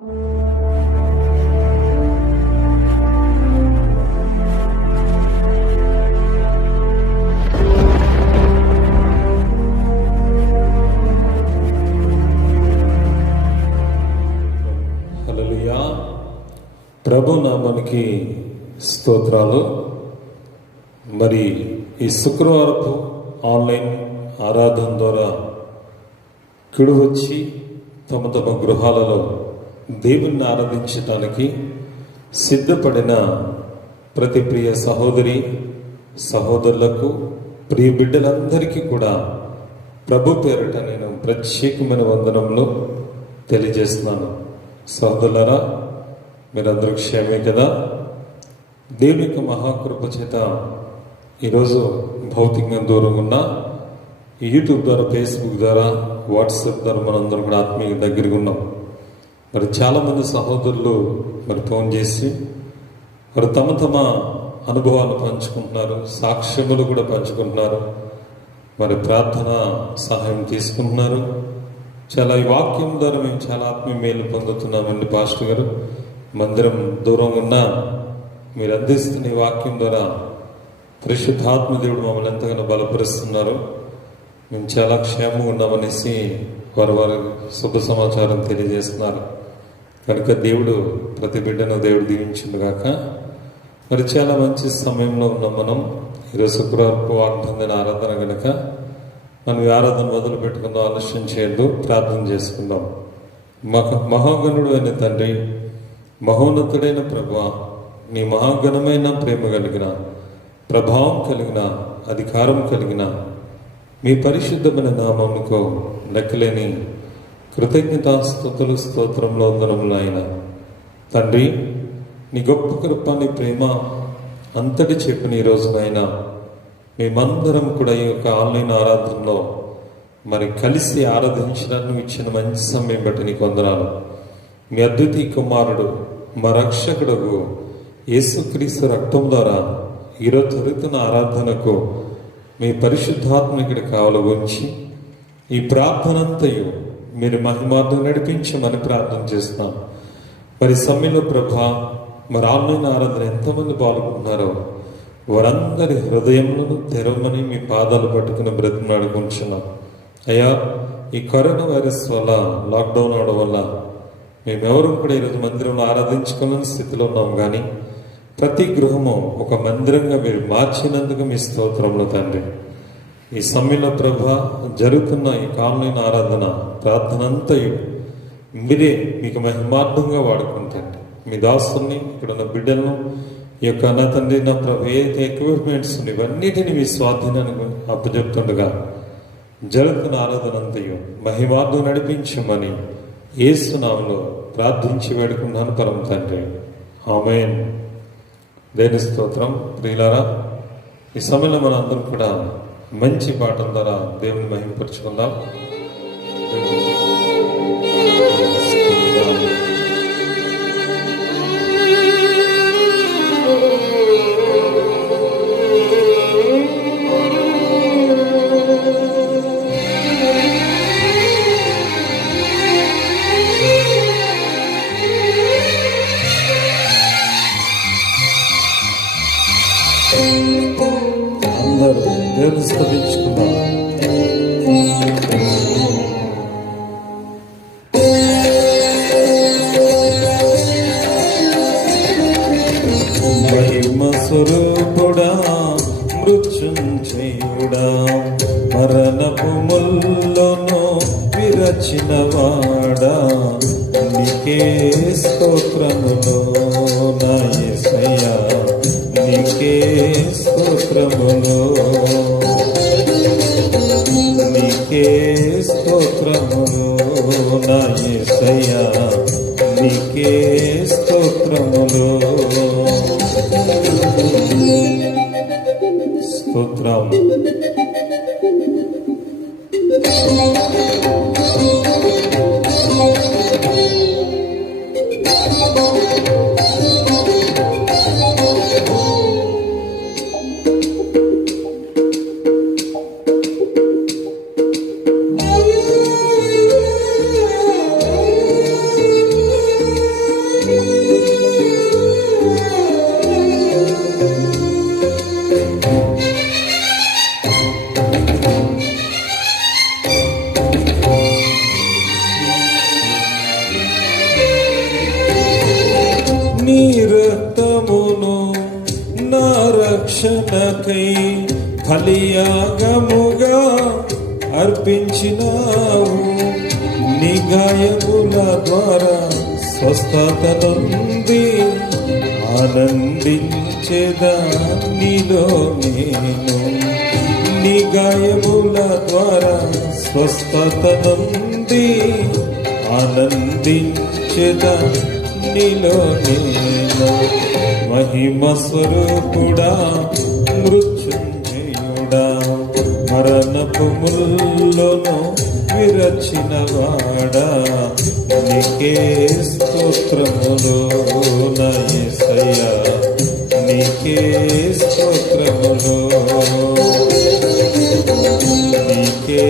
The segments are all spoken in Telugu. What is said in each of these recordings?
హల్లెలూయా. ప్రభు నామానికి స్తోత్రాలు. మరి ఈ శుక్రవారపు ఆన్లైన్ ఆరాధన ద్వారా కిడు వచ్చి తమ తమ గృహాలలో దేవుణ్ణి ఆరాధించటానికి సిద్ధపడిన ప్రతి ప్రియ సహోదరి సహోదరులకు, ప్రియ బిడ్డలందరికీ కూడా ప్రభు పేరిట నేను ప్రత్యేకమైన వందనంలో తెలియజేస్తున్నాను. సహోదరులారా, మీరందరూ క్షేమే కదా? దేవుని యొక్క మహాకృప చేత ఈరోజు భౌతికంగా దూరంగా ఉన్న యూట్యూబ్ ద్వారా, ఫేస్బుక్ ద్వారా, వాట్సాప్ ద్వారా మనందరం కూడా ఆత్మీయ దగ్గరగా ఉన్నాం. మరి చాలామంది సహోదరులు మరి ఫోన్ చేసి మరి తమ తమ అనుభవాలు పంచుకుంటున్నారు, సాక్ష్యములు కూడా పంచుకుంటున్నారు, మరి ప్రార్థన సహాయం తీసుకుంటున్నారు. చాలా ఈ వాక్యం ద్వారా మేము చాలా ఆత్మీయ మేలు పొందుతున్నామండి. పాస్టర్ గారు, మందిరం దూరంగా ఉన్నా మీరు అందిస్తున్న ఈ వాక్యం ద్వారా పరిశుద్ధాత్మ దేవుడు మమ్మల్ని ఎంతగానో బలపరుస్తున్నారు. మేము చాలా క్షేమంగా ఉన్నామనేసి వారి శుభ సమాచారం తెలియజేస్తున్నారు. కనుక దేవుడు ప్రతి బిడ్డను దేవుడు దీవించుగాక. మరి చాలా మంచి సమయంలో ఉన్నాం మనం. ఈరోజు శుక్రవారపు వాగ్దాన ఆరాధన కనుక మనం ఈ ఆరాధన మొదలు పెట్టుకుందాం. ఆలస్యం చేయొద్దు, ప్రార్థన చేసుకుందాం. మహాగణుడు అయిన తండ్రి, మహోన్నతుడైన ప్రభువా, నీ మహాగణమైన ప్రేమ కలిగిన, ప్రభావం కలిగిన, అధికారం కలిగిన మీ పరిశుద్ధమైన నామముకు లెక్కలేని కృతజ్ఞతాస్తుతులు, స్తోత్రంలో వందనములు ఆయన. తండ్రి, నీ గొప్ప కృప, నీ ప్రేమ అంతటి చెప్పిన ఈ రోజునైనా మేమందరం కూడా ఈ యొక్క ఆన్లైన్ ఆరాధనలో మరి కలిసి ఆరాధించడానికి ఇచ్చిన మంచి సమయం బట్టి నీకు వందనాలు. మీ అద్వితీయ కుమారుడు, మా రక్షకుడు యేసుక్రీస్తు రక్తం ద్వారా ఈరోజు జరుగుతున్న ఆరాధనకు మీ పరిశుద్ధాత్మ ఇక్కడ కావలి ఉంచి ఈ ప్రార్థనంతయు మీరు మహిమార్థం నడిపించమని ప్రార్థన చేస్తున్నాం. మరి సమయంలో ప్రభా, మరి ఆన్లైన్ ఆరాధన ఎంతమంది పాల్గొంటున్నారో వారందరి హృదయములను తెరవమని మీ పాదాలు పట్టుకుని బ్రతిమాడుకుంటున్నాం. అయ్యా, ఈ కరోనా వైరస్ వల్ల, లాక్డౌన్ అవడం వల్ల మేమెవరూ కూడా ఈరోజు మందిరంలో ఆరాధించుకోలేని స్థితిలో ఉన్నాం. కానీ ప్రతి గృహము ఒక మందిరంగా మీరు మార్చినందుకు మీ స్తోత్రములు తండ్రి. ఈ సమయంలో ప్రభా జరుగుతున్న ఈ ఆన్లైన్ ఆరాధన ప్రార్థన అంతయు మీరే మీకు మహిమార్థంగా వాడుకుంటండి. మీ దాసుని, ఇక్కడ ఉన్న బిడ్డలను, ఈ యొక్క నా తండ్రి, నా ప్రభు ఏదైతే ఎక్విప్మెంట్స్ ఇవన్నిటిని మీ స్వాధీనానికి అప్పచెప్తుండగా జరుగుతున్న ఆరాధన అంతయు మహిమార్థం నడిపించమని యేసు నామములో ప్రార్థించి వేడుకున్నాను పరమ తండ్రి, ఆమేన్. దేవుని స్తోత్రం. ప్రియులారా, ఈ సమయంలో మన అందరం కూడా మంచి పాటల ద్వారా దేవుని మహిమపరుచుకుందాం. అందరూ దేవుని స్తుతించుకుందాం. మహిమ స్వరూపుడా, మృత్యుంజయుడా, మరణపు ముల్లును విరచిన వాడా, నీకే స్తోత్రములు నా యేసయ్యా, నీకే స్తోత్రములు, నీకే స్తోత్రములు నా యేసయ్యా, నీకే స్తోత్రములు. స్తోత్రం. రక్షణకై బలియాగముగా అర్పించినావు. నీ గాయముల ద్వారా స్వస్థత నొంది ఆనందించేదా నీలో నేను. నీ గాయముల ద్వారా స్వస్థత నొంది ఆనందించేదా నీలో నేను. మహిమ స్వరూపుడా మృత్యుంజయుడా మరణపు ముల్లోను విరచిన వాడా నీకే స్తోత్రములు నా యేసయ్యా నీకే స్తోత్రములు నీకే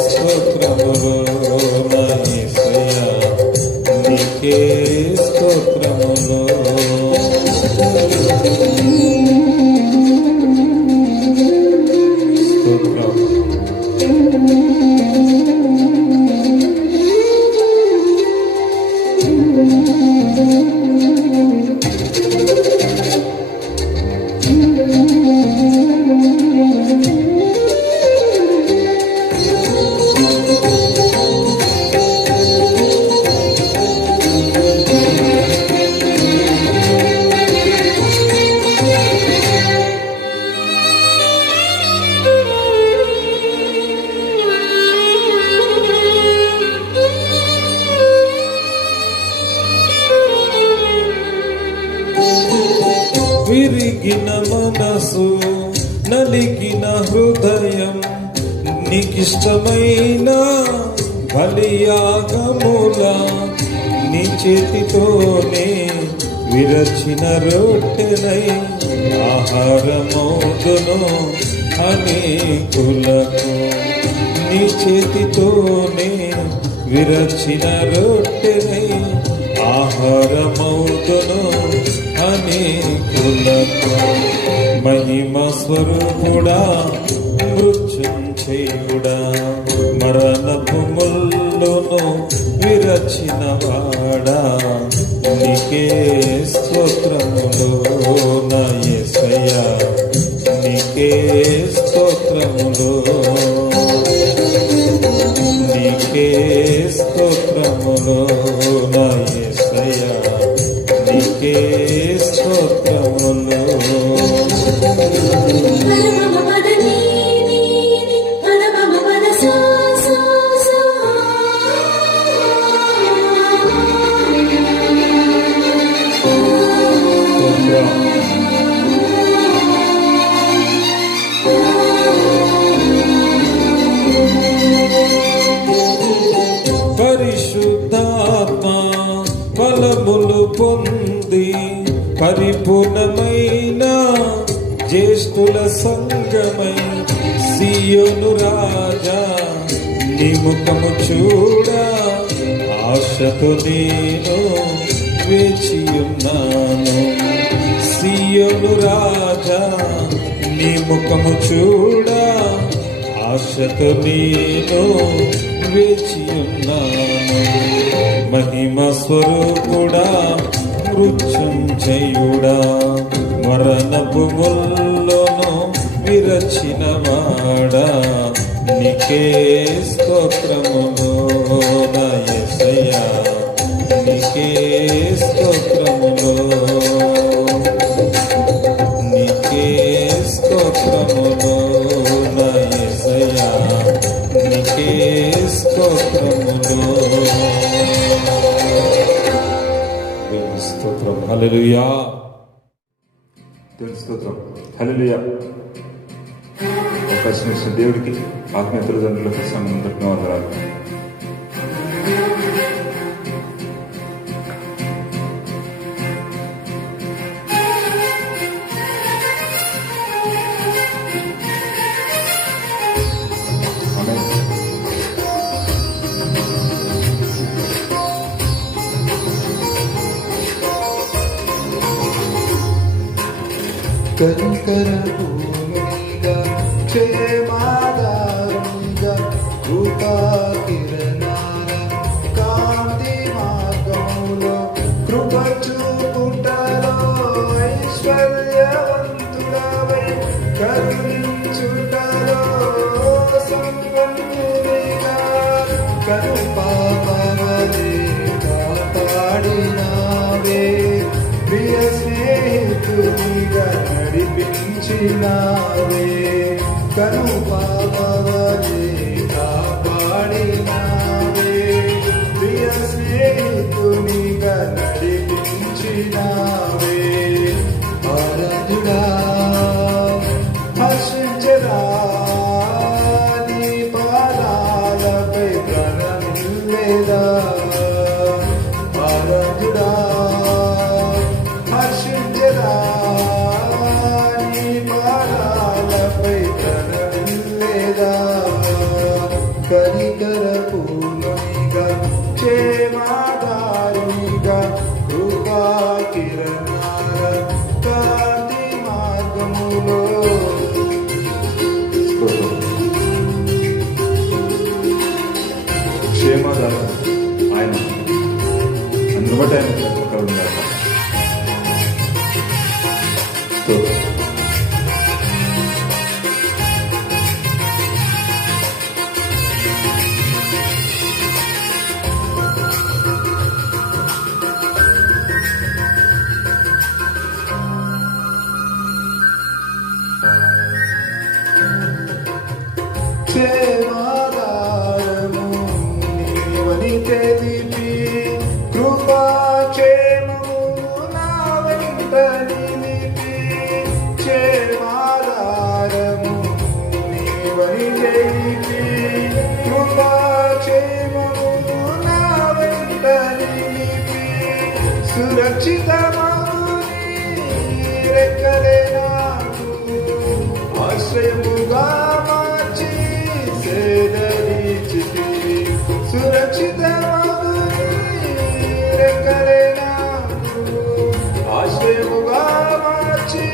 స్తోత్రములు నా యేసయ్యా నీకే స్తోత్రములు. విరిగిన మనసు నలిగిన హృదయం నీకిష్టమైన బలియాగములా నీ చేతితోనే విరచిన రొట్టెనై ఆహారమౌదును అనేకులకు. నీ చేతితోనే విరచిన రొట్టెనై ఆహారమౌదును అనేకులకు. మహిమ స్వరూపుడా మృత్యుంజయుడా మరణపు ముల్లును విరచిన వాడా నీకే స్తోత్రములు నా యేసయ్యా నీకే స్తోత్రములు నీకే స్తోత్రములు నా యేసయ్యా నీకే స్తోత్రములు. పరిశుద్ధాత్మ బలములు పొంది పరిపూర్ణమైన జ్యేష్ఠుల సంగమై సియోను రాజా నీ ముఖము చూడ ఆశతో నేను వేచియున్నాను. సియోను రాజా నీ ముఖము చూడ ఆశతో నేను వేచియున్నాను. మహిమ స్వరూపుడా మృత్యుంజయుడా మరణపు ముల్లోను విరచిన వాడా నీకే స్తోత్రములు నా యేసయ్యా నీకే స్తోత్రములు నీకే స్తోత్రములు నా యేసయ్యా నీకే స్తోత్రములు. స్తోత్రం హల్లెలూయా స్తోత్రం హల్లెలూయా. అవకాశం ఇచ్చిన దేవుడికి ఆత్మీయ తల్లిదండ్రులకు సంఘం తరపున వందనాలు. కనికర భూమిగా క్షేమాధారంగా కృపా కిరణాల కాంతి మార్గములో కృప చూపుటలో ఐశ్వర్యవంతుడవై నడిపించినావే కను పాపవలే కాపాడినావే ప్రియ స్నేహితునిగా నడిపించినావే ఆరాధుడా హర్షించరా నీ పాదాలపై ప్రణమిల్లేదా ఆరాధుడా హర్షించరా నీ పాదాలపై ప్రణమిల్లేదా కనికర పూర్ణమిగా క్షేమాదారునిగా కృపా కిరణాల కాంతి మార్గములో క్షేమాధారం ఆయన అందును బట్టి ఆయన కలుగుతారు. క్షేమాధారము నీవని తెలిపి కృపాక్షేమము నా వెంట నిలిపి క్షేమాధారము నీవని తెలిపి కృపాక్షేమము నా వెంట నిలిపి సురక్షితమగు నీ రెక్కలే నాకు ఆశ్రయముగా మార్చి సేదరిచితి సురక్షితమగు నీ రెక్కలే నాకు ఆశ్రయముగా మార్చి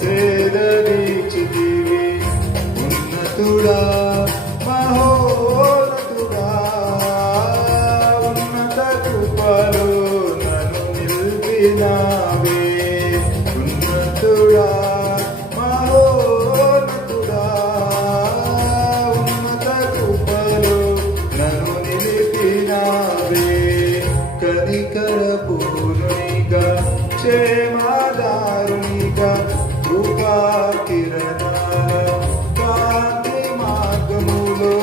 సేదరిచితివి ఉన్నతుడా మహోన్నతుడా ఉన్నత కృపలో నన్ను నిలిపినావే ఉన్నతుడా మహోన్నతుడా ఉన్నత కృపలో నన్ను నిలిపినావే కనికర పూర్ణిగా క్షేమాదారునిగా కృపా కిరణాల కాంతి మార్గములో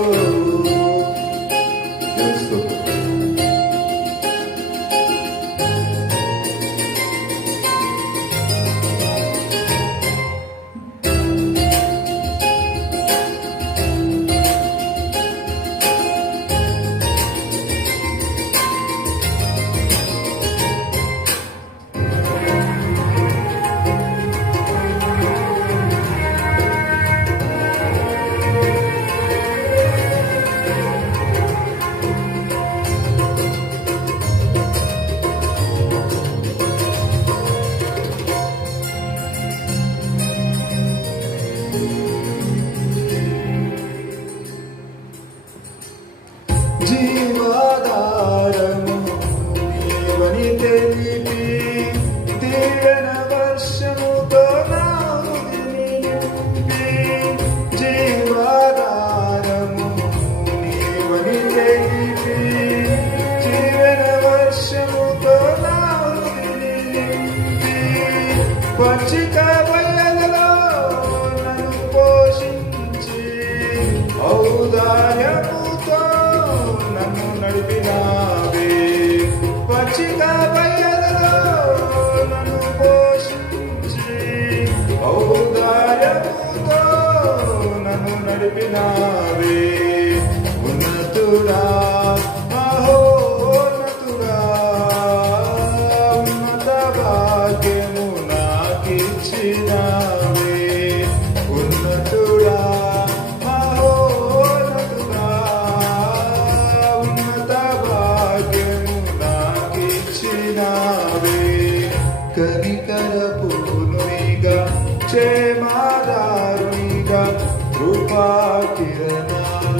జీవాధారము నీవని తెలిపి దీవెన వర్షముతో నా హృదయని నింపి జీవాధారము నీవని తెలిపి దీవెన వర్షముతో నా హృదయని నింపి పచ్చిక బయలులో నన్ను పోషించి ఔదార్యముతో నన్ను నడిపినావే పచ్చిక బయలులో నన్ను పోషించి ఔదార్యముతో నన్ను నడిపినావే ఉన్నతుడా మహోన్నతుడా ఉన్నత భాగ్యము నాకిచ్చినావే ఉన్నతుడా మహోన్నతుడా ఉన్నత భాగ్యము నాకిచ్చినావే కనికర పూర్ణిగా క్షేమాదారునిగా కృపా కిరణాల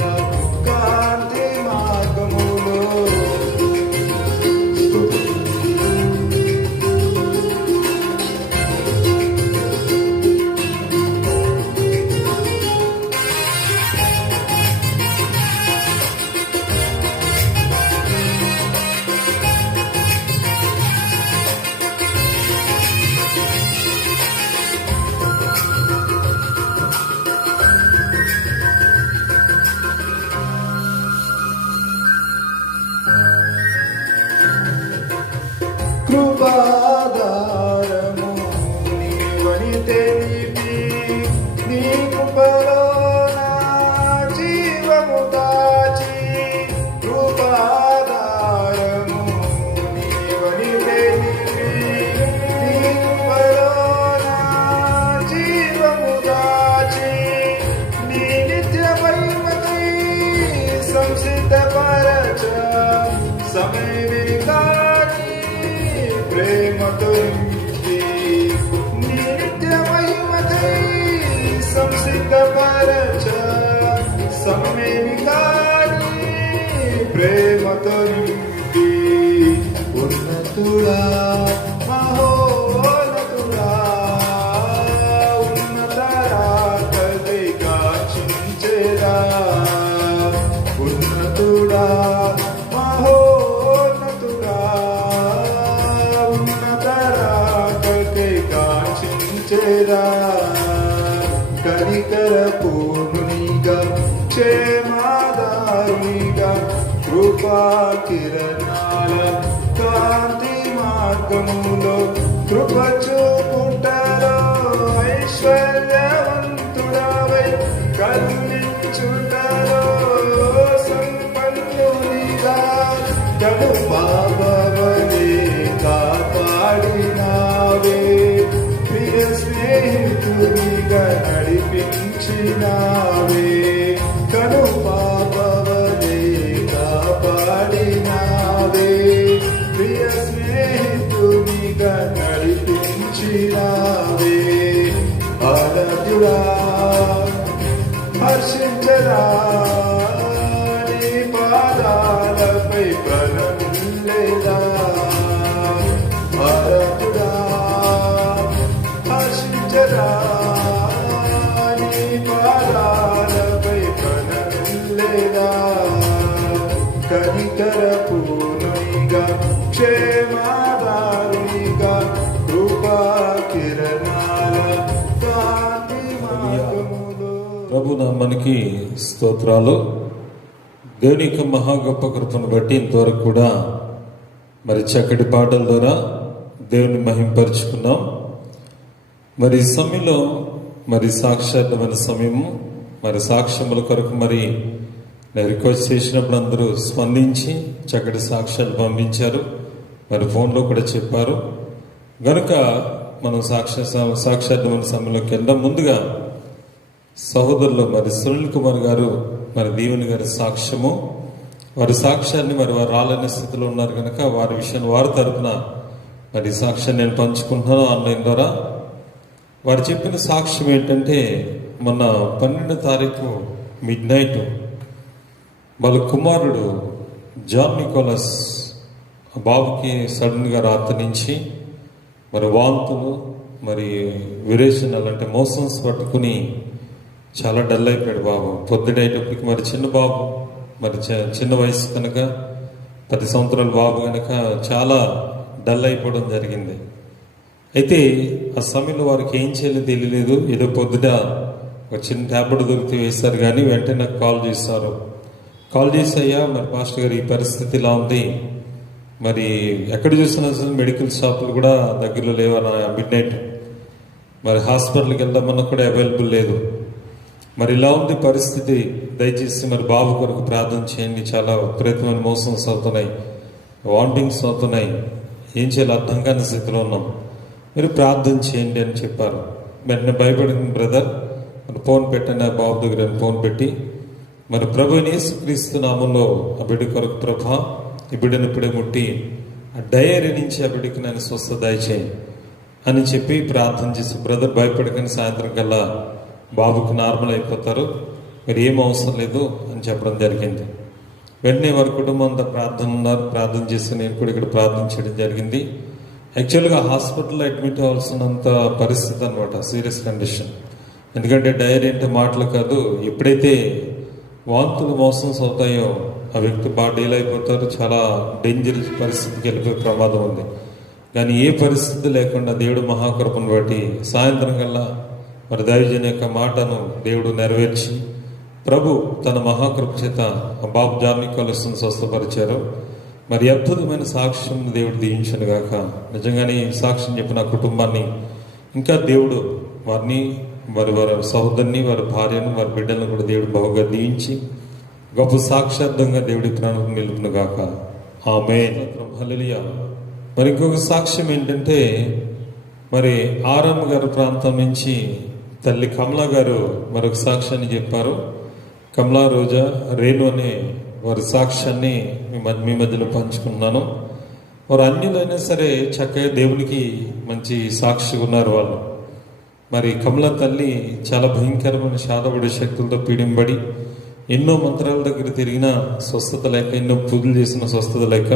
కాంతి మార్గములో కృపాధారము నీవని తెలిపి నీ కృపలో నా జీవము దాచి కృపాధారము నీవని తెలిపి నీ కృపలో నా జీవము దాచి నీ నిత్య మహిమకై సంసిద్ధపరచ సమయమే కాని ప్రేమతో నింపి నీ నిత్య మహిమకై సంసిద్ధపరచ సమయమే కాని ప్రేమతో నింపి ఉన్నతుడా మహోన్నతుడా ఉన్నతరాకై కాచించెదా ఉన్నతుడా మహోన్నతుడా ఉన్నతరాకై కాచించెదా కనికర పూర్ణునిగా క్షేమాదారునిగా కృపా కిరణాల కాంతి మార్గములో కృప చూపుటలో ఐశ్వర్యవంతుడవై కరుణించుటలో సంపన్నునిగా కడు పాపవలే కాపాడినావే ప్రియ స్నేహితునిగా నడిపించినావే కడు పాపవలే కాపాడినావే ప్రియ స్నేహితునిగా నడిపించినావే ఆరాధ్యుడా హర్షించరా నీ పాదాలపై ప్రణమిల్లేదా ఆరాధ్యుడా హర్షించరా నీ పాదాలపై ప్రణమిల్లేదా కనికర పూర్ణునిగా క్షేమాదారునిగా కృపా కిరణాల కాంతి మార్గములో ప్రభు నామానికి స్తోత్రాలు. దేవుని యొక్క మహా గొప్ప కృపను బట్టి ఇంతవరకు కూడా మరి చక్కటి పాటల ద్వారా దేవుని మహింపరుచుకున్నాం. మరి ఈ సమయంలో మరి సాక్షాత్మైన సమయము, మరి సాక్ష్యముల కొరకు మరి నేను రిక్వెస్ట్ చేసినప్పుడు అందరూ స్పందించి చక్కటి సాక్ష్యాలు పంపించారు. మరి ఫోన్లో కూడా చెప్పారు. గనుక మనం సాక్షాత్మైన సమయంలోకి వెళ్ళడం ముందుగా సహోదరులు మరి సునీల్ కుమార్ గారు మరి దీవెని గారి సాక్ష్యము, వారి సాక్ష్యాన్ని మరి వారు రాలేని స్థితిలో ఉన్నారు కనుక వారి విషయాన్ని వారి తరపున మరి సాక్ష్యాన్ని నేను పంచుకుంటున్నాను ఆన్లైన్ ద్వారా. వారు చెప్పిన సాక్ష్యం ఏంటంటే, మొన్న 12వ తారీఖు మిడ్ నైట్ వాళ్ళ కుమారుడు జాన్ నికోలస్ బాబుకి సడన్గా రాత్రి నుంచి మరి వాంతులు మరి విరేచనాలు అంటే మోషన్స్ పట్టుకుని చాలా డల్ అయిపోయాడు బాబు. పొద్దుడేటప్పటికి మరి చిన్న బాబు, మరి చిన్న వయసు కనుక 10 సంవత్సరాల బాబు కనుక చాలా డల్ అయిపోవడం జరిగింది. అయితే ఆ సమయంలో వారికి ఏం చేయాలో తెలియలేదు. ఏదో పొద్దుట ఒక చిన్న ట్యాబ్లెట్ దొరికితే వేశారు, కానీ వెంటనే నాకు కాల్ చేశారు. కాల్ చేసి, అయ్యా మరి పాస్టర్ గారు ఈ పరిస్థితి ఇలా ఉంది, మరి ఎక్కడ చూసినా మెడికల్ షాపులు కూడా దగ్గరలో లేవన్న మిడ్ నైట్, మరి హాస్పిటల్కి వెళ్దామన్నా కూడా అవైలబుల్ లేదు, మరి ఇలా ఉంది పరిస్థితి, దయచేసి మరి బాబు కొరకు ప్రార్థన చేయండి, చాలా విపరీతమైన మోషన్స్ అవుతున్నాయి, వామిటింగ్స్ అవుతున్నాయి, ఏం చేయాలో అర్థం కాని స్థితిలో ఉన్నాం, మీరు ప్రార్థన చేయండి అని చెప్పారు. వెంటనే భయపడింది బ్రదర్, మరి ఫోన్ పెట్టండి ఆ బాబు దగ్గర ఫోన్ పెట్టి, మరి ప్రభుని యేసుక్రీస్తు నామంలో ఆ బిడ్డ కొరకు ప్రభా ఈ బిడ్డను ఇప్పుడే ముట్టి ఆ డయేరీ నుంచి ఆ బిడ్డకి నేను స్వస్థత దయచేయి అని చెప్పి ప్రార్థన చేసి, బ్రదర్ భయపడకని సాయంత్రం కల్లా బాబుకు నార్మల్ అయిపోతారు, మీరు ఏం అవసరం లేదు అని చెప్పడం జరిగింది. వెంటనే వారి కుటుంబం అంతా ప్రార్థన ఉన్నారు, ప్రార్థన చేసి నేను కూడా ఇక్కడ ప్రార్థన చేయడం జరిగింది. యాక్చువల్గా హాస్పిటల్లో అడ్మిట్ అవ్వాల్సినంత పరిస్థితి అనమాట, సీరియస్ కండిషన్. ఎందుకంటే డైరీ అంటే మాటలు కాదు, ఎప్పుడైతే వాంతులు మోషన్స్ అవుతాయో ఆ వ్యక్తి బాగా డీల్ అయిపోతారు, చాలా డేంజరస్ పరిస్థితికి వెళ్ళిపోయే ప్రమాదం ఉంది. కానీ ఏ పరిస్థితి లేకుండా దేవుడు మహాకృపను బట్టి సాయంత్రం కల్లా మరి దైవజన్ యొక్క మాటను దేవుడు నెరవేర్చి ప్రభు తన మహాకృప చేత బాబు జామి కలుసును స్వస్థపరిచారు. మరి అద్భుతమైన సాక్ష్యం దేవుడు దీవించను గాక. నిజంగానే ఈ సాక్ష్యం చెప్పిన ఆ కుటుంబాన్ని ఇంకా దేవుడు వారిని, వారి సహోదరుని, వారి భార్యను, వారి బిడ్డలను కూడా దేవుడు బహుగా దీవించి గొప్ప సాక్షార్థంగా దేవుడి ప్రాణం నిలుపును గాక. ఆమేన్. హల్లెలూయా. మరి ఇంకొక సాక్ష్యం ఏంటంటే, మరి ఆరమ్మ గారి ప్రాంతం నుంచి తల్లి కమలా గారు మరొక సాక్ష్యాన్ని చెప్పారు. కమలా రోజా రేణు అనే వారి సాక్ష్యాన్ని మీ మధ్యలో పంచుకున్నాను. వారు అన్యులైనా సరే చక్కగా దేవునికి మంచి సాక్షిగా ఉన్నారు వాళ్ళు. మరి కమలా తల్లి చాలా భయంకరమైన శాదబడి శక్తులతో పీడింబడి ఎన్నో మంత్రాల దగ్గర తిరిగిన స్వస్థత లేక, ఎన్నో పూజలు చేసిన స్వస్థత లేక,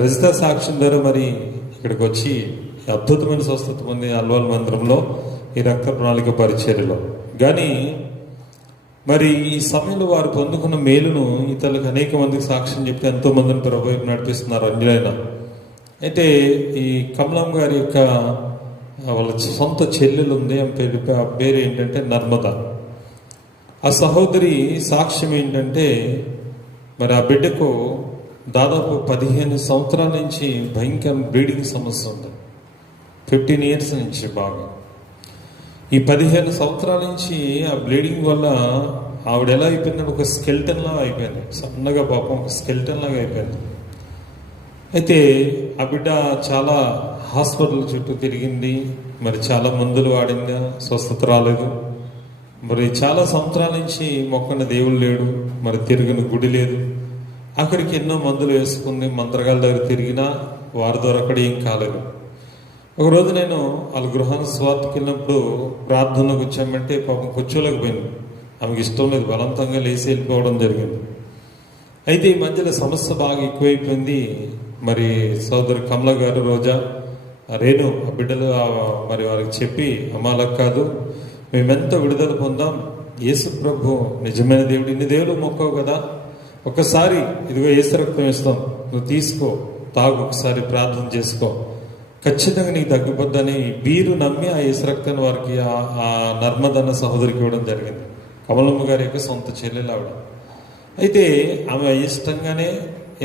రజిత సాక్ష్యం ద్వారా మరి ఇక్కడికి వచ్చి అద్భుతమైన స్వస్థత పొంది అల్వాల్ మందిరంలో ఈ రక్త ప్రణాళిక పరిచర్యలో. కానీ మరి ఈ సమయంలో వారు పొందుకున్న మేలును ఇతరులకు అనేక మందికి సాక్ష్యం చెప్తే ఎంతో మందిని ప్రభు నడిపిస్తున్నారు అన్యులైన. అయితే ఈ కమలం గారి యొక్క వాళ్ళ సొంత చెల్లెలు ఉంది, ఆ పేరు ఏంటంటే నర్మద. ఆ సహోదరి సాక్ష్యం ఏంటంటే, మరి ఆ బిడ్డకు దాదాపు 15 సంవత్సరాల నుంచి భయంకర బ్లీడింగ్ సమస్య ఉంది. 15 years నుంచి బాగా. ఈ 15 సంవత్సరాల నుంచి ఆ బ్లీడింగ్ వల్ల ఆవిడ ఎలా అయిపోయిందంటే ఒక స్కెల్టన్ లాగా అయిపోయింది. సన్నగా పాపం ఒక స్కెల్టన్ లాగా అయిపోయింది. అయితే ఆ బిడ్డ చాలా హాస్పిటల్ చుట్టూ తిరిగింది, మరి చాలా మందులు వాడింది, స్వస్థత రాలేదు. మరి చాలా సంవత్సరాల నుంచి మొక్కన దేవుడు లేడు, మరి తిరిగిన గుడి లేదు. అక్కడికి ఎన్నో మందులు వేసుకుంది, మంత్రగాల దగ్గర తిరిగినా వారి దొరకడం ఏం కాలేదు. ఒకరోజు నేను వాళ్ళ గృహాన్ని స్వార్థకి వెళ్ళినప్పుడు ప్రార్థనలోకి వచ్చామంటే పాపం కూర్చోలేకపోయింది. ఆమెకి ఇష్టం లేదు, బలవంతంగా లేచి వెళ్ళిపోవడం జరిగింది. అయితే ఈ మధ్యలో సమస్య బాగా ఎక్కువైపోయింది. మరి సోదరు కమల గారు, రోజా, రేణు ఆ బిడ్డలు మరి వారికి చెప్పి, అమ్మాలకు కాదు, మేమెంత విడుదల పొందాం, యేసు ప్రభు నిజమైన దేవుడు, ఇన్ని దేవుడు మొక్కవు కదా, ఒకసారి ఇదిగో యేసు రక్తం ఇస్తాం, నువ్వు తీసుకో, తాగు, ఒకసారి ప్రార్థన చేసుకో, ఖచ్చితంగా నీకు తగ్గిపోద్దని వీరు నమ్మి ఆ యేసు రక్తాన్ని వారికి ఆ నర్మదన్న సహోదరికి ఇవ్వడం జరిగింది. కమలమ్మ గారి యొక్క సొంత చెల్లెలు ఆవిడ. అయితే ఆమె ఇష్టంగానే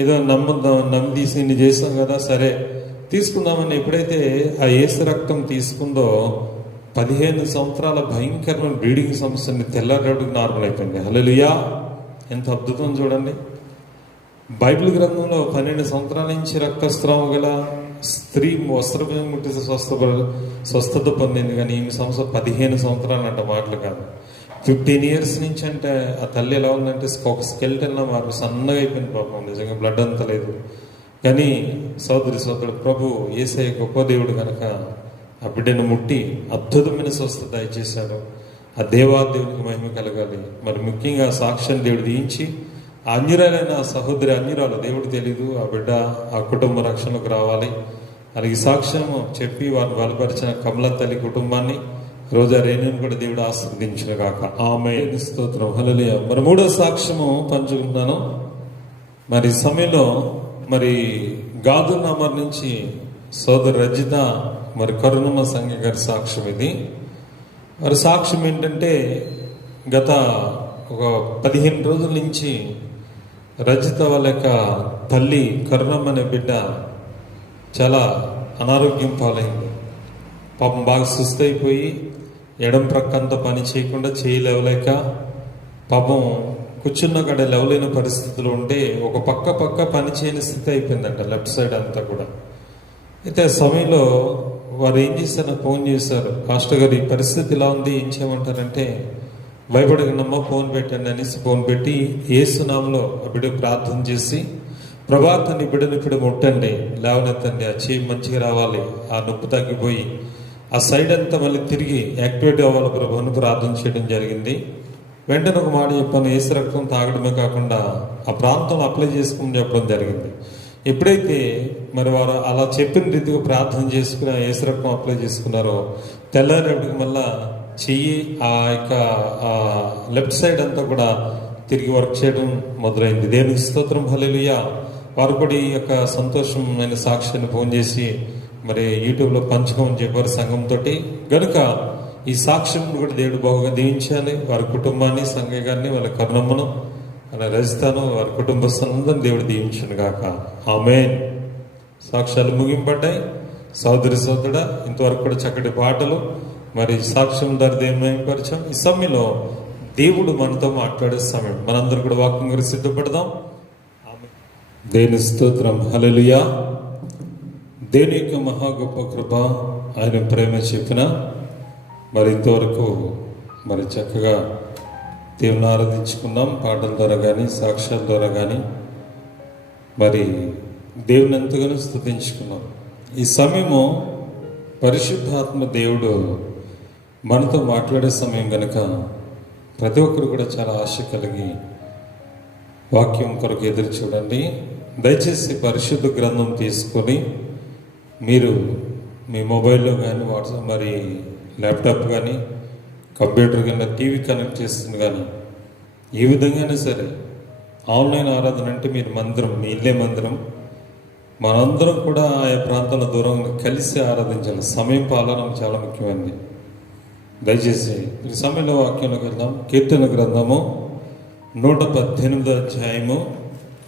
ఏదో నమ్మి తీసి ఇన్ని చేస్తాం కదా, సరే తీసుకుందామని ఎప్పుడైతే ఆ యేసు రక్తం తీసుకుందో 15 సంవత్సరాల భయంకరమైన బ్లీడింగ్ సమస్యని తెల్లారేడుకు నార్మల్ అయిపోయింది. హల్లెలూయా. ఎంత అద్భుతం చూడండి. బైబిల్ గ్రంథంలో 12 సంవత్సరాల నుంచి రక్తస్రావం గల స్త్రీ వస్త్రభయం ముట్టి స్వస్థత పొందింది. కానీ ఈమె సంవత్సరం 15 సంవత్సరాలు అంట, మాటలు కాదు. 15 years నుంచి అంటే ఆ తల్లి ఎలా ఉందంటే ఒక స్కెల్టన్లా మాకు సన్నగా అయిపోయింది పాపం. నిజంగా బ్లడ్ అంతా లేదు. కానీ సోదరుడు ప్రభు యేసయ్య గొప్ప దేవుడు కనుక ఆ బిడ్డను ముట్టి అద్భుతమైన స్వస్థత దయచేశాడు. ఆ దేవాదేవునికి మహిమ కలగాలి. మరి ముఖ్యంగా సాక్ష్యం దేవుడు దీయించి ఆ అన్యురాలైన సహోదరి, అన్యురాలు, దేవుడు తెలీదు, ఆ బిడ్డ ఆ కుటుంబ రక్షణకు రావాలి. అలాగే సాక్ష్యం చెప్పి వారిని బలపరిచిన కమల తల్లి కుటుంబాన్ని, రోజా రేణుని కూడా దేవుడు ఆశీర్వదించును గాక. ఆమేన్. స్తోత్రం. హల్లెలూయా. మరి 3వ సాక్ష్యము పంచుకుంటున్నాను. మరి సమయంలో మరి గాదునామర్ నుంచి సోదరు రజిత, మరి కరుణమ్మ సంఘ గారి సాక్ష్యం ఇది. మరి సాక్ష్యం ఏంటంటే, గత ఒక 15 రోజుల నుంచి రజిత వాళ్ళ యొక్క తల్లి కరుణమ్మ అనే బిడ్డ చాలా అనారోగ్యం పాలైంది. పాపం బాగా సుస్తైపోయి ఎడం ప్రక్కంతా పని చేయకుండా చేయలేవలేక పాపం కూర్చున్న కాడ లేవలేని పరిస్థితులు ఉంటే ఒక పక్క పని చేయని స్థితి అయిపోయిందంట, లెఫ్ట్ సైడ్ అంతా కూడా. అయితే ఆ సమయంలో వారు ఏం చేశారు, ఫోన్ చేశారు, పాస్టర్ గారు ఈ పరిస్థితి ఇలా ఉంది, ఏం చేయమంటారంటే, భయపడకనమ్మా ఫోన్ పెట్టండి అనేసి ఫోన్ పెట్టి యేసునామములో ఆ బిడ్డ ప్రార్థన చేసి, ప్రభా తన బిడ్డను ఇప్పుడు ముట్టండి, లేవనెత్తండి, ఆ చేయి మంచిగా రావాలి, ఆ నొప్పి తగ్గిపోయి ఆ సైడ్ అంతా మళ్ళీ తిరిగి యాక్టివేట్ అవ్వాలి ప్రభువును ప్రార్థన చేయడం జరిగింది. వెంటనే ఒక మాట చెప్పాను, యేసు రక్తం తాగడమే కాకుండా ఆ ప్రాంతంలో అప్లై చేసుకోమని చెప్పడం జరిగింది. ఎప్పుడైతే మరి వారు అలా చెప్పిన రీతిగా ప్రార్థన చేసుకుని ఆ యేసు రక్తం అప్లై చేసుకున్నారో, తెల్లారేపటికి మళ్ళా చెయ్యి ఆ యొక్క లెఫ్ట్ సైడ్ అంతా కూడా తిరిగి వర్క్ చేయడం మొదలైంది. దేవునికి స్తోత్రం. హల్లెలూయా. వారు కూడా ఈ యొక్క సంతోషమైన సాక్ష్యాన్ని ఫోన్ చేసి మరి యూట్యూబ్లో పంచుకోమని చెప్పారు సంఘంతో. గనుక ఈ సాక్ష్యం కూడా దేవుడు బాగా దీవించాలి. వారి కుటుంబాన్ని, సంఘ గారిని, వాళ్ళ కరుణమ్మను, అలా రజితాను వారి కుటుంబస్తులందరూ దేవుడు దీవించును గాక. ఆమేన్. సాక్ష్యాలు ముగింపడ్డాయి. సోదరి సోదరుడా, ఇంతవరకు కూడా చక్కటి పాటలు, మరి సాక్ష్యం ద్వారా దేవుని మహిమపరిచాం. ఈ సమయంలో దేవుడు మనతో మాట్లాడే సమయం. మనందరూ కూడా వాక్యం గురించి సిద్ధపడదాం. దేవుని స్తోత్రం. హల్లెలూయా. దేవుని యొక్క మహా గొప్ప కృప, ఆయన ప్రేమ చెప్పిన మరి ఇంతవరకు మరి చక్కగా దేవుని ఆరాధించుకున్నాం. పాటల ద్వారా కానీ సాక్ష్యాల ద్వారా కానీ మరి దేవుని ఎంతగానో స్తుతించుకున్నాం. ఈ సమయము పరిశుద్ధాత్మ దేవుడు మనతో మాట్లాడే సమయం కనుక ప్రతి ఒక్కరు కూడా చాలా ఆశ కలిగి వాక్యం కొరకు ఎదురు చూడండి. దయచేసి పరిశుద్ధ గ్రంథం తీసుకొని మీరు మీ మొబైల్లో కానీ వాట్సాప్ మరి ల్యాప్టాప్ కానీ కంప్యూటర్ కానీ టీవీ కనెక్ట్ చేస్తుంది కానీ ఏ విధంగానే సరే ఆన్లైన్ ఆరాధన అంటే మీరు మందిరం, మీ ఇల్లే మందిరం, మనందరం కూడా ఆయా ప్రాంతాల దూరంగా కలిసి ఆరాధించాలి. సమయం పాలన చాలా ముఖ్యమైనది. దయచేసి ఈ సమయంలో వాక్యంలోకి వెళ్దాం. కీర్తన గ్రంథము 118 అధ్యాయము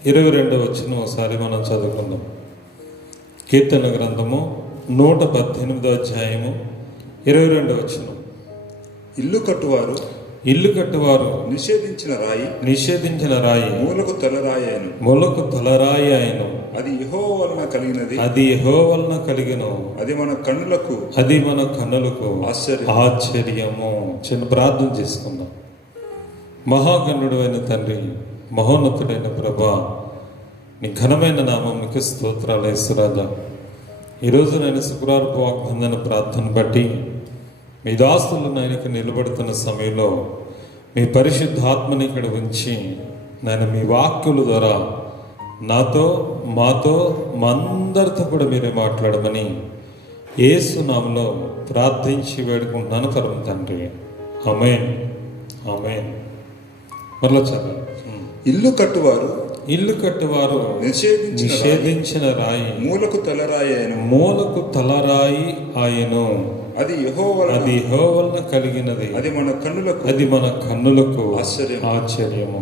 22 వచనం ఒకసారి మనం చదువుకుందాం. కీర్తన గ్రంథము 118 అధ్యాయము 22 వచనం. ఇల్లు కట్టువారు నిషేధించిన రాయి మూలకు తలరాయి అయిను. అది యెహోవా వలన కలిగిన అది మన కన్నులకు ఆశ్చర్యము. చిన్న ప్రార్థన చేసుకుందాం. మహాగణుడు అయిన తండ్రి, మహోన్నతుడైన ప్రభా, నీ ఘనమైన నామమునికి స్తోత్రాలు యేసురాజా. ఈరోజు నేను శుక్రవారపు వాగ్బంధన ప్రార్థన బట్టి మీ దాసులు నాయనకి నిలబడుతున్న సమయంలో మీ పరిశుద్ధాత్మని ఇక్కడ ఉంచి నేను మీ వాక్యుల ద్వారా నాతో, మాతో, మా అందరితో కూడా మీరే మాట్లాడమని యేసు నామములో ప్రార్థించి వేడుకుంటున్నాను పరమ తండ్రి. ఆమేన్. ఆమేన్. మరలా చదవండి. ఇల్లు కట్టువారు నిషేధించిన రాయి మూలకు తలరాయి ఆయను. అది యెహోవా వలన కలిగినది. అది మన కన్నులకు ఆశ్చర్యము.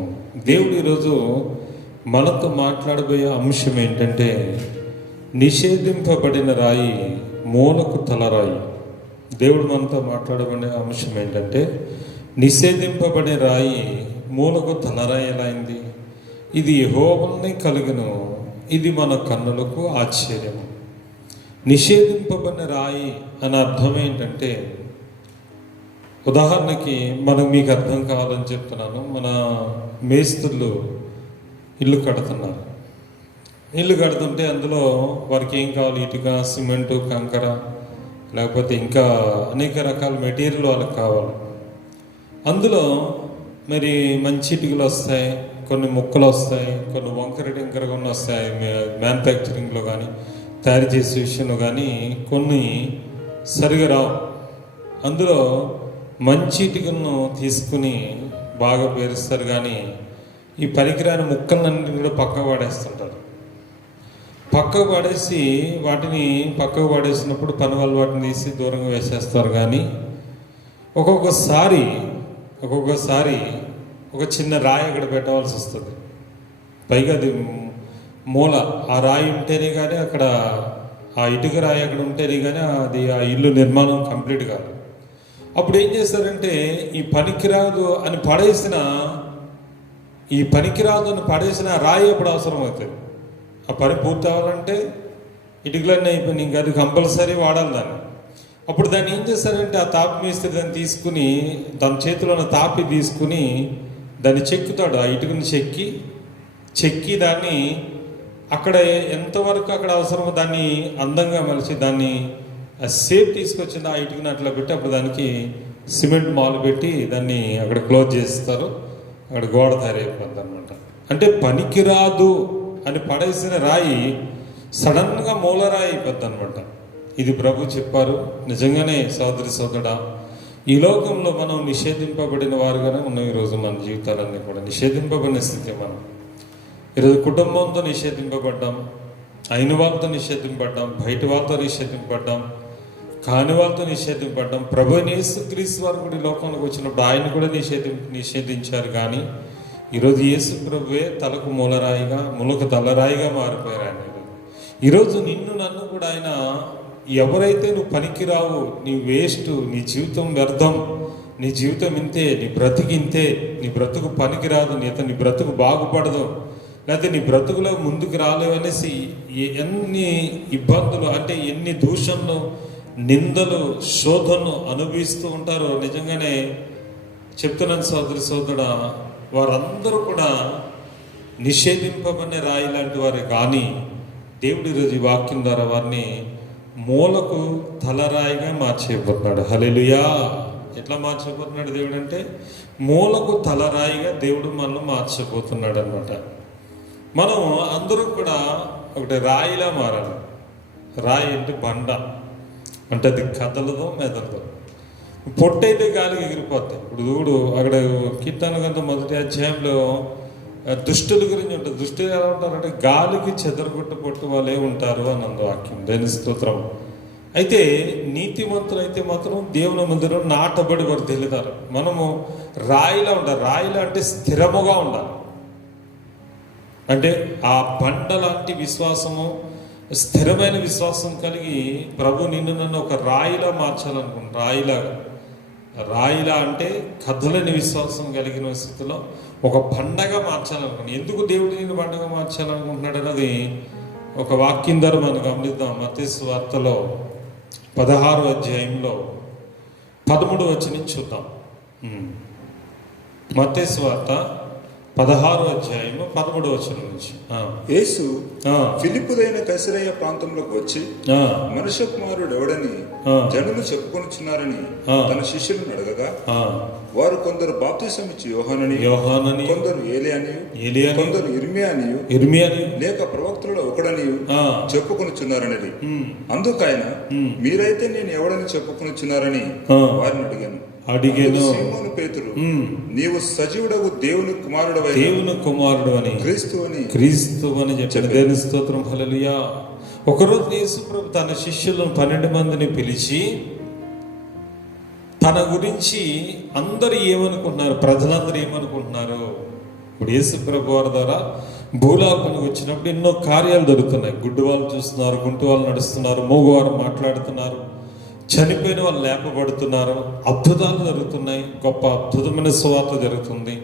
దేవుడు ఈరోజు మనతో మాట్లాడబోయే అంశం ఏంటంటే నిషేధింపబడిన రాయి, మూలకు తలరాయి. దేవుడు మనతో మాట్లాడబడే అంశం ఏంటంటే నిషేధింపబడే రాయి మూలకు తలరాయి ఎలా అయింది? ఇది యెహోవానే కలుగును, ఇది మన కన్నులకు ఆశ్చర్యము. నిషేధింపబడిన రాయి అనే అర్థం ఏంటంటే, ఉదాహరణకి మీకు అర్థం కావాలని చెప్తున్నాను. మన మేస్త్రులు ఇల్లు కడుతున్నారు. ఇల్లు కడుతుంటే అందులో వారికి ఏం కావాలి? ఇటుక, సిమెంటు, కంకర, లేకపోతే ఇంకా అనేక రకాల మెటీరియల్ వాళ్ళకి కావాలి. అందులో మరి మంచి ఇటుకలు వస్తాయి, కొన్ని ముక్కలు వస్తాయి, కొన్ని వంకర టింకరగా వస్తాయి. మ్యానుఫ్యాక్చరింగ్లో కానీ తయారు చేసే విషయంలో కానీ కొన్ని సరిగా రావు. అందులో మంచి ఇటుకలను తీసుకుని బాగా పేరుస్తారు, కానీ ఈ పనికిరాని ముక్కలన్నీ కూడా పక్కకు పడేస్తుంటారు. పక్కకు పడేసి వాటిని పక్కకు పడేసినప్పుడు పని వాళ్ళు వాటిని తీసి దూరంగా వేసేస్తారు. కానీ ఒక్కొక్కసారి ఒక చిన్న రాయి అక్కడ పెట్టవలసి వస్తుంది. పైగా అది మూల ఆ రాయి ఉంటేనే కానీ అక్కడ ఆ ఇటుక రాయి అక్కడ ఉంటేనే కానీ అది ఆ ఇల్లు నిర్మాణం కంప్లీట్ కాదు. అప్పుడు ఏం చేస్తారంటే ఈ పనికిరాదు అని పడేసిన రాయి అప్పుడు అవసరం అవుతుంది. ఆ పని పూర్తి అవ్వాలంటే ఇటుకలన్నీ అయిపోయి ఇంకా అది కంపల్సరీ వాడాలి దాన్ని. అప్పుడు దాన్ని ఏం చేస్తారంటే ఆ తాపి మేస్త్రి దాన్ని తీసుకుని దాని చేతిలో ఉన్న తాపి తీసుకుని దాన్ని చెక్కుతాడు. ఆ ఇటుకని చెక్కి దాన్ని అక్కడ ఎంతవరకు అక్కడ అవసరమో దాన్ని అందంగా మలిచి దాన్ని సేఫ్ తీసుకొచ్చింది ఆ ఇటుకని అట్లా పెట్టి అప్పుడు దానికి సిమెంట్ మాలు పెట్టి దాన్ని అక్కడ క్లోజ్ చేస్తారు. అక్కడ గోడ తయారైపోద్ది అనమాట. అంటే పనికిరాదు అని పడేసిన రాయి సడన్గా మూలరాయి అయిపోద్ది అనమాట. ఇది ప్రభు చెప్పారు. నిజంగానే సోదరి సోదరుడా, ఈ లోకంలో మనం నిషేధింపబడిన వారుగానే ఉన్నాం. ఈరోజు మన జీవితాలన్నీ కూడా నిషేధింపబడిన స్థితి. మనం ఈరోజు కుటుంబంతో నిషేధింపబడ్డాం, అయిన వాళ్ళతో నిషేధింపబడ్డాం, బయట వాళ్ళతో నిషేధింపబడ్డాం, కాని వాళ్ళతో నిషేధింపబడ్డాం. ప్రభు యేసుక్రీస్తు వారు కూడా ఈ లోకంలోకి వచ్చినప్పుడు ఆయన కూడా నిషేధించారు. కానీ ఈరోజు యేసు ప్రభువే తలకు మూలరాయిగా ములకు తలరాయిగా మారిపోయారు ఆయన. ఈరోజు నిన్ను నన్ను కూడా ఆయన, ఎవరైతే నువ్వు పనికిరావు, నీ వేస్ట్, నీ జీవితం వ్యర్థం, నీ జీవితం ఇంతే, నీ బ్రతుకు ఇంతే, నీ బ్రతుకు పనికిరాదు, నీ బ్రతుకు బాగుపడదు, లేకపోతే నీ బ్రతుకులో ముందుకు రాలేవు అనేసి ఎన్ని ఇబ్బందులు, అంటే ఎన్ని దూషణలు, నిందలు, శోధనలు అనుభవిస్తూ ఉంటారో. నిజంగానే చెప్తున్నాను సోదరుడా, వారందరూ కూడా నిషేధింపబడిన రాయి లాంటి వారే. కానీ దేవుడి ఈరోజు ఈ వాక్యం ద్వారా వారిని మూలకు తలరాయిగా మార్చేయబోతున్నాడు. హల్లెలూయా. ఎట్లా మార్చబోతున్నాడు దేవుడు అంటే, మూలకు తలరాయిగా దేవుడు మనల్ని మార్చబోతున్నాడు అనమాట. మనం అందరం కూడా ఒకటి రాయిలా మారాలి. రాయి అంటే బండ, అంటే అది కదలదో మెదలదో. పొట్టయితే గాలికి ఎగిరిపోతాయి. ఇప్పుడు అక్కడ కీర్తన గ్రంథం 1వ అధ్యాయంలో దుష్టుల గురించి ఉంటుంది. దుష్టులు ఎలా ఉంటారంటే గాలికి చెదరగొట్టు పొట్టు వాళ్ళే ఉంటారు అని అందు వాక్యం. దేని స్తోత్రం. అయితే నీతిమంతులు అయితే మాత్రం దేవుని మందిరం నాటబడి వారు తెలుతారు. మనము రాయిలా ఉండాలి. రాయిలా అంటే స్థిరముగా ఉండాలి. అంటే ఆ బండ లాంటి విశ్వాసము, స్థిరమైన విశ్వాసం కలిగి ప్రభు నిన్ను నన్ను ఒక రాయిలా మార్చాలనుకుంటున్నాను. రాయిలా అంటే కదలని విశ్వాసం కలిగిన స్థితిలో ఒక బండగా మార్చాలనుకుంటున్నాను. ఎందుకు దేవుడు నిన్ను బండగా మార్చాలనుకుంటున్నాడు అన్నది ఒక వాక్యం ద్వారా మనం గమనిద్దాం. మత్తయి సువార్తలో 16వ అధ్యాయంలో 13వ వచనం చూద్దాం. మత్తయి సువార్త 16వ అధ్యాయము 13వ వచనం నుంచి. యేసు ఫిలిప్పుదైన కైసరయ్య ప్రాంతంలోకి వచ్చి మనుష్య కుమారుడు ఎవడని జనులు చెప్పుకొనిచున్నారని తన శిష్యులను అడగగా, వారు కొందరు బాప్తిసం ఇచ్చి యోహానని, కొందరు ఏలియాని, కొందరు ఇర్మియాని, లేక ప్రవక్తలలో ఒకడని చెప్పుకొనిచున్నారని. అందుకైన మీరైతే నేను ఎవడని చెప్పుకొనిచున్నారని వారిని అడిగాను. సీమోను పేతురు, నీవు సజీవుడవు దేవుని కుమారుడు అని క్రీస్తు అని చెప్పాడు. దేవుని స్తోత్రం. హల్లెలూయా. ఒకరోజు యేసు ప్రభు తన శిష్యులను 12 మందిని పిలిచి తన గురించి అందరూ ఏమనుకుంటున్నారు, ప్రజలందరూ ఏమనుకుంటున్నారు. ఇప్పుడు యేసు ప్రభు వారి ద్వారా భూలోకానికి వచ్చినప్పుడు ఎన్నో కార్యాలు జరుగుతున్నాయి. గుడ్డి వాళ్ళు చూస్తున్నారు, గుంటు వాళ్ళు నడుస్తున్నారు, మూగవారు మాట్లాడుతున్నారు, చనిపోయిన వాళ్ళు లేపబడుతున్నారు, అద్భుతాలు జరుగుతున్నాయి, గొప్ప అద్భుతమైన సువార్త జరుగుతుంది.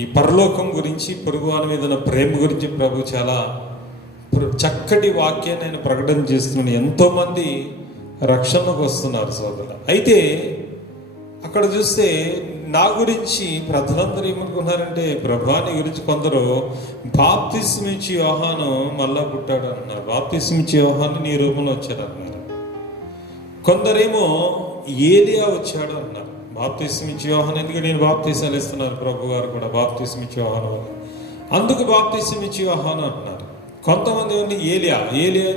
ఈ పరలోకం గురించి, పొరుగు వారి మీద ఉన్న ప్రేమ గురించి ప్రభు చాలా చక్కటి వాక్యాన్ని ఆయన ప్రకటన చేస్తున్నాడు. ఎంతోమంది రక్షణకు వస్తున్నారు సోదరులు. అయితే అక్కడ చూస్తే నా గురించి ప్రజలందరూ ఏమనుకున్నారంటే, ప్రభాని గురించి కొందరు బాప్తిస్మం ఇచ్చి యోహాను మళ్ళా పుట్టాడు అన్నారు, బాప్తిస్మం ఇచ్చి యోహాను నీ రూపంలో వచ్చాడు అన్నారు. కొందరేమో ఏలియా వచ్చాడు అన్నారు. బాప్తిస్మం ఇచ్చి యోహాను, ఎందుకంటే నేను బాప్తిసాలు ఇస్తున్నారు ప్రభు గారు కూడా బాప్తిస్మం ఇచ్చి యోహాను, అందుకు బాప్తిస్మం ఇచ్చి యోహాను అంటున్నారు. కొంతమంది ఏలియా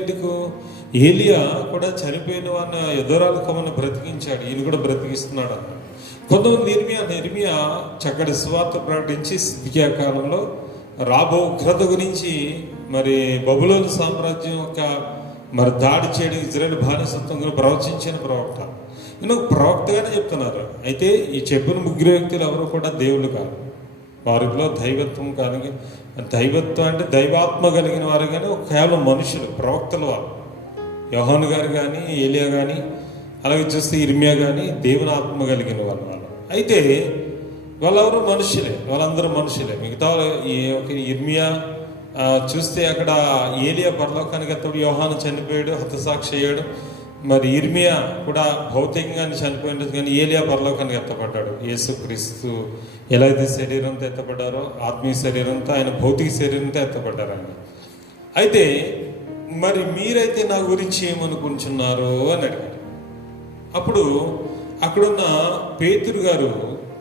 ఎందుకు, ఏలియా కూడా చనిపోయిన వారిని ఎదురాలు కొమ్మను బ్రతికించాడు, ఈయన కూడా బ్రతికిస్తున్నాడు అన్నాడు. కొంతమంది ఇర్మియా చక్కటి సువార్త ప్రకటించి సిద్కియా కాలంలో రాబో ఉగ్రత గురించి, మరి బబులోను సామ్రాజ్యం యొక్క మరి దాడి చేయడం, ఇజ్రాయెల్ బానిసత్వం గురించి ప్రవచించిన ప్రవక్త. నేను ఒక ప్రవక్తగానే చెప్తున్నారు. అయితే ఈ చెప్పిన ముగ్గురు వ్యక్తులు ఎవరు కూడా దేవుళ్ళు కాదు, వారిలో దైవత్వం కాదు. దైవత్వం అంటే దైవాత్మ కలిగిన వారు కానీ కేవలం మనుషులు, ప్రవక్తలు వారు. యోహాను గారు కానీ, ఏలియా కానీ, అలాగే చూస్తే ఇర్మియా కానీ దేవుని ఆత్మ కలిగిన వాళ్ళు. అయితే వాళ్ళెవరు మనుషులే, వాళ్ళందరూ మనుషులే. మిగతా ఇర్మియా చూస్తే అక్కడ ఏలియా పరలోకానికి ఎత్తడు, యోహాను చనిపోయాడు, హతసాక్షి అయ్యాడు. మరి ఇర్మియా కూడా భౌతికంగానే చనిపోయినది, కానీ ఏలియా పరలోకానికి ఎత్తపడ్డాడు. యేసుక్రీస్తు ఎలా అయితే శరీరంతో ఎత్తపడ్డారో, ఆత్మీయ శరీరంతో, ఆయన భౌతిక శరీరంతో ఎత్తపడ్డారు ఆయన. అయితే మరి మీరైతే నా గురించి ఏమనుకుంటున్నారు అని అడిగారు. అప్పుడు అక్కడున్న పేతురు గారు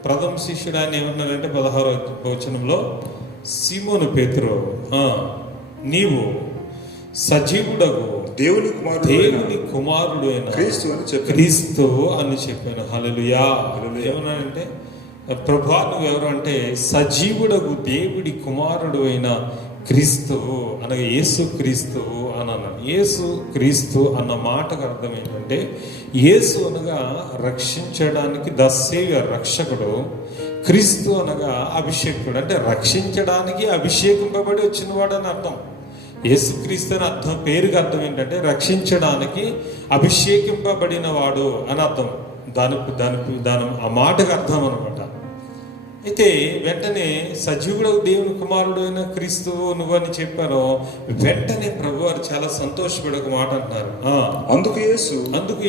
ప్రథమ శిష్యుడు ఆయన ఏమన్నారంటే 16వ వచనంలో, సీమోను పేతురు, నీవు సజీవుడగు దేవుని కుమారుడు అయిన క్రీస్తు అని చెప్పాను. హల్లెలూయా. ఏమన్నానంటే, ప్రభా నువ్వు ఎవరు అంటే సజీవుడగు దేవుడి కుమారుడు అయిన క్రీస్తువు అనగా యేసు క్రీస్తువు అని అన్నాడు. యేసు క్రీస్తు అన్న మాటకు అర్థం ఏంటంటే, యేసు అనగా రక్షించడానికి, ద సేవియర్, రక్షకుడు. క్రీస్తు అనగా అభిషేకుడు, అంటే రక్షించడానికి అభిషేకింపబడి వచ్చినవాడు అని అర్థం. యేసుక్రీస్తు అని అర్థం, పేరుకి అర్థం ఏంటంటే రక్షించడానికి అభిషేకింపబడిన వాడు అని అర్థం. దాని ఆ మాటకు అర్థం అనమాట. అయితే వెంటనే సజీవుడు దేవుని కుమారుడు అయిన క్రీస్తువు నువ్వు అని చెప్పారో వెంటనే ప్రభు వారు చాలా సంతోషపడి ఒక మాట అంటున్నారు. అందుకు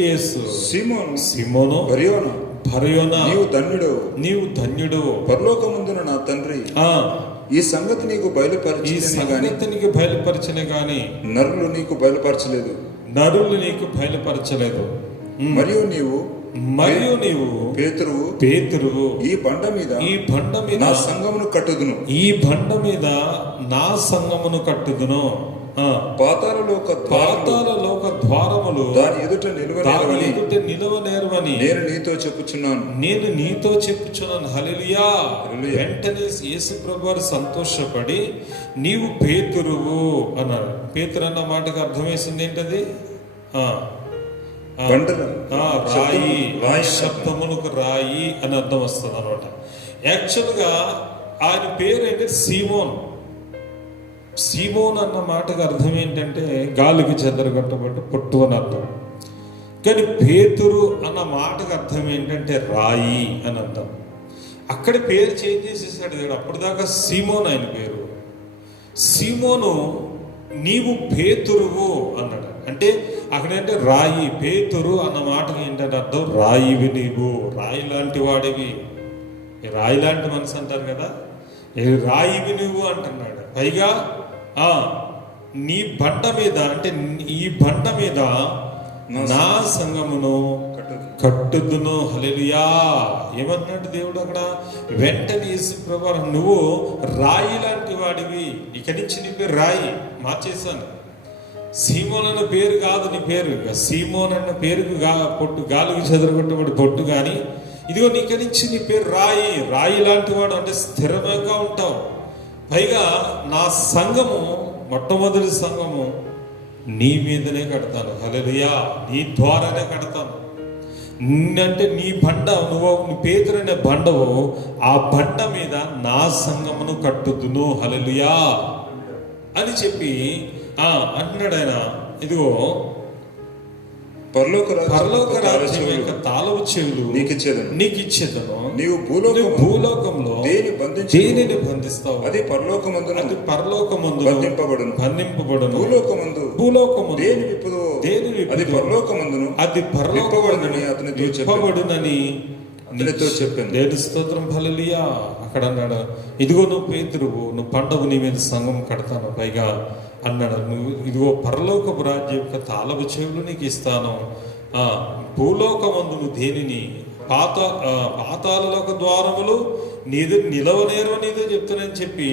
యేసు సీమోను బరయోనా నీవు ధన్యుడు పరలోకమందున నా తండ్రి ఈ సంగతి నీకు బయలుపరిచిన గాని నరులు నీకు బయలుపరచలేదు. మరియు నీవు పేతురువు ఈ బండ మీద నా సంఘమును కట్టుదును. పాతాళలోక ద్వారములు దాని ఎదుట నిలవనేరవని నేను నీతో చెప్పుచున్నాను. హల్లెలూయా. వెంటనే యేసు ప్రభువారు సంతోషపడి నీవు పేతురువు అన్నారు. పేతురు అన్న మాటకు అర్థం వేసింది ఏంటది? రాయి, శబ్దమునకు రాయి అని అర్థం వస్తుంది అనమాట. యాక్చువల్గా ఆయన పేరు ఏంటంటే సీమోన్ అన్న మాటకు అర్థం ఏంటంటే గాలికి చెదరగొట్టబట్టు పొట్టు అని అర్థం. కానీ పేతురు అన్న మాటకు అర్థం ఏంటంటే రాయి అని అర్థం. అక్కడ పేరు చేంజ్ చేసేసాడు దేవుడు. అప్పటిదాకా సీమోన్ ఆయన పేరు. సీమోను నీవు పేతురువు అన్నాడు. అంటే అక్కడంటే రాయి, పేతురు అన్న మాటకి ఏంటంటే అర్థం రాయివి, నీవు రాయి లాంటి వాడివి. రాయి లాంటి మనసు అంటారు కదా, రాయివి నువ్వు అంటున్నాడు. పైగా నీ బండ మీద, అంటే ఈ బండ మీద నా సంఘమును కట్టుదును. హల్లెలూయా. ఏమన్నాడు దేవుడు అక్కడ? వెంటనే యేసు ప్రభువు నువ్వు రాయి లాంటి వాడివి, ఇక నుంచి నీ పేరు రాయి మార్చేశాను. సీమోన్ అన్న పేరు కాదు నీ పేరు. సీమోన్ అన్న పేరుకు పొట్టు, గాలికి చెదరగొట్టబడి పొట్టు. కానీ ఇదిగో నీక నుంచి నీ పేరు రాయి లాంటి వాడు, అంటే స్థిరంగా ఉంటావు. పైగా నా సంఘము, మొట్టమొదటి సంఘము నీ మీదనే కడతాను. హల్లెలూయా. నీ ద్వారానే కడతాను. అంటే నీ బండ, నీ పేతురు అనే బండవు, ఆ బండ మీద నా సంఘమును కట్టుదును. హల్లెలూయా అని చెప్పి అంటున్నాడు ఆయన. ఇదిగో పరలోక రాజ్యం యొక్క తాళపు చెవులు నీకు ఇచ్చేదను. నీవు భూలోకంలో దేనిని బంధిస్తావు అది పరలోకమందు బంధింపబడును. భూలోకమందు దేని అది పరలోకమందును విప్పబడునని చెప్పింది. దేని స్తోత్రం. హల్లెలూయా. అక్కడ అన్నాడు, ఇదిగో నువ్వు పేతురువు, నువ్వు పండవు, నీ మీద సంఘం కడతాను. పైగా అన్నాడు, నువ్వు ఇదిగో పరలోకపు రాజ్యం యొక్క తాళపు చెవులు నీకు ఇస్తాను. భూలోకమందు నువ్వు దేనిని, పాతాళలోక ద్వారములు నీదు నిలవనేరు నీతో చెప్తానని చెప్పి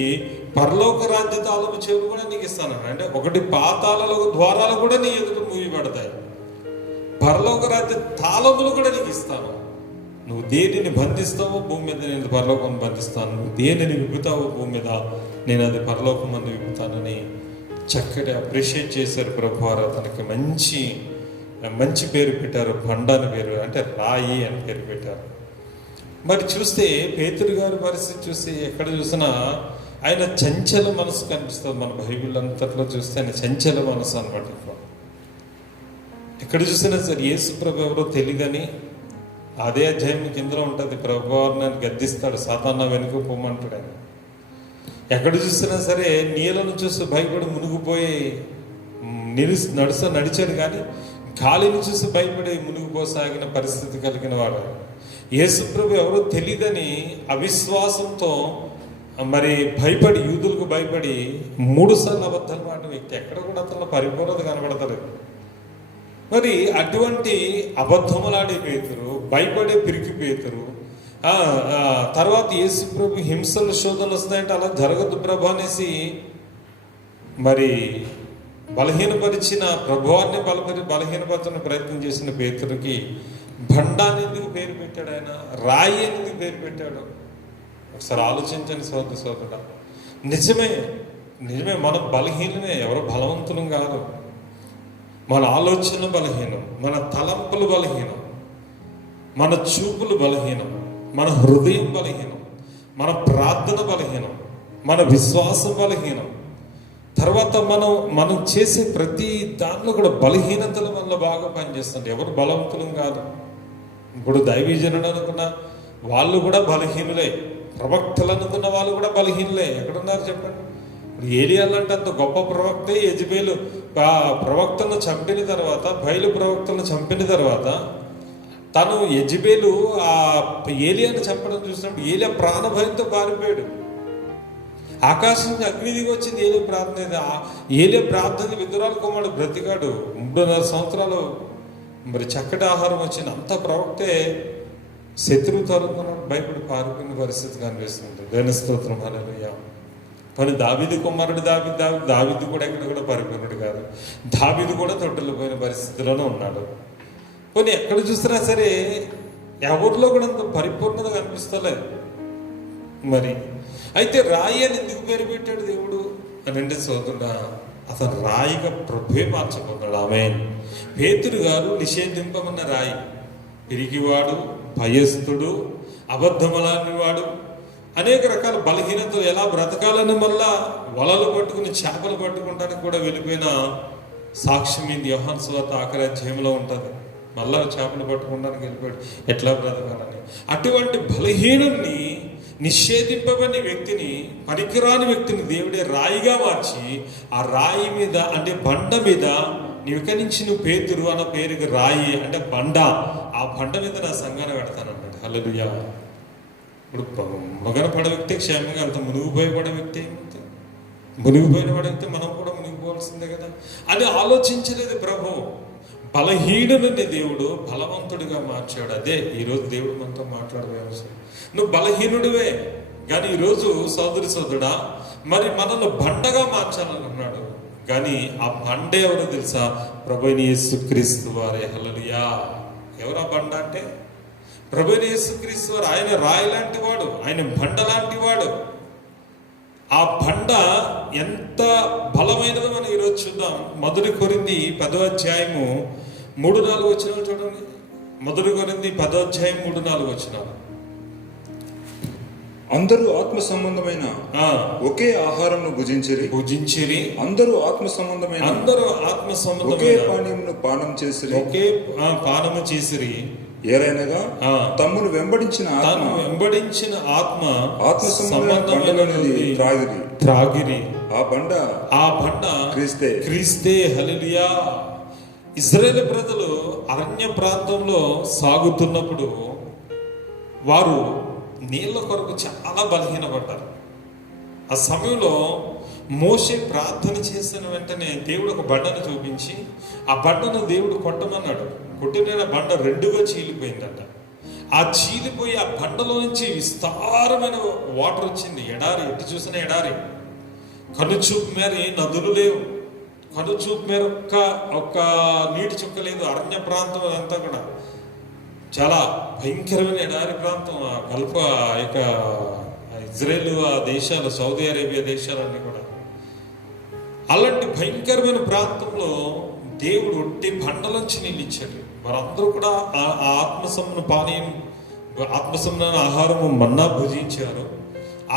పరలోక రాజ్య తాళపు చెవులు కూడా నీకు ఇస్తాను. అంటే ఒకటి, పాతాళలోక ద్వారాలు కూడా నీ ఎదుట మూయబడతాయి, పరలోక రాజ్య తాళములు కూడా నీకు ఇస్తాను. నువ్వు దేనిని బంధిస్తావో భూమి మీద నేను పరలోకం బంధిస్తాను, నువ్వు దేనిని విప్పుతావో భూమి మీద నేను అది పరలోకం మంది విప్పుతానని చక్కటి అప్రిషియేట్ చేశారు ప్రభువారు. తనకి మంచి పేరు పెట్టారు. బండ అని పేరు, అంటే రాయి అని పేరు పెట్టారు. మరి చూస్తే పేతురు గారి పరిస్థితి చూస్తే ఎక్కడ చూసినా ఆయన చంచల మనసు కనిపిస్తుంది. మన బైబిల్ అంతట్లో చూస్తే ఆయన చంచల మనసు అనమాట. ఎక్కడ చూసినా సరే యేసు ప్రభు ఎవరో తెలియదని అదే అధ్యాయం కిందలో ఉంటుంది. ప్రభువారిని గద్దిస్తాడు, సాతానా వెనుక పోమంటాడు ఆయన. ఎక్కడ చూసినా సరే నీళ్ళను చూసి భయపడి మునిగిపోయి నడిచాడు. కానీ గాలిని చూసి భయపడి మునిగిపోసాగిన పరిస్థితి కలిగిన వాడు. యేసు ప్రభు ఎవరో తెలియదని అవిశ్వాసంతో మరి భయపడి, యూదులకు భయపడి 3 సార్లు అబద్ధాలు మాట వ్యక్తి ఎక్కడ కూడా అతను పరిపూర్ణత కనబడతలేదు. మరి అటువంటి అబద్ధములాడే పేతురు, భయపడే పిరికి పేతురు, తర్వాత యేసు ప్రభు హింసలు శోధనలు వస్తాయంటే అలా జరగదు ప్రభు అనేసి మరి బలహీనపరిచిన ప్రభువాన్ని బలహీనపరచని ప్రయత్నం చేసిన పేతురికి బండ అనేది పేరు పెట్టాడు ఆయన, రాయి అనేది పేరు పెట్టాడు. ఒకసారి ఆలోచించండి సోదరుడా. నిజమే మనం బలహీనమే, ఎవరు బలవంతులం కాదు. మన ఆలోచన బలహీనం, మన తలంపులు బలహీనం, మన చూపులు బలహీనం, మన హృదయం బలహీనం. మన ప్రార్థన బలహీనం, మన విశ్వాసం బలహీనం. తర్వాత మనం చేసే ప్రతి దాంట్లో కూడా బలహీనతల వల్ల బాగా పనిచేస్తుంది. ఎవరు బలవంతులం కాదు. ఇప్పుడు దైవజనుడు అనుకున్న వాళ్ళు కూడా బలహీనులే, ప్రవక్తలు అనుకున్న వాళ్ళు కూడా బలహీనులే. ఎక్కడున్నారు చెప్పండి? ఇప్పుడు ఏలియా లాంటి అంత గొప్ప ప్రవక్తే యెజబేలు ప్రవక్తలను చంపిన తర్వాత, బయలు ప్రవక్తలను చంపిన తర్వాత తను యెజబేలు ఆ ఏలియాను చంపడం చూసినప్పుడు ఏలియా ప్రాణభయంతో పారిపోయాడు. ఆకాశం నుంచి అగ్ని దిగి వచ్చింది ఏలియా ప్రార్థన. ఏలియా ప్రార్థన విధురాలు కుమారుడు బ్రతికాడు 3.5 సంవత్సరాలు. మరి చక్కటి ఆహారం వచ్చింది. అంత ప్రవక్తే శత్రువు తరుముకున్నాడు, భయపడి పారిపోయిన పరిస్థితి కనిపిస్తుంది. దేని స్తోత్రం, హల్లెలూయా. కానీ దావీదు కుమారుడు దావీదు కూడా ఎక్కడ కూడా పారిపోయినాడు కాదు. దావీదు కూడా తొట్టెలు పోయిన పరిస్థితిలోనే ఉన్నాడు. కొన్ని ఎక్కడ చూసినా సరే ఎవరిలో కూడా అంత పరిపూర్ణత కనిపిస్తలేదు. మరి అయితే రాయి అని ఎందుకు పేరు పెట్టాడు దేవుడు అని అంటే సోదరుడా, అతను రాయిగా ప్రభువే మార్చబోతున్నాడు. ఆమేన్. పేతురు గారు నిషేధింపమన్న రాయి, పిరికివాడు, భయస్థుడు, అబద్ధములాని వాడు, అనేక రకాల బలహీనతలు ఎలా బ్రతకాలని మళ్ళా వలలు పట్టుకుని చేపలు పట్టుకుంటానికి కూడా వెళ్ళిపోయిన సాక్ష్యం ఇది యోహాను సువార్త ఆఖరి అధ్యాయంలో ఉంటుంది. మళ్ళా చేపలు పట్టుకోవడానికి వెళ్ళిపోయాడు ఎట్లా బ్రతకాలని. అటువంటి బలహీనుణ్ణి, నిషేధింపబడిన వ్యక్తిని, పనికిరాని వ్యక్తిని దేవుడే రాయిగా మార్చి ఆ రాయి మీద అంటే బండ మీద నువ్వు పేతురు అన్న పేరుకి రాయి అంటే బండ, ఆ బండ మీద నా సంఘాన్ని కడతానన్నాడు. హల్లెలూయా. ఇప్పుడు మగన పడే వ్యక్తి క్షేమంగా వెళ్తాం, మునిగిపోయే వ్యక్తి ఏమిటి? మునిగిపోయిన వ్యక్తి మనం కూడా మునిగిపోవాల్సిందే కదా అని ఆలోచించలేదు ప్రభు. బలహీనుని దేవుడు బలవంతుడిగా మార్చాడు. అదే ఈరోజు దేవుడు మనతో మాట్లాడబోయే. నువ్వు బలహీనుడివే, కానీ ఈరోజు సోదరుడా మరి మనల్ని బండగా మార్చాలనుకున్నాడు. కానీ ఆ బండ ఎవరో తెలుసా? ప్రభువైన యేసుక్రీస్తు వారే. హల్లెలూయా. ఎవరు ఆ బండ అంటే? ప్రభువైన యేసుక్రీస్తు వారు. ఆయన రాయి లాంటి వాడు, ఆయన బండ లాంటి వాడు. ఆ బండ ఎంత బలమైనదో మనం ఈరోజు చూద్దాం. 1 కొరింథీ 10వ అధ్యాయము 3-4 వచనాలు చూడండి. 1 కొరింథీ 10వ అధ్యాయం 3-4 వచనాలు. అందరూ ఆత్మ సంబంధమైన ఒకే ఆహారంను భుజించిరి. అందరూ ఆత్మ సంబంధమైన ఒకే పానీయమును పానము చేసిరి. ఏరైనగా తమ్మును వెంబడించిన ఆత్మ సంబంధమైనది త్రాగిరి. ఆ బండ క్రీస్తే. హల్లెలూయా. ఇశ్రాయేలు ప్రజలు అరణ్య ప్రాంతంలో సాగుతున్నప్పుడు వారు నీళ్ళ కొరకు చాలా బలహీనపడ్డారు. ఆ సమయంలో మోషే ప్రార్థన చేసిన వెంటనే దేవుడు ఒక బండను చూపించి ఆ బండను దేవుడు కొట్టమన్నాడు. కొట్టిన బండ 2గా చీలిపోయిందంట. ఆ చీలిపోయి ఆ బండలో నుంచి విస్తారమైన వాటర్ వచ్చింది. ఎడారి, ఎటు చూసిన ఎడారి. కనుచూపు మేర నదులు లేవు, కనుచూపు మేర ఒక్క నీటి చుక్క లేదు. అరణ్య ప్రాంతం అదంతా కూడా చాలా భయంకరమైన ఎడారి ప్రాంతం. ఆ గల్ఫ్ యొక్క ఇజ్రాయెల్ ఆ దేశాలు, సౌదీ అరేబియా దేశాలన్నీ కూడా అలాంటి భయంకరమైన ప్రాంతంలో దేవుడు ఒట్టి బండలోంచి నీళ్ళు ఇచ్చాడు. వారందరూ కూడా ఆ ఆత్మ సంబంధమైన ఆహారము మన్నా భుజించారు.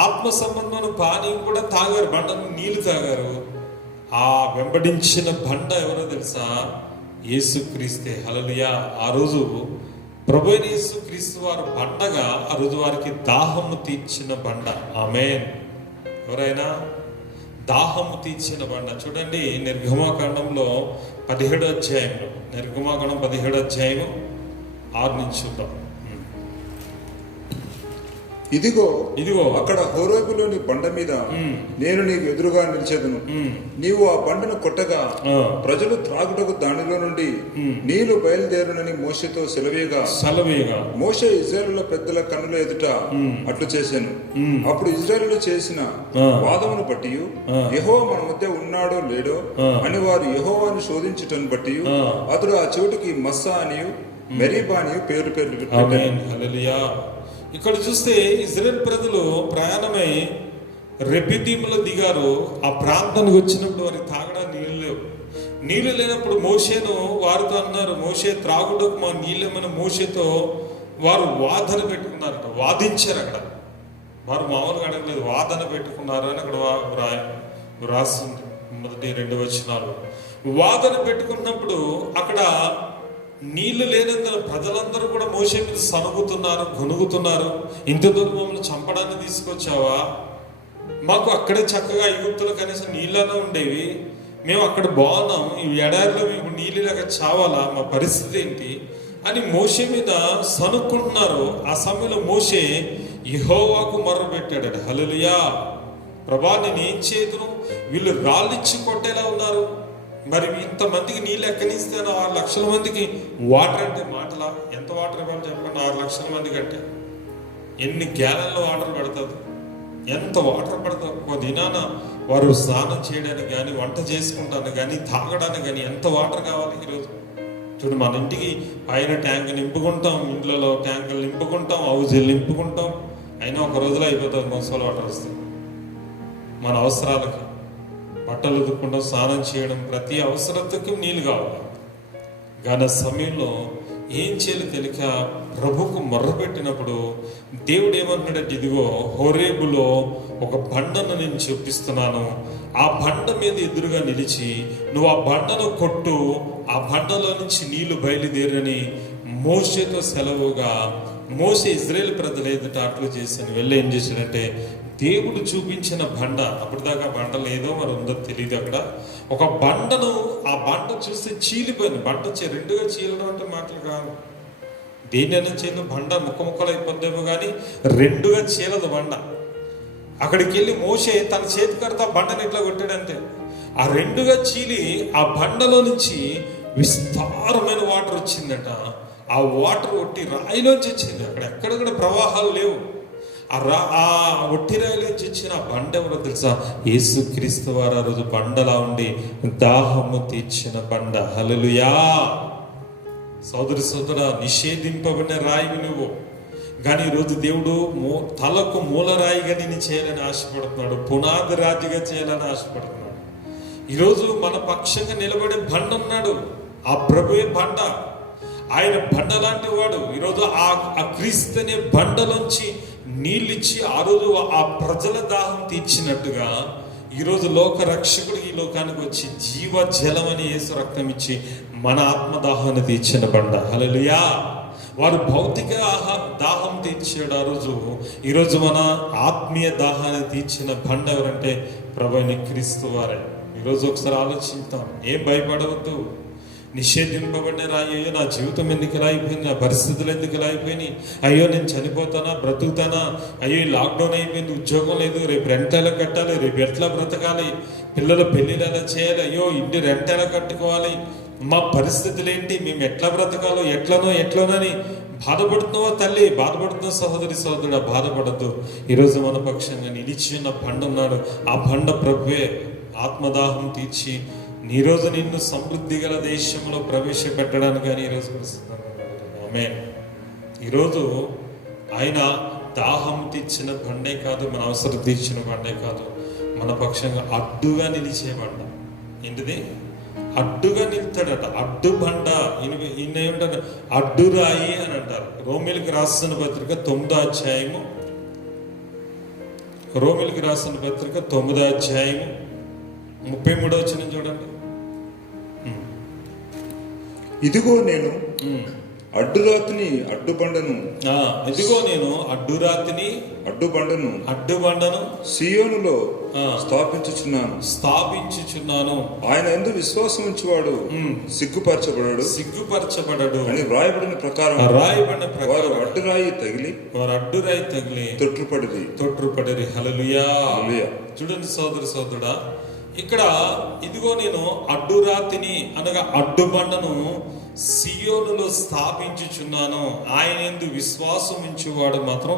ఆత్మ సంబంధమైన పానీయం కూడా తాగారు. బండను నీళ్లు తాగారు. ఆ వెంబడించిన బండ ఎవరో తెలుసా? యేసుక్రీస్తే. హల్లెలూయా. ఆ రోజు ప్రభువైన యేసుక్రీస్తు వారు బండగా, ఆ రోజు వారికి దాహము తీర్చిన బండ. ఆమేన్. ఎవరైనా దాహము తీర్చిన బండ. చూడండి నిర్గమాకాండంలో 17వ అధ్యాయంలో, నిర్గమాకాండం 17వ అధ్యాయం 6 నుంచి చూద్దాం. ఇదిగో అక్కడ హోరేబులోని బండ మీద నేను నీకు ఎదురుగా నిలిచెదను. నీవు ఆ బండను కొట్టగా ప్రజలు త్రాగుటకు దానిలో నుండి నీళ్లు బయలుదేరునని మోషేతో సెలవేగా మోషే ఇశ్రాయేలు పెద్దల కన్నుల ఎదుట అట్లు చేశాను. అప్పుడు ఇశ్రాయేలు చేసిన వాదమును బట్టి యెహోవా మన మధ్య ఉన్నాడో లేడో అని వారు యెహోవాను శోధించుటను బట్టి అతడు ఆ చోటుకి మస్సా అనియు మెరీబా అనియు పేరు పెట్టాడు. ఇక్కడ చూస్తే ఇజ్రాయెల్ ప్రజలు ప్రయాణమై రెపిదీములో దిగారు. ఆ ప్రాంతానికి వచ్చినప్పుడు వారికి తాగడానికి నీళ్లు లేనప్పుడు మోషేను వారితో అన్నారు, మోషే త్రాగుటకు మా నీళ్ళేమని మోషేతో వారు వాదన పెట్టుకున్నారట, వాదించారు. అక్కడ వారు మామూలుగా అడగలేదు, వాదన పెట్టుకున్నారు అని అక్కడ రాస్తుంది. మొదటి 2 వచనాలు వాదన పెట్టుకున్నప్పుడు అక్కడ నీళ్లు లేనందున ప్రజలందరూ కూడా మోషే మీద సనుగుతున్నారు, గొనుగుతున్నారు. ఇంత దూరం మమ్మల్ని చంపడానికి తీసుకొచ్చావా? మాకు అక్కడే చక్కగా ఐగుప్తులు కనీసం నీళ్ళనే ఉండేవి, మేము అక్కడ బాగున్నాం, ఈ ఎడారిలో మేము నీళ్ళు లేక చావాలా, మా పరిస్థితి ఏంటి అని మోషే మీద సనుక్కుంటున్నారు. ఆ సమయంలో మోషే యెహోవాకు మొర్ర పెట్టాడు. హల్లెలూయా, ప్రభా నేను ఏం చేతును, వీళ్ళు రాళ్ళిచ్చి కొట్టేలా ఉన్నారు, మరి ఇంతమందికి నీళ్ళు ఎక్కనిస్తాను? 6 లక్షల మందికి వాటర్ అంటే మాటలా? ఎంత వాటర్ ఇవ్వాలి చెప్పండి? 6 లక్షల మందికి అంటే ఎన్ని గ్యాలన్ల వాటర్ పడుతుంది? ఎంత వాటర్ పడుతుంది? ఒక దినాన వారు స్నానం చేయడానికి కానీ, వంట చేసుకుంటానికి కానీ, తాగడానికి కానీ ఎంత వాటర్ కావాలి? ఈరోజు చూడు, మన ఇంటికి పైన ట్యాంక్ నింపుకుంటాం, ఇంట్లో ట్యాంకులు నింపుకుంటాం, హౌజీలు నింపుకుంటాం, అయినా ఒక రోజులో అయిపోతుంది. మున్సిపల్ వాటర్ వస్తుంది. మన అవసరాలకి బట్టలు ఉతుక్కుంటాం, స్నానం చేయడం, ప్రతి అవసరతకి నీళ్ళు కావాలి. కానీ సమయంలో ఏం చేయాలి తెలియక ప్రభుకు మొర్రపెట్టినప్పుడు దేవుడు ఏమంటున్నాడంటే, ఇదిగో హోరేబులో ఒక బండను నేను చూపిస్తున్నాను, ఆ బండ మీద ఎదురుగా నిలిచి నువ్వు ఆ బండను కొట్టు, ఆ బండలో నుంచి నీళ్లు బయలుదేరని మోషేతో సెలవుగా మోషే ఇజ్రాయేల్ ప్రజలు ఎదుట అట్లు చేశాను. వెళ్ళి ఏం చేశాడంటే, దేవుడు చూపించిన బండ, అప్పటిదాకా బండ లేదో మరి ఉందో తెలియదు, అక్కడ ఒక బండను, ఆ బండ చూస్తే చీలిపోయింది. బండ 2గా చీలడం అంటే మాటలు కాదు. దేనైనా చీల బండ ముక్కలు అయిపోద్దేమో కానీ 2గా చీలదు బండ. అక్కడికి వెళ్ళి మోషే తన చేతి కడతా బండను ఇట్లా కొట్టాడంతే, ఆ 2గా చీలి ఆ బండలో నుంచి విస్తారమైన వాటర్ వచ్చిందట. ఆ వాటర్ ఒట్టి రాయిలోంచి వచ్చింది. అక్కడ ఎక్కడ కూడా ప్రవాహాలు లేవు. ఆ ఒట్టి రాయిలోంచి వచ్చిన ఆ బండ ఎవరో తెలుసా? యేసుక్రీస్తు వారు ఆ రోజు బండలా ఉండి దాహము తీర్చిన బండ. హల్లెలూయా. సోదరి సోదరా, నిషేధింపబడిన రాయివి నువ్వు, కానీ ఈరోజు దేవుడు తలకు మూలరాయిగా నిన్ను చేయాలని ఆశపడుతున్నాడు, పునాది రాతిగా చేయాలని ఆశపడుతున్నాడు. ఈరోజు మన పక్షంగా నిలబడే బండ ఉన్నాడు, ఆ ప్రభువే బండ. ఆయన బండ లాంటి వాడు. ఈరోజు ఆ క్రీస్తు అనే బండలోంచి నీళ్ళిచ్చి ఆ రోజు ఆ ప్రజల దాహం తీర్చినట్టుగా ఈరోజు లోక రక్షకుడు ఈ లోకానికి వచ్చి జీవ జలం అని యేసు రక్తం ఇచ్చి మన ఆత్మదాహాన్ని తీర్చిన బండ. హల్లెలూయా. వారు భౌతిక దాహం తీర్చాడు ఆ రోజు. ఈరోజు మన ఆత్మీయ దాహాన్ని తీర్చిన బండ ఎవరంటే ప్రభువైన క్రీస్తు వారే. ఈరోజు ఒకసారి ఆలోచిద్దాం. ఏం భయపడవద్దు. నిషేధింపబడిన రాయి, అయ్యో నా జీవితం ఎందుకు ఇలా అయిపోయింది, నా పరిస్థితులు ఎందుకు ఇలా అయిపోయినాయి, అయ్యో నేను చనిపోతానా, బ్రతుకుతానా, అయ్యో ఈ లాక్డౌన్ అయిపోయింది, ఉద్యోగం లేదు, రేపు రెంట్ ఎలా కట్టాలి, రేపు ఎట్లా బ్రతకాలి, పిల్లల పెళ్ళిళ్ళు ఎలా చేయాలి, అయ్యో ఇంటి రెంట్ ఎలా కట్టుకోవాలి, మా పరిస్థితులు ఏంటి, మేము ఎట్లా బ్రతకాలో, ఎట్లనోని బాధపడుతున్నావో తల్లి, బాధపడుతున్న సహోదరి సహోదరుడు, బాధపడద్దు. ఈరోజు మన పక్షంగా నిలిచి ఉన్న బండ ఉన్నాడు. ఆ బండ ప్రభువే ఆత్మదాహం తీర్చి ఈరోజు నిన్ను సమృద్ధి గల దేశంలో ప్రవేశపెట్టడానికి కానీ ఈరోజు ఆమేన్. ఈరోజు ఆయన దాహం తీర్చిన బండే కాదు, మన అవసరం తీర్చిన బండే కాదు, మన పక్షంగా అడ్డుగా నిలిచే బండ. ఏంటిది? అడ్డుగా నిలుతాడట. అడ్డు బండ. ఈయన ఏమంటారు? అడ్డురాయి అని అంటారు. రోమిలికి రాసిన పత్రిక 9వ అధ్యాయము, రోమిలికి రాసిన పత్రిక 9వ అధ్యాయము 33వ వచనం చూడండి. ఇదిగో నేను అడ్డురాతిని అడ్డుబండను, ఇదిగో నేను అడ్డురాతిని అడ్డుబండను సియోనులో స్థాపించుచున్నాను. ఆయన యందు విశ్వాసం ఉంచువాడు సిగ్గుపరచబడడు అని వ్రాయబడిన ప్రకారం వారు అడ్డురాయి తగిలి తొట్రుపడిరి. హల్లెలూయా. చూడండి సోదరుడా, ఇక్కడ ఇదిగో నేను అడ్డురాతిని అనగా అడ్డుబండను సియోనులో స్థాపించుచున్నాను, ఆయన యందు విశ్వాసం ఉంచేవాడు మాత్రం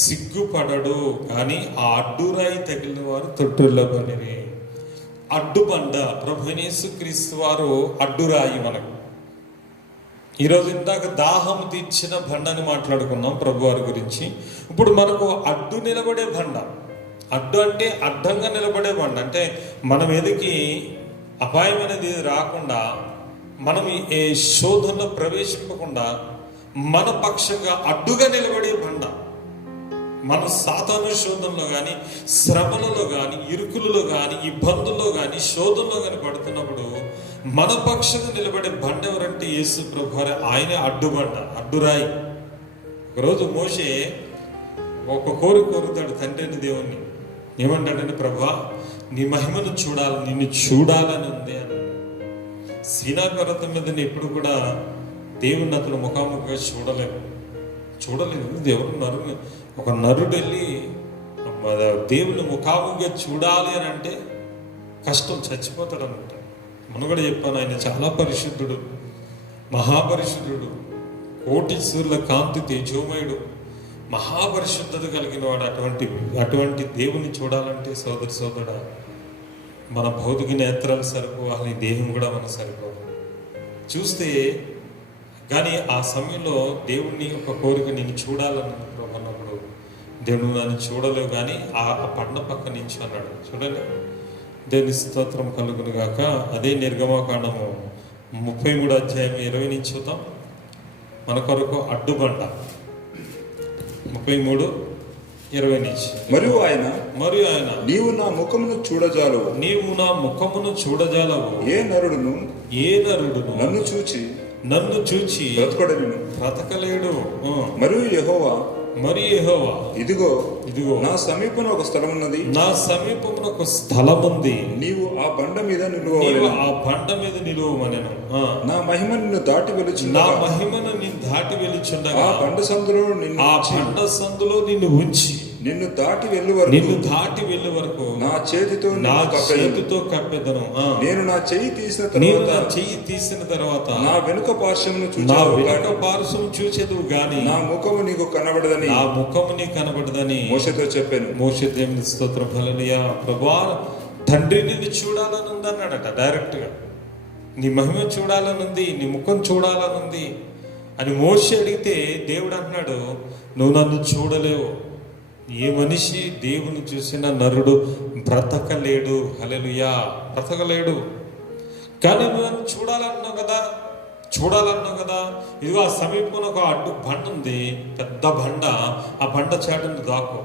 సిగ్గుపడడు, కానీ ఆ అడ్డురాయి తగిలిన వారు తొట్టిల్లబడిరి. అడ్డుబండ ప్రభువైన యేసుక్రీస్తు వారు అడ్డురాయి మనకు. ఈరోజు ఇందాక దాహం తీర్చిన బండని మాట్లాడుకున్నాం ప్రభు వారి గురించి. ఇప్పుడు మనకు అడ్డు నిలబడే బండ. అడ్డు అంటే అడ్డంగా నిలబడే బండ, అంటే మనం ఎదికి అపాయం అనేది రాకుండా, మనం ఏ శోధనలో ప్రవేశింపకుండా మన పక్షంగా అడ్డుగా నిలబడే బండ. మన సాతాను శోధనలో కానీ, శ్రమలలో కానీ, ఇరుకులలో కానీ, ఇబ్బందుల్లో కానీ, శోధనలో కానీ పడుతున్నప్పుడు మన పక్షంగా నిలబడే బండ ఎవరంటే యేసు ప్రభువారే. ఆయనే అడ్డుబండ, అడ్డురాయి. ఒకరోజు మోషే ఒక కోరుతాడు తండ్రిని దేవుణ్ణి. ఏమంటాడంటే, ప్రభా నీ మహిమను చూడాలి, నిన్ను చూడాలని ఉంది అని. సీనా పర్వతం మీద ఎప్పుడు కూడా దేవుణ్ణి అతను ముఖాముఖిగా చూడలేదు. దేవుడు ఒక నరుడు వెళ్ళి దేవుని ముఖాముఖిగా చూడాలి అని అంటే కష్టం, చచ్చిపోతాడు అనమాట. మనం కూడా చెప్పాను, ఆయన చాలా పరిశుద్ధుడు, మహాపరిశుద్ధుడు, కోటి సూర్యుల కాంతి తేజోమయుడు, మహాపరిశుద్ధత కలిగిన వాడు. అటువంటి దేవుని చూడాలంటే సోదరుడా మన భౌతిక నేత్రాలు సరిపోవాలి, దేహం కూడా మనకు సరిపోదు. చూస్తే కానీ ఆ సమయంలో దేవుడిని ఒక కోరిక నేను చూడాలన్నప్పుడు దేవుడు నన్ను చూడలేవు కానీ ఆ పండ పక్క నుంచి అన్నాడు. చూడండి, దేవుని స్తోత్రం కలుగును గాక. అదే నిర్గమకాండము 33 అధ్యాయం 20 నుంచి చూద్దాం. మన కొరకు అడ్డుబండ 33:20 నుంచి. మరియు ఆయన నీవు నా ముఖమును చూడజాలవు, ఏ నరుడును నన్ను చూచి బ్రతకలేడు. మరియు యెహోవా ఇదిగో నా సమీపమున ఒక స్థలం ఉన్నది, నీవు ఆ బండ మీద నిలువమనెను. నా మహిమ నిన్ను దాటి వెలుచుండగా ఆ బండ సందులో నిన్ను ఉంచి నిన్ను దాటి వెళ్ళు వరకు నా చేతితో కప్పెదను. నేను నా చెయ్యి తీసిన తర్వాత నా వెనుక పార్శ్వమును చూచెదవు గాని నా ముఖము నీకు కనబడదని మోషేతో చెప్పాను. మోషే దేవుని స్తోత్రం, హల్లెలూయా. ప్రభువా తండ్రి నిన్ను చూడాలని ఉంది అన్నాడట డైరెక్ట్ గా. నీ మహిమ చూడాలనుంది, నీ ముఖం చూడాలనుంది అని మోషే అడిగితే దేవుడు అంటున్నాడు, నువ్వు నన్ను చూడలేవు. ఏ మనిషి దేవుని చూసిన నరుడు బ్రతకలేడు. హల్లెలూయా, బ్రతకలేడు. కానీ నువ్వు నన్ను చూడాలన్నావు కదా. ఇదిగో ఆ సమీపంలో ఒక అడ్డు బండ ఉంది, పెద్ద బండ. ఆ బండ చాటును దాకు.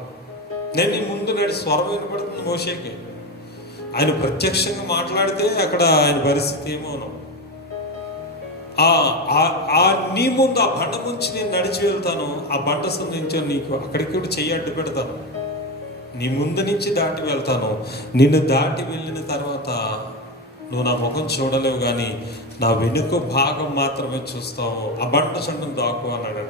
నేను నీ ముందు నడి స్వరం వినపడుతుంది మోషేకి. ఆయన ప్రత్యక్షంగా మాట్లాడితే అక్కడ ఆయన పరిస్థితి ఏమోను. నీ ముందు ఆ బండ నుంచి నేను నడిచి వెళ్తాను. ఆ బండ సంధించి నీకు అక్కడికి చెయ్యి అడ్డు పెడతాను. నీ ముందు నుంచి దాటి వెళ్తాను. నిన్ను దాటి వెళ్ళిన తర్వాత నువ్వు నా ముఖం చూడలేవు కానీ నా వెనుక భాగం మాత్రమే చూస్తావు. ఆ బండ చండం దాకు అన్నాడు.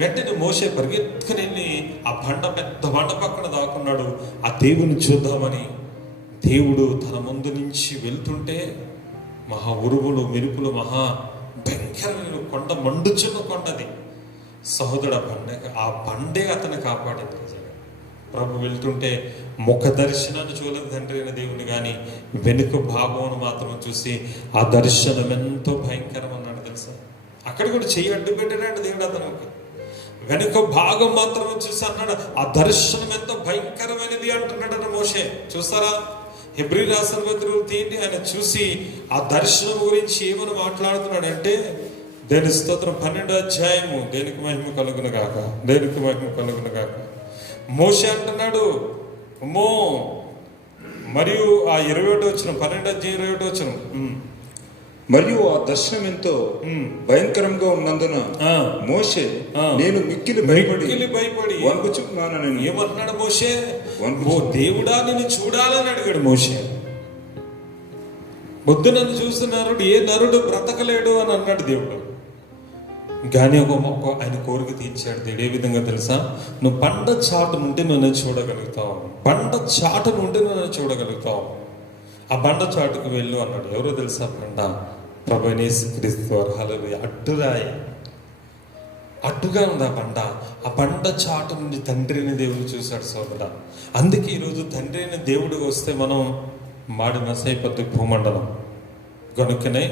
వెంటనే మోషే పరిగెత్తుకుని వెళ్ళి ఆ పెద్ద బండ పక్కన దాక్కున్నాడు. ఆ దేవుని చూద్దామని. దేవుడు తన ముందు నుంచి వెళ్తుంటే మహా ఉరుములు, మెరుపులు, మహా భయంకరమైన కొండ, మండుచున్న కొండది. సహోదరుడు ఆ బండే అతను కాపాడింది. ప్రభు వెళ్తుంటే ముఖ దర్శనాన్ని చూడలేదు తండ్రి అయిన దేవుని, కానీ వెనుక భాగమును మాత్రం చూసి ఆ దర్శనం ఎంతో భయంకరం అన్నాడు తెలుసా. అక్కడ కూడా చెయ్యి అడ్డు పెట్టాడు దేవుడు అతనికి. వెనుక భాగం మాత్రం చూసి అన్నాడు ఆ దర్శనం ఎంతో భయంకరమైనది అంటున్నాడు మోషే. చూస్తారా, హెబ్రీ రాసిన పత్రికలు తీయండి. ఆయన చూసి ఆ దర్శనం గురించి ఏమని మాట్లాడుతున్నాడంటే, దేని స్తోత్రం 12వ అధ్యాయము, దేనికి మహిమ కలుగును గాక. మోషే అంటున్నాడు, అమ్మో. మరియు ఆ 21వ వచనం, 12వ అధ్యాయం 21వ వచనం. మరియు ఆ దర్శనం ఎంతో భయంకరంగా ఉన్నందున మోషే నేను మిక్కిలి భయపడి వణుకుచున్నాను. నేను ఏమంటున్నాడు మోషే? దేవుడా నిన్ను చూడాలని అడిగాడు మోషే. వద్దు నన్ను చూస్తున్నారు, ఏ నరుడు బ్రతకలేడు అని అన్నాడు దేవుడు. కానీ ఆయన కోరిక తీర్చాడు దేవుడు. ఏ విధంగా తెలుసా? నువ్వు బండ చాటు నుండి నన్ను చూడగలుగుతావు. ఆ బండ చాటుకు వెళ్ళు అన్నాడు. ఎవరో తెలుసా? బండ ప్రభువైన యేసుక్రీస్తు వారు. హల్లెలూయా. అడ్డురాయి, అడ్డుగా ఉంది ఆ బండ. ఆ బండ చాటు నుండి తండ్రి అయిన దేవుడు చూశాడు సోదరుడా. అందుకే ఈరోజు తండ్రి అయిన దేవుడు వస్తే మనం మాడి మసైపోద్ది భూమండలం. కనుకనే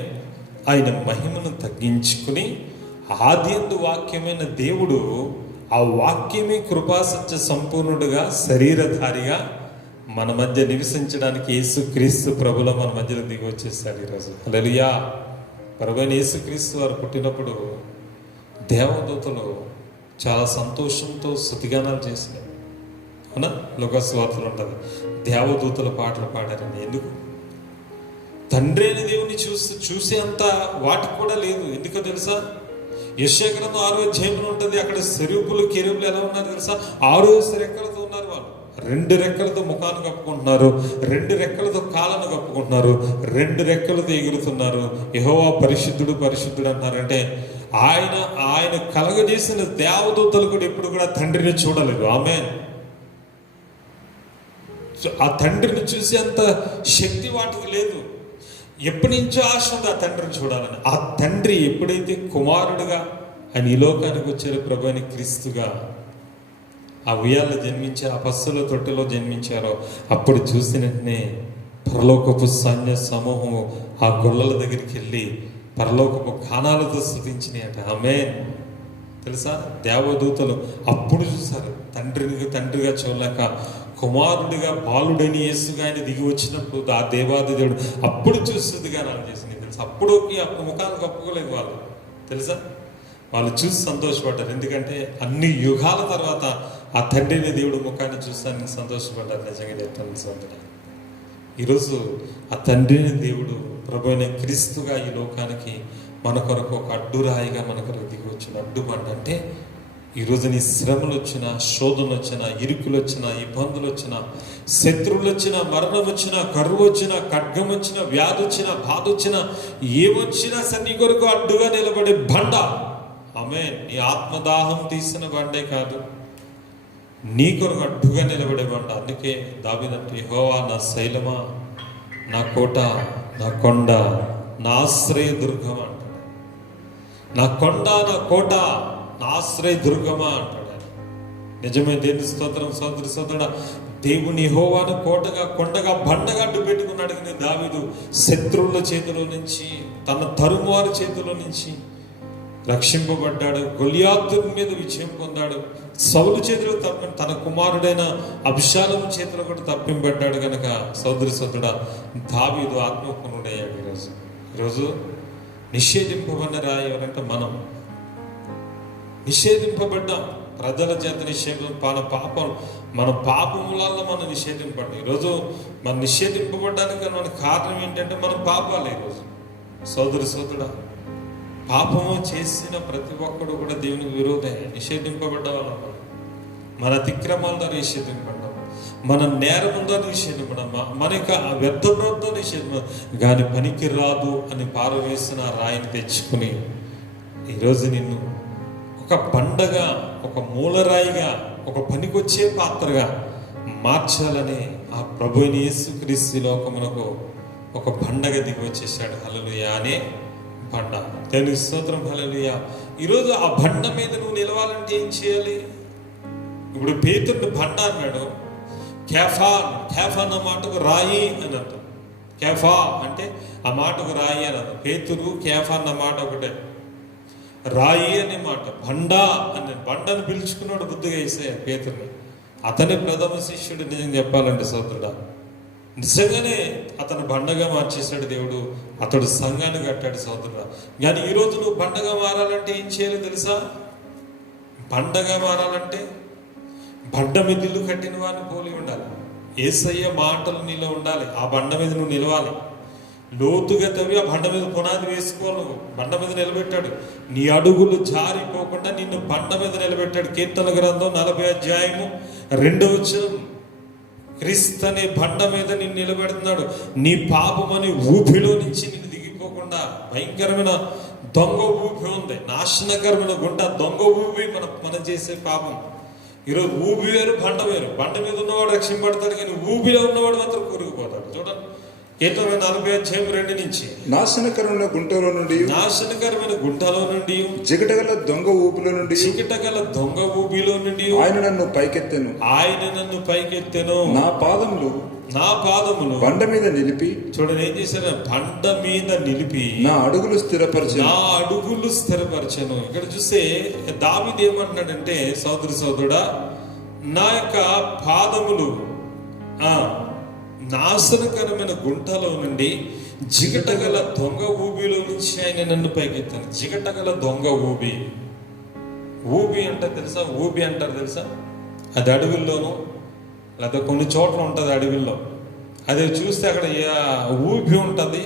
ఆయన మహిమను తగ్గించుకుని ఆదియందు వాక్యమైన దేవుడు, ఆ వాక్యమే కృపాసత్య సంపూర్ణుడుగా శరీరధారిగా మన మధ్య నివసించడానికి యేసుక్రీస్తు ప్రభులో మన మధ్యలో దిగి వచ్చేసాడు ఈరోజు. హల్లెలూయా. ప్రభువైన యేసుక్రీస్తు వారు పుట్టినప్పుడు దేవదూతలు చాలా సంతోషంతో స్తుతిగానాలు చేసినారు. అవునా? లోకస్వార్తలు ఉంటుంది, దేవదూతల పాటలు పాడారని. ఎందుకు? తండ్రి అయిన దేవుని చూసే అంత వాటికి కూడా లేదు. ఎందుకో తెలుసా? యెషయా గ్రంథం 6వ అధ్యాయంలో ఉంటుంది, అక్కడ సెరూపులు కెరూబులు ఎలా ఉన్నారు తెలుసా? 6 రెక్కలతో ఉన్నారు. వాళ్ళు 2 రెక్కలతో ముఖాన్ని కప్పుకుంటున్నారు, 2 రెక్కలతో కాళ్ళను కప్పుకుంటున్నారు, 2 రెక్కలతో ఎగురుతున్నారు. యెహోవా పరిశుద్ధుడు పరిశుద్ధుడు అంటున్నారంటే ఆయన కలగజేసిన దేవదూతలు కూడా ఎప్పుడు కూడా తండ్రిని చూడలేదు. ఆమేన్. ఆ తండ్రిని చూసే అంత శక్తి వాటికి లేదు. ఎప్పటి నుంచో ఆశ ఉంది ఆ తండ్రిని చూడాలని. ఆ తండ్రి ఎప్పుడైతే కుమారుడుగా ఆయన ఈ లోకానికి వచ్చారు, ప్రభు అని క్రీస్తుగా ఆ ఉయ్యాల్లో జన్మించారు, ఆ పస్సుల తొట్టెలో జన్మించారో అప్పుడు చూసిన వెంటనే పరలోకపు సైన్య సమూహము ఆ గొల్లల దగ్గరికి వెళ్ళి పరలోకపు గానాలతో స్తుతించినాయట. ఆమేన్. తెలుసా? దేవదూతలు అప్పుడు చూసారు తండ్రిగా చూడలేక కుమారుడిగా బాలుడని యేసుగా ఆయన దిగి వచ్చినప్పుడు ఆ దేవాది దేవుడు అప్పుడు చూస్తుంది గానాలు చేసింది. తెలుసా? అప్పుడు ముఖాలు కప్పుకోలేదు వాళ్ళు. తెలుసా? వాళ్ళు చూసి సంతోషపడ్డారు. ఎందుకంటే అన్ని యుగాల తర్వాత ఆ తండ్రిని దేవుడు ముఖాన్ని చూస్తానికి సంతోషపడ్డారు. నిజంగా చెప్తాను సోదరుడా, ఈరోజు ఆ తండ్రిని దేవుడు ప్రభు అయిన క్రీస్తుగా ఈ లోకానికి మన కొరకు ఒక అడ్డురాయిగా మన కొరకు దిగి వచ్చిన అడ్డుబండ. అంటే ఈరోజు నీ శ్రమలు వచ్చినా, శోధనలు వచ్చినా, ఇరుకులు వచ్చినా, ఇబ్బందులు వచ్చినా, శత్రువులు వచ్చినా, మరణం వచ్చినా, కరువు వచ్చినా, ఖడ్గం వచ్చినా, వ్యాధి వచ్చినా, బాధ వచ్చినా, ఏమొచ్చినా సరే నీ కొరకు అడ్డుగా నిలబడే బండ. ఆమేన్. నీ ఆత్మదాహం తీసిన బండే కాదు, నీ కొరకు అడ్డుగా నిలబడే బండ. అందుకే దావీదంటే యెహోవా నా శైలమా, నా కోట, నా కొండ, నా ఆశ్రయ దుర్గమ అంటాడు. నా కొండ, నా కోట, నా ఆశ్రయ దుర్గమా అంటాడు. నిజమే. దేవుని స్తోత్రం. సోదరుడా, దేవుని యెహోవాను కోటగా, కొండగా, బండగా అడ్డు పెట్టుకున్నాడు. కానీ దావీదు శత్రువుల చేతిలో నుంచి, తన తరుమువారి చేతిలో నుంచి రక్షింపబడ్డాడు. గొలియాతు మీద విజయం పొందాడు. సౌలు చేతిలో తన కుమారుడైన అబ్షాలోము చేతిలో కూడా తప్పింపబడ్డాడు. కనుక సోదరుడా, దావీదు ఆత్మపూర్ణుడయ్యాడు. ఈరోజు నిషేధింపబడిన రాయి ఎవరంటే మనం. నిషేధింపబడ్డాం ప్రజల చేత. మన పాపములలో మనం నిషేధింపబడ్డాం. ఈరోజు మనం నిషేధింపబడ్డానికి మన కారణం ఏంటంటే మనం పాపాలే. ఈరోజు సోదరుడా, పాపము చేసిన ప్రతి ఒక్కడు కూడా దేవునికి విరోధే. నిషేధింపబడ్డ వాళ్ళం. మన అతిక్రమాల ద్వారా నిషేధింపబడ్డాం, మన నేరం ద్వారా నిషేధింపడం, మన యొక్క వ్యర్థ ప్రవర్తన నిషేధం. కానీ పనికి రాదు అని పారవేసిన రాయిని తెచ్చుకుని ఈరోజు నిన్ను ఒక బండగా, ఒక మూలరాయిగా, ఒక పనికొచ్చే పాత్రగా మార్చాలని ఆ ప్రభువైన యేసుక్రీస్తు లోకమునకు ఒక బండగా దిగి వచ్చేసాడు. హల్లెలూయా అనే బండ. దేవునికి స్తోత్రం. హల్లెలూయా. ఈరోజు ఆ బండ మీద నువ్వు నిలవాలంటే ఏం చేయాలి? ఇప్పుడు పేతురుని బండ అన్నాడు. కేఫా అన్న మాటకు రాయి అని అర్థం. కేఫా అంటే ఆ మాటకు రాయి అని అర్థం. పేతురు కేఫా అన్న మాట ఒకటే, రాయి అనే మాట. బండను పిలుచుకున్నాడు బుద్ధిగా యేసయ్య పేతురుని. అతనే ప్రథమ శిష్యుడు. నిజం చెప్పాలంటే సోదరుడా, నిజంగానే అతను బండగా మార్చేశాడు దేవుడు. అతడు సంఘాన్ని కట్టాడు సోదరుడా. కానీ ఈరోజు నువ్వు బండగా మారాలంటే ఏం చేయాలో తెలుసా? బండగా మారాలంటే బండ మీద ఇల్లు కట్టిన వారిని పోలి ఉండాలి. యేసయ్య మాటలు నీలో ఉండాలి. ఆ బండ మీద నువ్వు నిలవాలి. లోతుగా తవ్వి ఆ బండ మీద పునాది వేసుకోవాలి. నువ్వు బండ మీద నిలబెట్టాడు. నీ అడుగులు జారిపోకుండా నిన్ను బండ మీద నిలబెట్టాడు. కీర్తన గ్రంథం 40వ అధ్యాయము 2వ వచనం. క్రీస్తు అనే బండ మీద నిన్ను నిలబెడుతున్నాడు. నీ పాపమని ఊపిలో నుంచి నిన్ను దిగిపోకుండా భయంకరమైన దొంగ ఊపి ఉంది, నాశనకరమైన గుంట. దొంగ ఊపి మనం చేసే పాపం. ఈరోజు ఊపి వేరు, బండ వేరు. బండ మీద ఉన్నవాడు రక్షింపడతాడు, కానీ ఊపిలో ఉన్నవాడు మాత్రం కూరుకుపోతాడు. చూడండి, కీర్తన 40వ అధ్యాయం 2 నుంచి. నాశనకరమైన గుంటలో నుండి జిగటగల దొంగ ఊపిలో నుండి ఆయన నన్ను పైకెత్తెను. నా పాదములు బండ మీద నిలిపి. చూడండి ఏం చేశారు? బండ మీద నిలిపి నా అడుగులు స్థిరపరచెను. ఇక్కడ చూస్తే దావీదు ఏమంటున్నాడంటే, సోదరుడా, నా యొక్క పాదములు నాశనకరమైన గుంటలో నుండి, జిగటగల దొంగ ఊబిలో నుంచి ఆయన నన్ను పైకెత్తాను. జిగటగల దొంగ ఊబి. ఊబి అంటే తెలుసా? ఊబి అంటారు తెలుసా? అది అడవుల్లోనూ లేదా కొన్ని చోట్ల ఉంటుంది అడవిల్లో. అది చూస్తే అక్కడ ఊబి ఉంటుంది,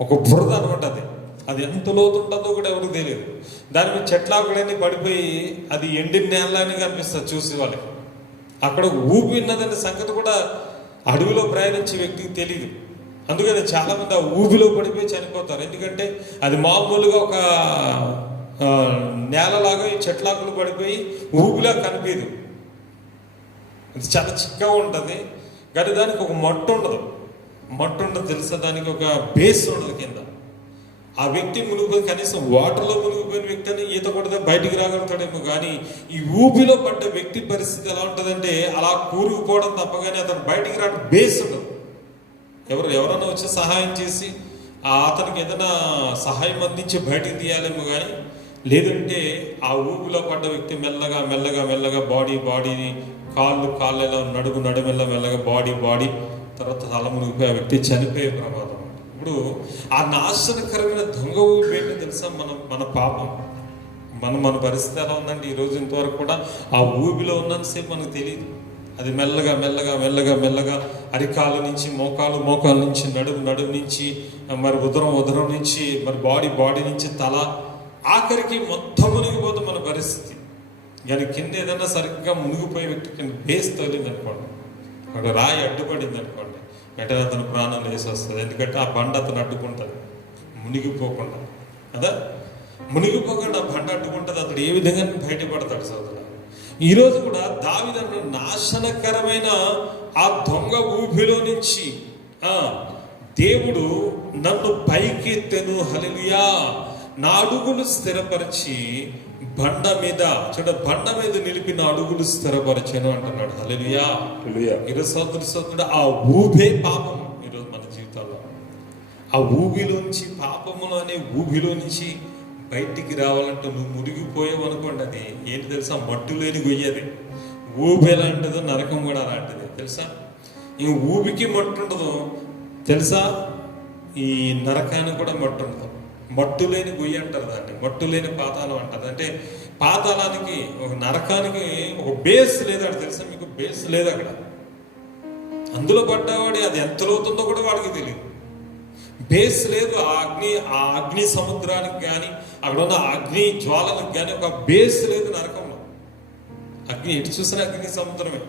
ఒక బురద అనమాట. అది ఎంత లోతు ఉంటుందో కూడా ఎవరికి తెలియదు. దాని మీద చెట్లాకులన్నీ పడిపోయి అది ఎండిన నేలని కనిపిస్తుంది చూసి వాళ్ళకి. అక్కడ ఊబి ఉన్నదనే సంగతి కూడా అడవిలో ప్రయాణించే వ్యక్తికి తెలియదు. అందుకని చాలామంది ఆ ఊబిలో పడిపోయి చనిపోతారు. ఎందుకంటే అది మామూలుగా ఒక నేలలాగా ఈ చెట్లాకులు పడిపోయి ఊబిలా కనిపించదు. ఇది చాలా చిక్కగా ఉంటుంది, కానీ దానికి ఒక మట్టు ఉండదు. మట్టు ఉండదు తెలుసా? దానికి ఒక బేస్ ఉండదు కింద. ఆ వ్యక్తి మునిగిపోయి, కనీసం వాటర్లో మునిగిపోయిన వ్యక్తి అని ఈత కొడితే బయటికి రాగలుగుతాడేమో, కానీ ఈ ఊబిలో పడ్డ వ్యక్తి పరిస్థితి ఎలా ఉంటుందంటే అలా కూరుకుపోవడం తప్ప కానీ అతను బయటికి రావడం బేస్ ఉండదు. ఎవరైనా వచ్చి సహాయం చేసి అతనికి ఏదైనా సహాయం అందించి బయటికి తీయాలేమో, కానీ లేదంటే ఆ ఊబిలో పడ్డ వ్యక్తి మెల్లగా మెల్లగా మెల్లగా బాడీని కాళ్ళలో నడుమెల్ల మెల్లగా బాడీ తర్వాత తల మునిగిపోయి ఆ వ్యక్తి చనిపోయే ప్రమాదం. ఇప్పుడు ఆ నాశనకరమైన దొంగ ఊబి ఏంటో తెలుసా? మన పాపం. మన పరిస్థితి ఎలా ఉందంటే ఈరోజు ఇంతవరకు కూడా ఆ ఊబిలో ఉన్నంతసేపు మనకు తెలియదు. అది మెల్లగా అరికాల నుంచి మోకాల నుంచి నడుము నుంచి మరి ఉదరం నుంచి మరి బాడీ నుంచి తల, ఆఖరికి మొత్తం మునిగిపోతుంది మన పరిస్థితి. కానీ కింద ఏదైనా సరిగ్గా మునిగిపోయే వ్యక్తి కింద బేస్ తగిలింది అనుకోండి, అక్కడ రాయి అడ్డుపడింది అనుకోండి, వెంటనే అతను ప్రాణం లేసి వస్తుంది. ఎందుకంటే ఆ బండ అతను అడ్డుకుంటుంది, మునిగిపోకుండా కదా. మునిగిపోకుండా ఆ బండ అడ్డుకుంటుంది, అతడు ఏ విధంగా బయటపడతాడు సోదరుడు. ఈరోజు కూడా దావీదు నాశనకరమైన ఆ దొంగ ఊబిలో నుంచి దేవుడు నన్ను పైకెత్తెను, హల్లెలూయా, నా అడుగులు స్థిరపరిచి బండ మీద నిలిపి నా అడుగులు స్థిరపరిచాను అంటున్నాడు. హల్లెలూయా. ఈరోజు సోదరుడు ఆ ఊబే పాపం. ఈరోజు మన జీవితాల్లో ఆ ఊబిలోంచి, పాపములో అనే ఊబిలో నుంచి బయటికి రావాలంటే నువ్వు మునిగిపోయావు అనుకోండి, అది ఏంటి తెలుసా? మట్టు లేని గొయ్యది. ఊబి ఎలాంటిదో నరకం కూడా అలాంటిది తెలుసా? ఈ ఊబికి మట్టు ఉండదు తెలుసా? ఈ నరకానికి కూడా మట్టు ఉండదు. మట్టు లేని గొయ్యి అంటారు దాన్ని, మట్టు లేని పాతాళం అంటారు. అంటే పాతాళానికి, ఒక నరకానికి ఒక బేస్ లేదు అక్కడ తెలుసా మీకు? బేస్ లేదు అక్కడ. అందులో పడ్డవాడి అది ఎంత లోతుందో కూడా వాడికి తెలియదు. బేస్ లేదు. ఆ అగ్ని సముద్రానికి కానీ అక్కడ ఉన్న అగ్ని జ్వాలలకు కానీ ఒక బేస్ లేదు నరకంలో. అగ్ని ఎటు చూసినా అగ్ని సముద్రమే,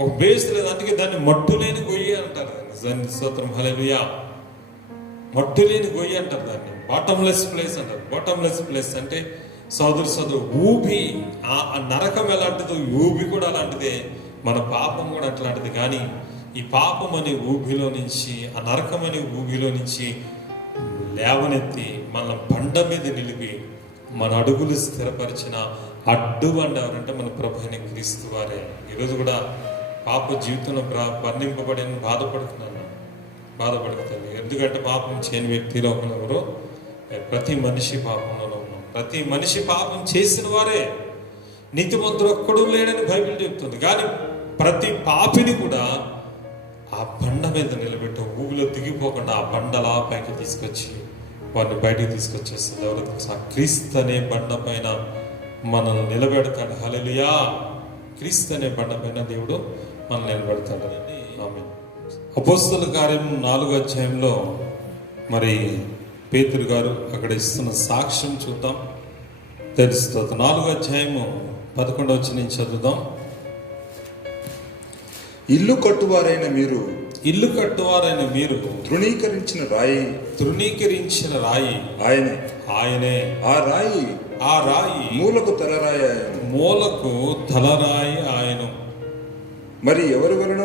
ఒక బేస్ లేదు. అందుకే దాన్ని మట్టు లేని గొయ్యి అంటారు. స్తోత్రం, హల్లెలూయా. మట్టు లేని గొయ్యి అంటారు దాన్ని. బాటంలెస్ ప్లేస్ అంటారు. బాటంలెస్ ప్లేస్ అంటే సోదరు ఊబి. ఆ నరకం ఎలాంటిదో ఊబి కూడా అలాంటిదే, మన పాపం కూడా అట్లాంటిది. కానీ ఈ పాపం అనే ఊబిలో నుంచి, ఆ నరకం అనే ఊబిలో నుంచి లేవనెత్తి మన బండ మీద నిలిపి మన అడుగులు స్థిరపరిచిన అడ్డుబండ ఎవరంటే మన ప్రభు అయిన క్రీస్తు వారే. ఈరోజు కూడా పాప జీవితంలో బంధింపబడి బాధపడుతున్నాను. ఎందుకంటే పాపం చేయని వ్యక్తిలో ఎవరో, ప్రతి మనిషి పాపంలో ఉన్నాం. ప్రతి మనిషి పాపం చేసిన వారే, నీతిమంతుడు ఒక్కడు లేడని బైబిల్ చెప్తుంది. కానీ ప్రతి పాపిని కూడా ఆ బండ మీద నిలబెట్టి ఊగిలో దిగిపోకుండా ఆ బండలా పైకి తీసుకొచ్చి వారిని బయటికి తీసుకొచ్చేస్తుంది. ఎవరు తెలుసా? క్రీస్తు అనే బండ పైన మనల్ని నిలబెడతాడు. హల్లెలూయా. క్రీస్తు అనే బండ పైన దేవుడు మనల్ని నిలబెడతాడు. ఆమేన్. అపోస్తలుల కార్యం 4వ అధ్యాయంలో మరి పేతురు గారు అక్కడ ఇస్తున్న సాక్ష్యం చూద్దాం, తెలుస్తుంది. 4వ అధ్యాయము 11వ వచనం చదువుదాం. ఇల్లు కట్టువారైన మీరు తృణీకరించిన రాయి ఆయనే. ఆ రాయి మూలకు తలరాయి ఆయన. మరి ఎవరి వలన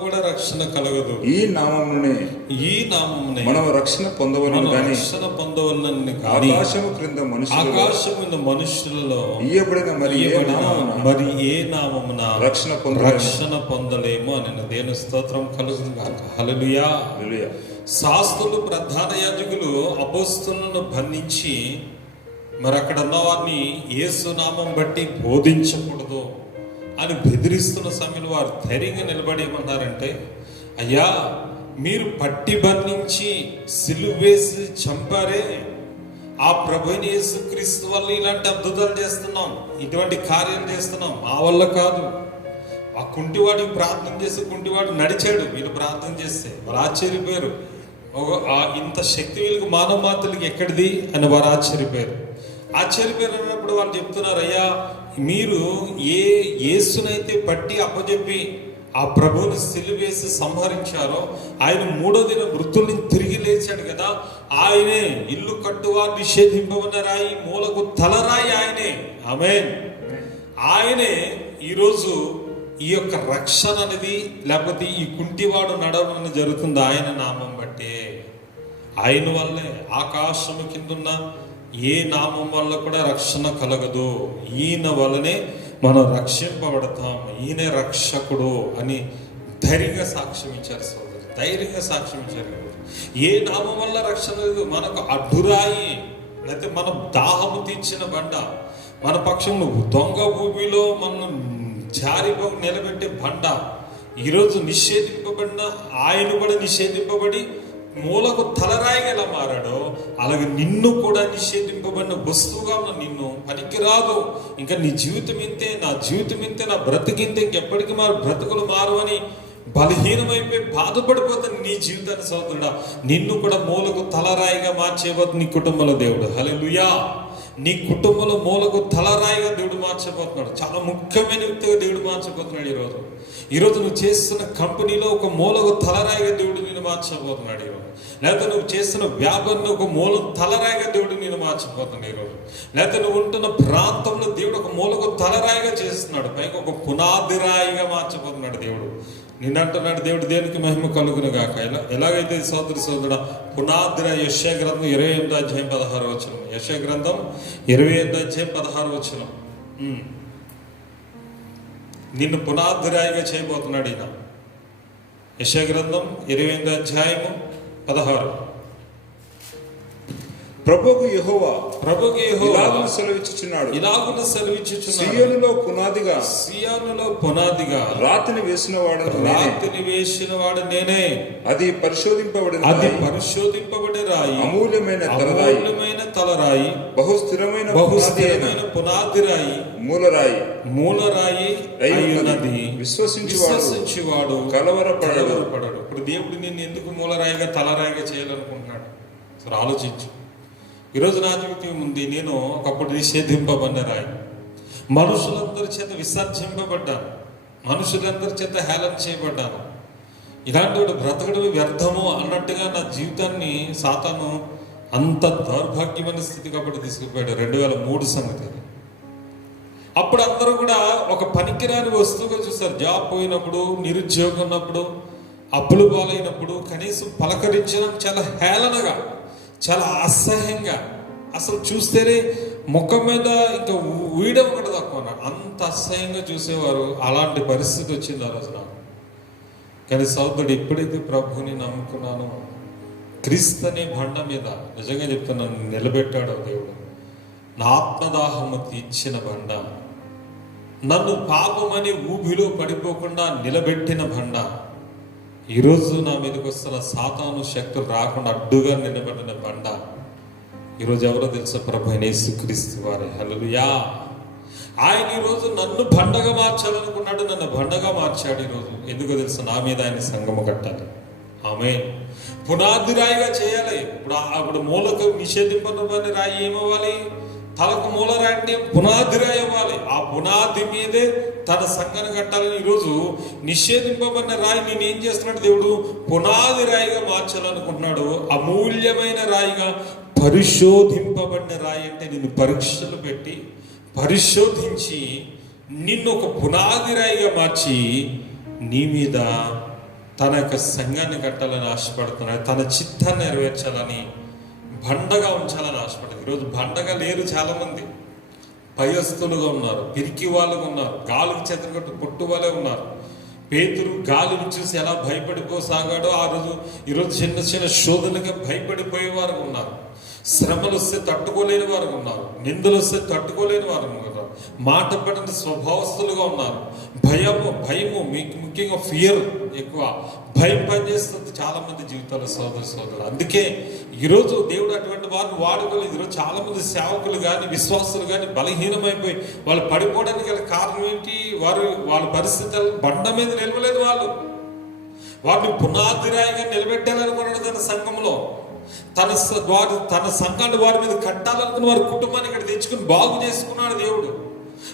కూడా రక్షణ కలగదు. ఈ నామమునే మనం రక్షణ పొందవలను కానీ ఆకాశము క్రింద మనుషులలో ఇయ్యబడిన మరి ఏ నామమున రక్షణ పొందలేము అని దేవుని స్తోత్రం కలుగును గాక. హల్లెలూయా. శాస్త్రులు, ప్రధాన యాజకులు అపోస్తలులను బంధించి మరి అక్కడ ఉన్న వారిని యేసు నామం బట్టి బోధించకూడదు అని బెదిరిస్తున్న సమయంలో వారు ధైర్యంగా నిలబడి ఏమన్నారంటే, అయ్యా మీరు పట్టి బంధించి సిలువ వేసి చంపారే, ఆ ప్రభుని యేసుక్రీస్తు వల్ల ఇలాంటి అద్భుతాలు చేస్తున్నాం, ఇటువంటి కార్యాలు చేస్తున్నాం. మా వల్ల కాదు. ఆ కుంటివాడికి ప్రార్థన చేసి కుంటివాడు నడిచాడు, వీళ్ళు ప్రార్థన చేస్తే వాళ్ళు ఆశ్చర్యపోయారు. ఇంత శక్తి వీళ్ళకి మానవ మాతలకి ఎక్కడిది అని వారు ఆశ్చర్యపోయారు. అన్నప్పుడు వాళ్ళు చెప్తున్నారు, అయ్యా మీరు ఏ యేసునైతే పట్టి అప్పచెప్పి ఆ ప్రభువుని సిలువేసి సంహరించారో ఆయన 3వ దినం మృతుల నుంచి తిరిగి లేచాడు కదా, ఆయనే ఇల్లు కట్టువారు నిషేధింపబడిన రాయి, మూలకు తలరాయి ఆయనే. ఆమేన్. ఆయనే ఈరోజు ఈ యొక్క రక్షణ అనేది, లేకపోతే ఈ కుంటివాడు నడవడం జరుగుతుంది ఆయన నామం బట్టే. ఆయన వల్లే ఆకాశం కిందున్న ఏ నామం వల్ల కూడా రక్షణ కలగదు. ఈయన వల్లనే మనం రక్షింపబడతాం, ఈయనే రక్షకుడు అని ధైర్యంగా సాక్ష్యం ఇచ్చారు సోదరు, ధైర్యంగా సాక్ష్యం ఇచ్చారు. ఏ నామం వల్ల రక్షణ లేదు. మనకు అడ్డురాయి, లేకపోతే మన దాహము తీర్చిన బండ, మన పక్షంలో దొంగ భూమిలో మనం జారిపో నిలబెట్టే బండ, ఈరోజు నిషేధింపబడిన ఆయన కూడా నిషేధింపబడి మూలకు తలరాయిగా ఎలా మారాడో అలాగే నిన్ను కూడా నిషేధింపబడిన వస్తువుగా ఉన్న నిన్ను పనికిరాదు, ఇంకా నీ జీవితం ఇంతే, నా జీవితం ఇంతే, నా బ్రతికింతే, ఇంకెప్పటికీ బ్రతుకులు మారు అని బలహీనమైపోయి బాధపడిపోతుంది నీ జీవితాన్ని సోదరుడా. నిన్ను కూడా మూలకు తలరాయిగా మార్చేయబోతుంది నీ కుటుంబంలో దేవుడు. హల్లెలూయా. నీ కుటుంబంలో మూలకు తలరాయిగా దేవుడు మార్చబోతున్నాడు. చాలా ముఖ్యమైన వ్యక్తిగా దేవుడు మార్చబోతున్నాడు. ఈరోజు నువ్వు చేస్తున్న కంపెనీలో ఒక మూలకు తలరాయిగా దేవుడు నేను మార్చబోతున్నాడు. ఈరోజు లేకపోతే నువ్వు చేస్తున్న వ్యాపారంలో ఒక మూల తలరాయిగా దేవుడు నేను మార్చబోతున్నాడు. ఈరోజు లేకపోతే నువ్వు ఉంటున్న ప్రాంతంలో దేవుడు ఒక మూలకు తలరాయిగా చేస్తున్నాడు, పైగా ఒక పునాది రాయిగా మార్చబోతున్నాడు దేవుడు. నిన్నంటున్నాడు దేవుడు, దేనికి మహిమ కలుగును గాక. ఎలాగైతే సోదరుడా పునాదిరా యెషయా గ్రంథం 28వ అధ్యాయం 16వ వచనం, యెషయా గ్రంథం 28వ అధ్యాయం 16వ వచనం. నిన్ను పునాదిరాయిగా చేయబోతున్నాడు ఈయన. యెషయా గ్రంథం 28వ అధ్యాయము 16. ప్రభువుకు యెహోవా ఇలాగున సెలవిచ్చుచున్నాడు, సియోనులో పునాదిగా రాతిని వేసిన వాడు నేనే. అది పరిశోధింపబడిన రాయి, అమూల్యమైన తలరాయి, బహుస్థిరమైన పునాది రాయి, మూలరాయి అయ్యున్నది. విశ్వసించువాడు కలవరపడడు. ఇప్పుడు దేవుడు నిన్ను ఎందుకు మూలరాయిగా తలరాయిగా చేయాలనుకుంటున్నాడు? సరే ఆలోచించు. ఈరోజు నా జీవితం ఉంది. నేను ఒకప్పుడు నిషేధింపబడిన రాయి, మనుషులందరి చేత విసర్జింపబడ్డాను, మనుషులందరి చేత హేళన చేయబడ్డాను. ఇలాంటి వాడు బ్రతకడం వ్యర్థము అన్నట్టుగా నా జీవితాన్ని సాతాను అంత దౌర్భాగ్యమైన స్థితి కాబట్టి తీసుకుపోయాడు. 2003 సంగతి. అప్పుడు అందరూ కూడా ఒక పనికిరాని వస్తువుగా చూస్తారు. జాబ్ పోయినప్పుడు, నిరుద్యోగం ఉన్నప్పుడు, అప్పులు పాలైనప్పుడు కనీసం పలకరించడం చాలా హేళనగా, చాలా అసహ్యంగా, అసలు చూస్తేనే ముఖం మీద ఇంకా ఊయడం ఒకటి తక్కువ, అంత అసహ్యంగా చూసేవారు. అలాంటి పరిస్థితి వచ్చింది ఆ రోజు నాకు. కానీ సోదరుడు, ఎప్పుడైతే ప్రభువుని నమ్ముకున్నానో, క్రీస్తు అనే బండ మీద నిజంగా చెప్తున్నాను నిలబెట్టాడో దేవుడు, నా ఆత్మదాహము తీర్చిన బండ, నన్ను పాపమని ఊబిలో పడిపోకుండా నిలబెట్టిన బండ, ఈరోజు నా మీదకి వస్తున్న సాతాను శక్తులు రాకుండా అడ్డుగా నిలబడిన బండ ఈరోజు ఎవరో తెలుసా? ప్రభువైన యేసుక్రీస్తు వారే. హల్లెలూయా. ఆయన ఈరోజు నన్ను బండగా మార్చాలనుకున్నాడు, నన్ను బండగా మార్చాడు. ఈరోజు ఎందుకో తెలుసా? నా మీద ఆయన సంగము కట్టాలి. ఆమేన్. పునాది రాయిగా చేయాలి. ఇప్పుడు మూలకు నిషేధింపబడిన రాయి ఏమవ్వాలి? తలకు మూలరాయి అంటే పునాది రాయి అవ్వాలి. ఆ పునాది మీదే తన సంఘాన్ని కట్టాలని ఈరోజు నిషేధింపబడిన రాయి నేనేం చేస్తున్నాడు దేవుడు? పునాది రాయిగా మార్చాలనుకుంటున్నాడు. అమూల్యమైన రాయిగా, పరిశోధింపబడిన రాయి అంటే నిన్ను పరీక్షలు పెట్టి పరిశోధించి నిన్ను ఒక పునాది రాయిగా మార్చి నీ మీద తన యొక్క సంఘాన్ని కట్టాలని ఆశపడుతున్నాడు. తన చిత్తాన్ని నెరవేర్చాలని, బండగా ఉంచాలని ఆశపడదు. ఈరోజు బండగా లేరు చాలామంది. పయస్తులుగా ఉన్నారు, పిరికి వాళ్ళుగా ఉన్నారు, గాలికి చెదరగట్టు పొట్టు వాళ్ళే ఉన్నారు. పేతురు గాలిని చూసి ఎలా భయపడిపోసాగాడో ఈరోజు చిన్న చిన్న శోధనగా భయపడిపోయే వారు ఉన్నారు. శ్రమలు వస్తే తట్టుకోలేని వారు ఉన్నారు, నిందలు వస్తే తట్టుకోలేని వారు ఉన్నారు. మాట పడిన స్వభావస్తులుగా ఉన్నారు. భయము మీకు ముఖ్యంగా ఫియర్ ఎక్కువ, భయం పనిచేస్తుంది చాలా మంది జీవితాల్లో సోదరులు. అందుకే ఈరోజు దేవుడు అటువంటి వారిని వాడుకోలేదు. ఈరోజు చాలా మంది సేవకులు కానీ విశ్వాసులు కానీ బలహీనమైపోయి వాళ్ళు పడిపోవడానికి గల కారణం ఏంటి? వాళ్ళ పరిస్థితులు బండ మీద నిలవలేదు. వారిని పునాదిరాయిగా నిలబెట్టాలనుకున్నాడు తన సంఘంలో. తన సంఘాన్ని వారి మీద కట్టాలనుకున్న వారి కుటుంబాన్ని ఇక్కడ తెచ్చుకుని బాగు చేసుకున్నాడు దేవుడు.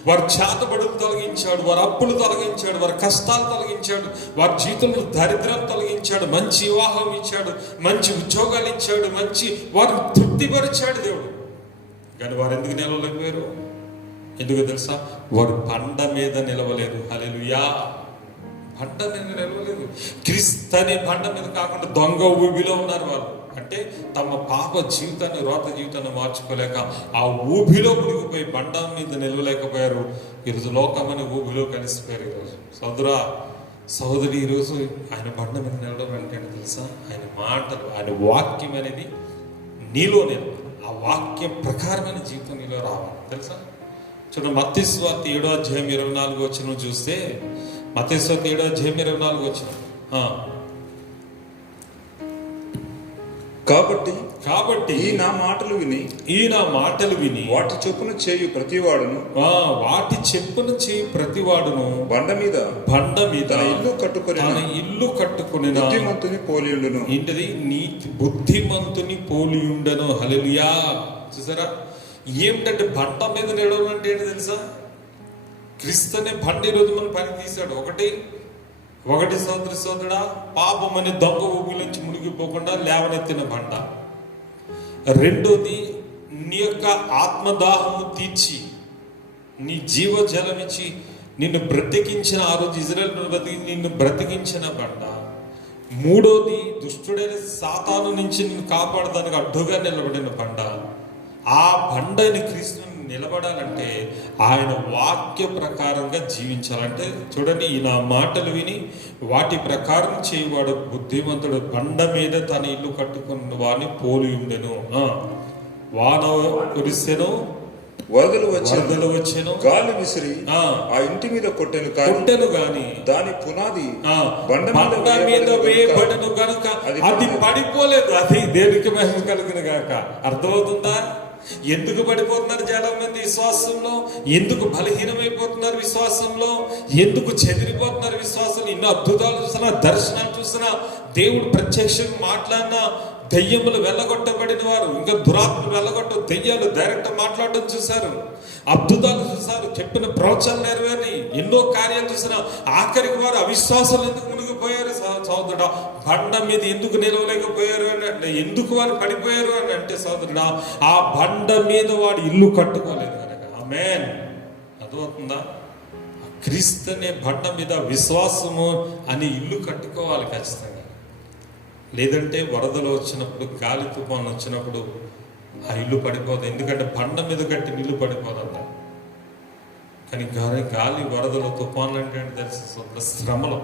వారి చేతబడులు తొలగించాడు, వారి అప్పులు తొలగించాడు, వారి కష్టాలు తొలగించాడు, వారి జీవితంలో దరిద్రం తొలగించాడు, మంచి వివాహం ఇచ్చాడు, మంచి ఉద్యోగాలు ఇచ్చాడు, వారిని తృప్తిపరిచాడు దేవుడు. కానీ వారు ఎందుకు నిలవలేకపోయారు? ఎందుకు తెలుసా? వారు బండ మీద నిలవలేదు. హల్లెలూయా! బండ మీద నిలవలేదు. క్రీస్తు అనే బండ మీద కాకుండా దొంగ ఊబిలో ఉన్నారు వాళ్ళు. అంటే తమ పాప జీవితాన్ని, రోత జీవితాన్ని మార్చుకోలేక ఆ ఊబిలో మునిగిపోయి బండ మీద నిలవలేకపోయారు. ఈరోజు లోకమని ఊబిలో కలిసిపోయారు. ఈరోజు సహోదరి ఈరోజు ఆయన బండ మీద నిలవడం అంటే తెలుసా? ఆయన మాటలు, ఆయన వాక్యం అనేది నీలో నిలవాలి. ఆ వాక్యం ప్రకారమైన జీవితం నీలో రావాలి. తెలుసా? చూడండి, మత్తయి సువార్త 7వ అధ్యాయం 24వ వచనం చూస్తే, మత్తయి సువార్త 7వ అధ్యాయం 24వ వచనం. కాబట్టి ఈ నా మాటలు విని వాటి చొప్పున చేయు ప్రతివాడును బండ మీద ఇల్లు కట్టుకుని బుద్ధిమంతుని పోలియుండును. ఏంటిది? బుద్ధిమంతుని పోలియుండను. హల్లెలూయా! చూసారా? ఏమిటంటే బండ మీద నడవడం అంటే ఏంటి తెలుసా? క్రీస్తు అనే బండ ఈరోజు మనం పని తీశాడు. ఒకటి సోదరుడా, పాపం అనే దొంగ ఊపిలోంచి మునిగిపోకుండా లేవనెత్తిన బండ. రెండోది, నీ యొక్క ఆత్మదాహము తీర్చి నీ జీవజలం ఇచ్చి నిన్ను బ్రతికించిన, ఆ రోజు ఇజ్రాయేల్ నిన్ను బ్రతికించిన బండ. మూడోది, దుష్టుడైన సాతాను నుంచి నిన్ను కాపాడడానికి అడ్డుగా నిలబడిన బండ. ఆ బండని క్రీస్తుని నిలబడాలంటే ఆయన వాక్య ప్రకారంగా జీవించాలంటే, చూడండి, ఈ నా మాటలు విని వాటి ప్రకారం చేయవాడు బుద్ధిమంతుడు. బండ మీద తన ఇల్లు కట్టుకున్న వాడిని పోలి ఉండెను. వాన కురిసెను, వరదలు వచ్చెను, గాలి విసిరి ఆ ఇంటి మీద కొట్టెను గాని దాని పునాది బండ మీద వేయబడను గనుక అది పడిపోలేదు. అది దేవునికి మహిమ కలుగును గాక. అర్థమవుతుందా? ఎందుకు పడిపోతున్నారు చాలా మంది విశ్వాసంలో? ఎందుకు బలహీనమైపోతున్నారు విశ్వాసంలో? ఎందుకు చెదిరిపోతున్నారు విశ్వాసంలో? ఎన్నో అద్భుతాలు చూసినా, దర్శనాలు చూసినా, దేవుడు ప్రత్యక్షంగా మాట్లాడినా, దెయ్యములు వెళ్ళగొట్టబడిన వారు, ఇంకా దురాత్మలు దెయ్యాలు డైరెక్ట్ మాట్లాడడం చూశారు, అద్భుతాలు చూశారు, చెప్పిన ప్రవచనాలు నెరవేరి ఎన్నో కార్యాలు చూసినా, ఆఖరికి వారు అవిశ్వాసాలు ఎందుకు మునిగిపోయారు? సోదరుడా, బండ మీద ఎందుకు నిలవలేకపోయారు అని అంటే, ఎందుకు వారు పడిపోయారు అని అంటే, సోదరుడా, ఆ బండ మీద వాడు ఇల్లు కట్టుకోలేదు కనుక. ఆమేన్. అర్థమవుతుందా? క్రీస్తు అనే బండ మీద విశ్వాసము అని ఇల్లు కట్టుకోవాలి ఖచ్చితంగా. లేదంటే వరదలు వచ్చినప్పుడు, గాలి తుఫాను వచ్చినప్పుడు ఆ ఇల్లు పడిపోదు. ఎందుకంటే బండ మీద కట్టి ఇల్లు పడిపోదంట. కానీ గాలి, వరదలు, తుఫాన్లు అంటే తెలుసు శ్రమలు.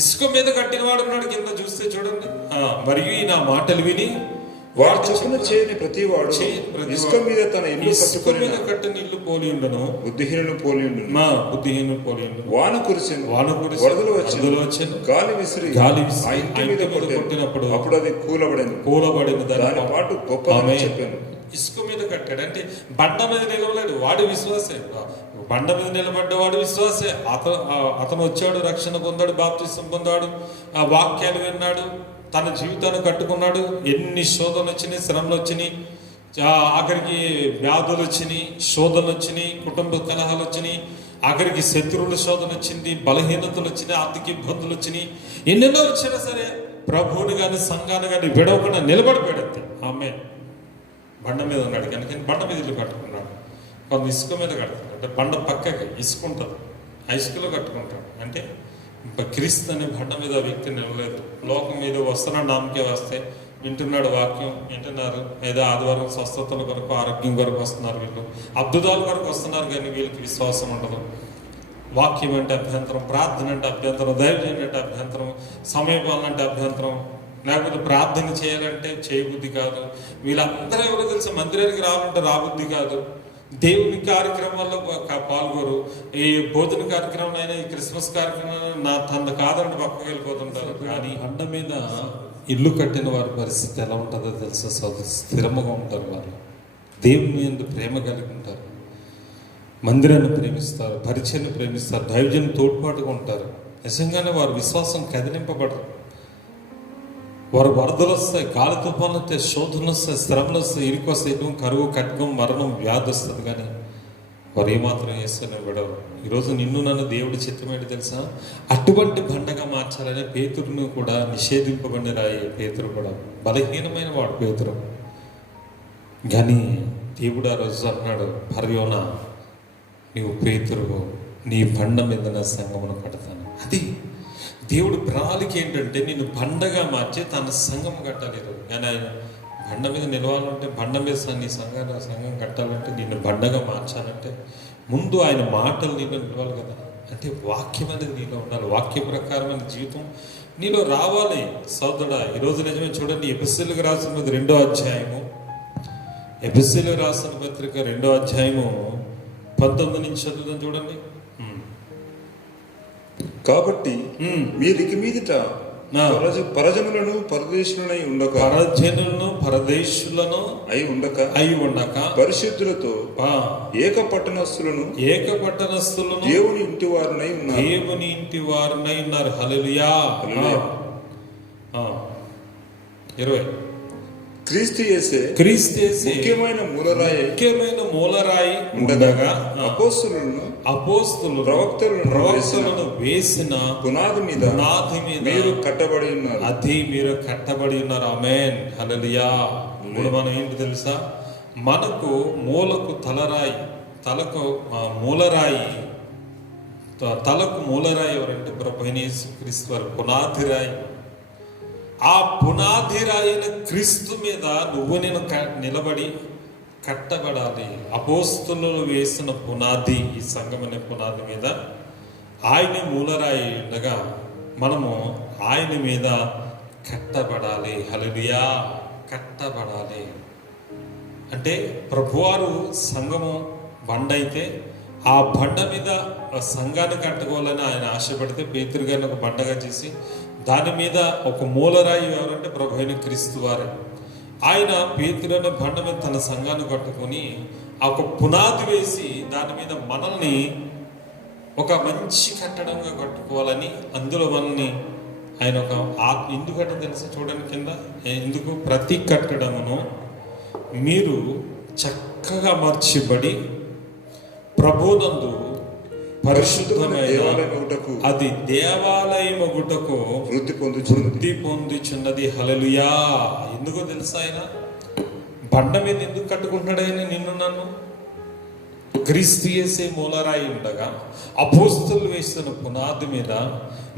ఇసుక మీద కట్టిన వాడు ఉన్నాడు కింద చూస్తే చూడండి. మరియు ఈ నా మాటలు విని వాడు చొప్పున చేయని ప్రతివాడు ఇసుక మీద తన ఇల్లు కట్టిన ఇల్లు పోలి ఉండను, బుద్ధిహీనుడు పోలి ఉండును. వాన కురిసెను, వరదలు వచ్చెను, గాలి విసిరి ఆ ఇంటి మీద కొట్టినప్పుడు అప్పుడు అది కూలబడింది. దాని పాటు గొప్పగా చెప్పాను. ఇసుక మీద కట్టాడు అంటే బండ మీద నిలవలేడు. వాడు విశ్వాసే. బండ మీద నిలబడ్డవాడు విశ్వాసే. అతను వచ్చాడు, రక్షణ పొందాడు, బాప్తిసం పొందాడు, ఆ వాక్యాలు విన్నాడు, తన జీవితాన్ని కట్టుకున్నాడు. ఎన్ని శోధనలు వచ్చినాయి, శ్రమలు వచ్చినాయి, ఆఖరికి వ్యాధులు వచ్చినాయి, శోధనలు వచ్చినాయి, కుటుంబ కలహాలు వచ్చినాయి, ఆఖరికి శత్రువుల శోధన వచ్చింది, బలహీనతలు వచ్చినాయి, ఆర్థిక ఇబ్బందులు వచ్చినాయి. ఎన్నెన్నో వచ్చినా సరే ప్రభువుని కానీ సంఘాన్ని కానీ విడవకుండా నిలబడిపోయాడు. ఆమె బండ మీద ఉన్నాడు కనుక బండ మీద ఇల్లు కట్టుకున్నాడు. కొంత ఇసుక మీద కట్టుకున్నాడు. అంటే బండ పక్కకి ఇసుక ఉంటుంది, ఆ ఇసుకలో కట్టుకుంటాడు. అంటే క్రీస్తు అనే బండ మీద వ్యక్తి నిలవలేదు. లోకం మీద వస్తున్నాడు, నామకే వస్తే వింటున్నాడు, వాక్యం వింటున్నారు, ఏదో ఆదివారం స్వస్థతల కొరకు, ఆరోగ్యం కొరకు వస్తున్నారు, వీళ్ళు అద్భుతాల కొరకు వస్తున్నారు, కానీ వీళ్ళకి విశ్వాసం ఉండదు. వాక్యం అంటే అభ్యంతరం, ప్రార్థన అంటే అభ్యంతరం, దైవజనం అంటే అభ్యంతరం, సమయపాలన అంటే అభ్యంతరం, లేకపోతే ప్రార్థన చేయాలంటే చేయబుద్ధి కాదు. వీళ్ళందరూ ఎవరో తెలుసు, మందిరానికి రావాలంటే రాబుద్ధి కాదు. దేవుని కార్యక్రమాల్లో పాల్గొరు. ఈ భోజన కార్యక్రమం అయినా, ఈ క్రిస్మస్ కార్యక్రమం నా తన కాదండి పక్కకి వెళ్ళిపోతుంటారు. కానీ బండ మీద ఇల్లు కట్టిన వారి పరిస్థితి ఎలా ఉంటుందో తెలుసా సోదరు? స్థిరంగా ఉంటారు వాళ్ళు, దేవుని మీద ప్రేమ కలిగి ఉంటారు, మందిరాన్ని ప్రేమిస్తారు, పరిచయాన్ని ప్రేమిస్తారు, దైవజన్ తోడ్పాటుగా ఉంటారు. నిజంగానే వారి విశ్వాసం కదిలింపబడరు. వారు వరదలు వస్తాయి, గాలి తుఫాన్లు వస్తాయి, శోధనలు వస్తాయి, శ్రమలు వస్తాయి, ఇరుకు వస్తాయి, కరువు, కట్కం, మరణం, వ్యాధి వస్తుంది. కానీ వారు ఏమాత్రం చేస్తూనే విడవరు. ఈరోజు నిన్ను నన్ను దేవుడి చిత్తమేంటి తెలుసా? అటువంటి బండగా మార్చాలనే పేతురును కూడా నిషేధింపబడిన రాయి. పేతురు కూడా బలహీనమైన వాడు పేతురు. కానీ దేవుడు ఆ రోజు అన్నాడు, పర్యోనా నీవు పేతురు, నీ బండ మీద నా సంఘమును కడతాను. అది దేవుడు ప్రణాళిక ఏంటంటే నిన్ను బండగా మార్చి తన సంఘం కట్టాలి. కానీ ఆయన బండ మీద నిలవాలంటే, బండ మీద నీ సంఘం కట్టాలంటే, నిన్ను బండగా మార్చాలంటే ముందు ఆయన మాటలు నీలో నిలవాలి కదా. అంటే వాక్యం అనేది నీలో ఉండాలి, వాక్య ప్రకారమైన జీవితం నీలో రావాలి. సోదరుడా, ఈరోజు నిజమే చూడండి, ఎపిసీలకు రాసిన 2వ అధ్యాయము, ఎపిసీలకు రాసిన పత్రిక 2వ అధ్యాయము 19 నుంచి చదువుదాం చూడండి. కాబట్టి మీదికి మీదట పరజనులను పరదేశులనై ఉండక, పరజనులను పరదేశులను అయి ఉండక పరిశుద్ధులతో ఏక పట్టణస్థులను దేవుని ఇంటి వారునై ఉన్నారు. హల్లెలూయా. 20 క్రీస్తు యేసే ముఖ్యమైన మూలరాయి ఉండగా అపోస్తలులను ప్రవక్తలను వేసిన పునాది మీద మీరు కట్టబడి ఉన్నారు. అది మీరు కట్టబడి ఉన్నారు. ఆమేన్, హల్లెలూయా. ఇప్పుడు మనం ఏంటి తెలుసా? మనకు మూలకు తలరాయి, తలకు మూలరాయి, తలకు మూలరాయి ఎవరంటే ప్రభువైన యేసుక్రీస్తు వారు పునాది రాయి. ఆ పునాది రాయిన క్రీస్తు మీద నువ్వు నేను నిలబడి కట్టబడాలి. అపోస్తలులు వేసిన పునాది, ఈ సంఘం అనే పునాది మీద ఆయన మూలరాయి ఉండగా మనము ఆయన మీద కట్టబడాలి. హల్లెలూయా. కట్టబడాలి అంటే ప్రభువారు సంఘము బండ అయితే ఆ బండ మీద సంఘాన్ని కట్టుకోవాలని ఆయన ఆశపడితే పేతురు గారిని ఒక బండగా చేసి దాని మీద ఒక మూలరాయి ఎవరంటే ప్రభు అయిన క్రీస్తు వారే. ఆయన పేతురు అనే బండ మీద తన సంఘాన్ని కట్టుకొని ఆ ఒక పునాది వేసి దాని మీద మనల్ని ఒక మంచి కట్టడంగా కట్టుకోవాలని, అందులో మనల్ని ఆయన ఒక ఎందుకంటే తెలుసు చూడండి కింద ఎందుకు, ప్రతి కట్టడమును మీరు చక్కగా మార్చిబడి ప్రభునందు పరిశుద్ధమైన అది దేవాలయమగుటకు వృద్ధి పొందుచున్నది. హల్లెలూయా. ఎందుకో తెలుసా? ఆయన బండ మీద ఎందుకు కట్టుకుంటున్నాడు? ఆయన నిన్ను నన్ను క్రీస్తు యేసే మూలరాయి ఉండగా అపోస్తలులు వేస్తున్న పునాది మీద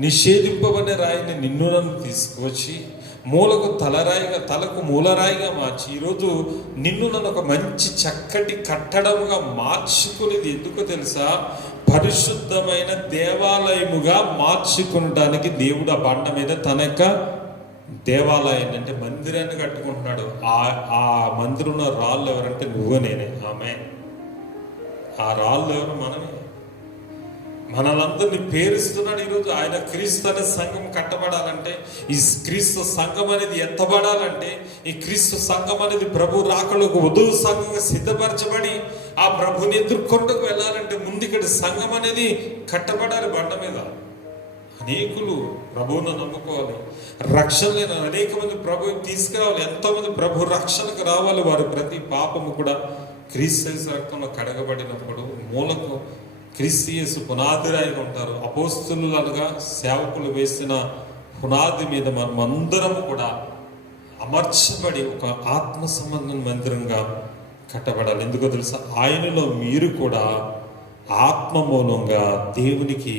నిషేధింపబడిన రాయిని నిన్ను నన్ను తీసుకువచ్చి మూలకు తలరాయిగా, తలకు మూలరాయిగా మార్చి ఈరోజు నిన్ను నన్ను ఒక మంచి చక్కటి కట్టడముగా మార్చుకునేది ఎందుకో తెలుసా? పరిశుద్ధమైన దేవాలయముగా మార్చుకునడానికి దేవుడు ఆ బండ మీద తన యొక్క దేవాలయాన్ని అంటే మందిరాన్ని కట్టుకుంటున్నాడు. ఆ మందిరంలో రాళ్ళు ఎవరంటే నువ్వు నేనే. ఆమె ఆ రాళ్ళు ఎవరు? మనమే. మనలందరినీ పేరుస్తున్నాడు ఈరోజు. ఆయన క్రీస్తు అనే సంఘం కట్టబడాలంటే, ఈ క్రీస్తు సంఘం అనేది ఎత్తబడాలంటే, ఈ క్రీస్తు సంఘం అనేది ప్రభు రాకలకు వధువు సంఘంగా సిద్ధపరచబడి ఆ ప్రభుని ఎదుర్కొంటూ వెళ్ళాలంటే ముందు ఇక్కడ సంఘం అనేది కట్టబడాలి బండ మీద. అనేకులు ప్రభువును నమ్ముకోవాలి, రక్షణ లేని అనేక మంది ప్రభువుని తీసుకురావాలి, ఎంతోమంది ప్రభు రక్షణకు రావాలి. వారి ప్రతి పాపము కూడా క్రీస్తు రక్తంలో కడగబడినప్పుడు మూలకు క్రీస్తు యేసు పునాదిరాయిగా ఉంటారు. అపోస్తలులుగా సేవకులు వేసిన పునాది మీద మనం అందరం కూడా అమర్చబడి ఒక ఆత్మ సంబంధం మందిరంగా కట్టబడాలి. ఎందుకో తెలుసా? ఆయనలో మీరు కూడా ఆత్మ మూలంగా దేవునికి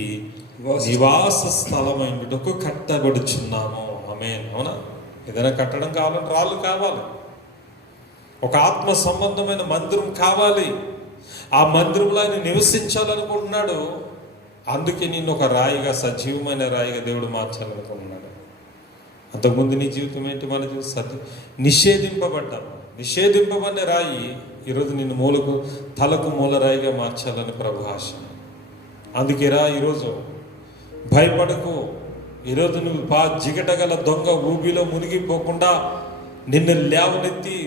నివాస స్థలమైనకు కట్టబడుచున్నాము. ఆమేన్. అవునా? ఏదైనా కట్టడం కావాలంటే రాళ్ళు కావాలి, ఒక ఆత్మ సంబంధమైన మందిరం కావాలి. ఆ మందిరంలో ఆయన నివసించాలనుకుంటున్నాడు. అందుకే నిన్ను ఒక రాయిగా, సజీవమైన రాయిగా దేవుడు మార్చాలనుకుంటున్నాడు. అంతకుముందు నీ జీవితం ఏంటి? మన నిషేధింపబడ్డాము. నిషేధింపబడిన రాయి ఈరోజు నిన్ను తలకు మూలరాయిగా మార్చాలని ప్రభు ఆశ. అందుకేరా ఈరోజు భయపడకు. ఈరోజు నువ్వు జిగటగల దొంగ ఊబిలో మునిగిపోకుండా నిన్ను లేవనెత్తి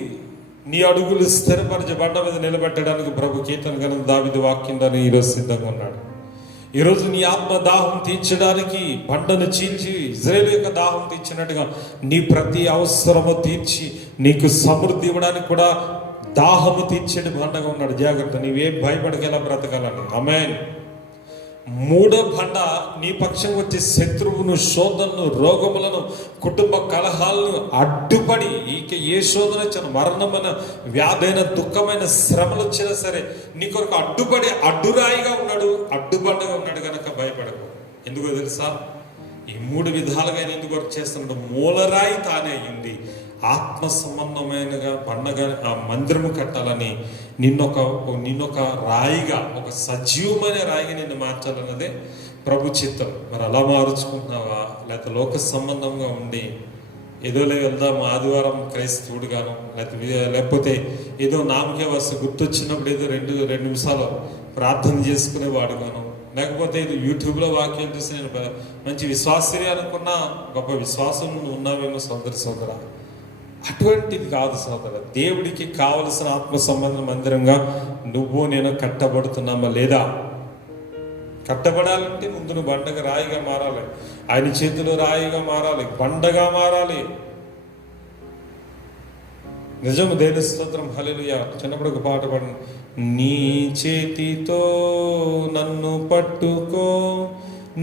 నీ అడుగులు స్థిరపరిచి బండ మీద నిలబెట్టడానికి ప్రభు కీర్తన గ్రంథం దావీదు వాక్యం ఈరోజు సిద్ధంగా ఉన్నాడు. ఈరోజు నీ ఆత్మ దాహం తీర్చడానికి బండను చీల్చి ఇజ్రాయేలు యొక్క దాహం తీర్చినట్టుగా నీ ప్రతి అవసరము తీర్చి నీకు సమృద్ధి ఇవ్వడానికి కూడా దాహము తీర్చేటి బండగా ఉన్నాడు. జాగ్రత్త, నీవేం భయపడగలా బ్రతకాలని. ఆమేన్. మూడో బండ నీ పక్షం వచ్చే శత్రువును, శోధనను, రోగములను, కుటుంబ కలహాలను అడ్డుపడి ఇక ఏ శోధన వచ్చిన మరణమైన వ్యాధైన దుఃఖమైన శ్రమలు వచ్చినా సరే నీ కొరకు అడ్డుపడి అడ్డురాయిగా ఉన్నాడు, అడ్డుబండగా ఉన్నాడు కనుక భయపడకు. ఎందుకో తెలుసా? ఈ మూడు విధాలుగా ఆయన ఎందుకు వర్క్ చేస్తున్నాడు? మూలరాయి తానే అయింది. ఆత్మ సంబంధమైనగా బండగా ఆ మందిరము కట్టాలని నిన్నొక రాయిగా, ఒక సజీవమైన రాయిగా నిన్ను మార్చాలన్నదే ప్రభు చిత్తం. మరి అలా మార్చుకుంటున్నావా? లేకపోతే లోక సంబంధంగా ఉండి ఏదోలే వెళ్దాము ఆదివారం క్రైస్తవుడుగాను, లేకపోతే ఏదో నామకే వస్తు గుర్తొచ్చినప్పుడు ఏదో రెండు నిమిషాలు ప్రార్థన చేసుకునేవాడుగాను, లేకపోతే ఇది యూట్యూబ్లో వాక్యాలు చూసి నేను మంచి విశ్వాసే అనుకున్నా గొప్ప విశ్వాసం నువ్వు ఉన్నావేమో సోదర. అటువంటిది కాదు సోదర. దేవుడికి కావలసిన ఆత్మ సంబంధ మందిరంగా నువ్వు నేను కట్టబడుతున్నామా లేదా? కట్టబడాలంటే ముందు నువ్వు బండగా రాయిగా మారాలి, ఆయన చేతిలో రాయిగా మారాలి, బండగా మారాలి. నిజము, దేవుని స్తోత్రం, హల్లెలూయా. చిన్నప్పుడు ఒక పాట పాడు. నీ చేతితో నన్ను పట్టుకో,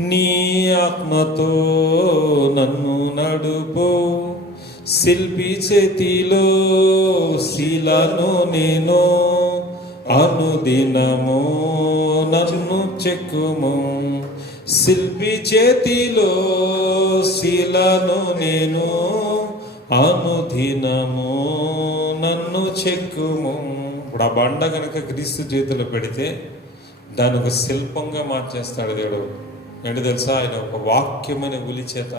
నీ ఆత్మతో నన్ను నడుపు, శిల్పి చేతిలో శిలను నేను, అనుదినము నన్ను చెక్కుము. శిల్పి చేతిలో శిలను నేను, అనుదినము నన్ను చెక్కుము. ఇప్పుడు ఆ బండ కనుక క్రీస్తు చేతిలో పెడితే దాన్ని ఒక శిల్పంగా మార్చేస్తాడు దేవుడు. ఏంటి తెలుసా? ఆయన ఒక వాక్యమైన ఉలి చేత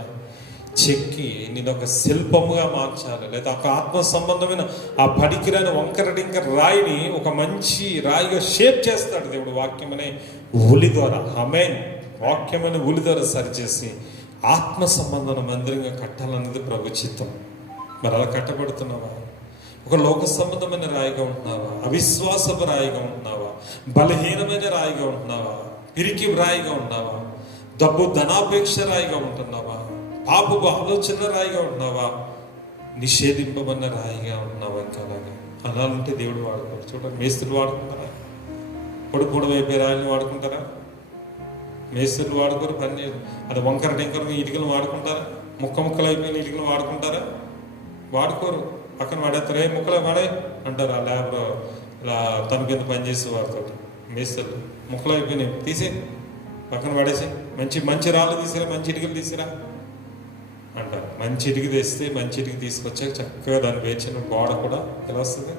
చెక్కి నేను ఒక శిల్పముగా మార్చాలి. లేదా ఒక ఆత్మ సంబంధమైన ఆ పడికిరాని వంకరటింక రాయిని ఒక మంచి రాయిగా షేప్ చేస్తాడు దేవుడు వాక్యమనే ఉలి ద్వారా. ఆమేన్. వాక్యమైన ఉలి ద్వారా సరిచేసి ఆత్మ సంబంధం మందిరంగా కట్టాలన్నది ప్రభు చిత్తం. మరి అలా కట్టబడుతున్నావా? ఒక లోక సంబంధమైన రాయిగా ఉంటున్నావా? అవిశ్వాసపు రాయిగా ఉంటున్నావా? బలహీనమైన రాయిగా ఉంటున్నావా? పిరికి రాయిగా ఉన్నావా? ధనాపేక్ష రాయిగా ఉంటున్నావా? పాపపు ఆలోచన రాయిగా ఉంటున్నావా? నిషేధింపబడిన రాయిగా ఉంటున్నావా? ఇంకా అలా ఉంటే దేవుడు వాడుకోరు. చూడండి, మేస్త్రులు వాడుకుంటారా? పొడి వైపే రాయిని వాడుకుంటారా? మేస్త్రులు వాడుకోరు. పని అది వంకర టెంకర ఇటుకలు వాడుకుంటారా? ముక్కలు అయిపోయిన ఇటుకలు వాడుకుంటారా? వాడుకోరు. పక్కన వాడేస్తారు. ముక్కలే వాడే అంటారు ఆ ల్యాబ్లో ఇలా తన కింద పనిచేసే వారితో. మేస్త్రులు ముక్కలు అయిపోయినాయి తీసే పక్కన పడేసి మంచి రాళ్ళు తీసిరా, మంచి ఇటుకలు తీసిరా అంటారు. మంచి ఇటుక తెస్తే మంచి ఇటుక తీసుకొచ్చాక చక్కగా దాన్ని వేర్చిన గోడ కూడా ఎలా వస్తుంది?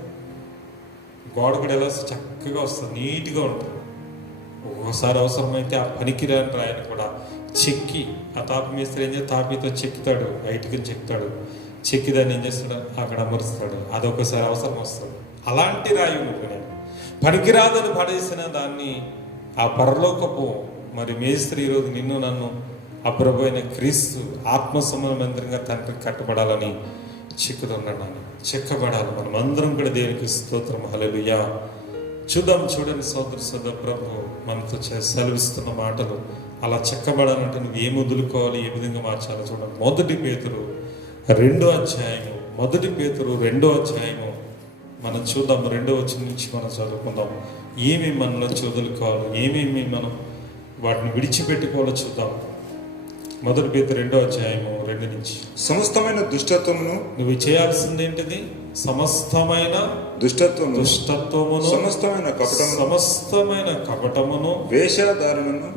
గోడ కూడా ఎలా వస్తుంది? చక్కగా వస్తుంది, నీట్గా ఉంటుంది. ఒక్కోసారి అవసరమైతే ఆ పనికిరాని రాయిని కూడా చెక్కి ఆ తాపి మేస్త్రి ఏం చేస్తే తాపితో చెక్కుతాడు, ఇటుకని చెక్కుతాడు. చెక్కి దాన్ని ఏం చేస్తాడు? అక్కడ అమరుస్తాడు. అదొకసారి అవసరం వస్తుంది. అలాంటి రాయి నేను పనికిరాదని పడేసిన దాన్ని ఆ పరలోకపు మరి మేస్త్రి ఈరోజు నిన్ను నన్ను ఆ ప్రభు అయిన క్రీస్తు ఆత్మ సంబంధ మందిరంగా తండ్రికి కట్టబడాలని చిక్కుతున్నాను. చెక్కబడాలి. మనం అందరం కూడా దేవునికి స్తోత్రం, హల్లెలూయా. చూడండి సోదర ప్రభు మనతో సెలవిస్తున్న మాటలు. అలా చెక్కబడాలంటే నువ్వు ఏమి వదులుకోవాలి, ఏ విధంగా మార్చాలో చూడండి. మొదటి పేతురు 2వ అధ్యాయము మనం చూద్దాం. 2వ వచనం నుంచి మనం చదువుకుందాం. ఏమేమి మనలో వదులుకోవాలి, ఏమేమి మనం వాటిని విడిచిపెట్టుకోవాలో చూద్దాం. మొదటి పేతురు 2వ అధ్యాయము 2 నుంచి. సమస్తమైన దుష్టత్వమును, నువ్వు చేయాల్సింది ఏంటిది? సమస్తమైన దుష్టత్వమును, సమస్తమైన కపటమును, వేషధారణను,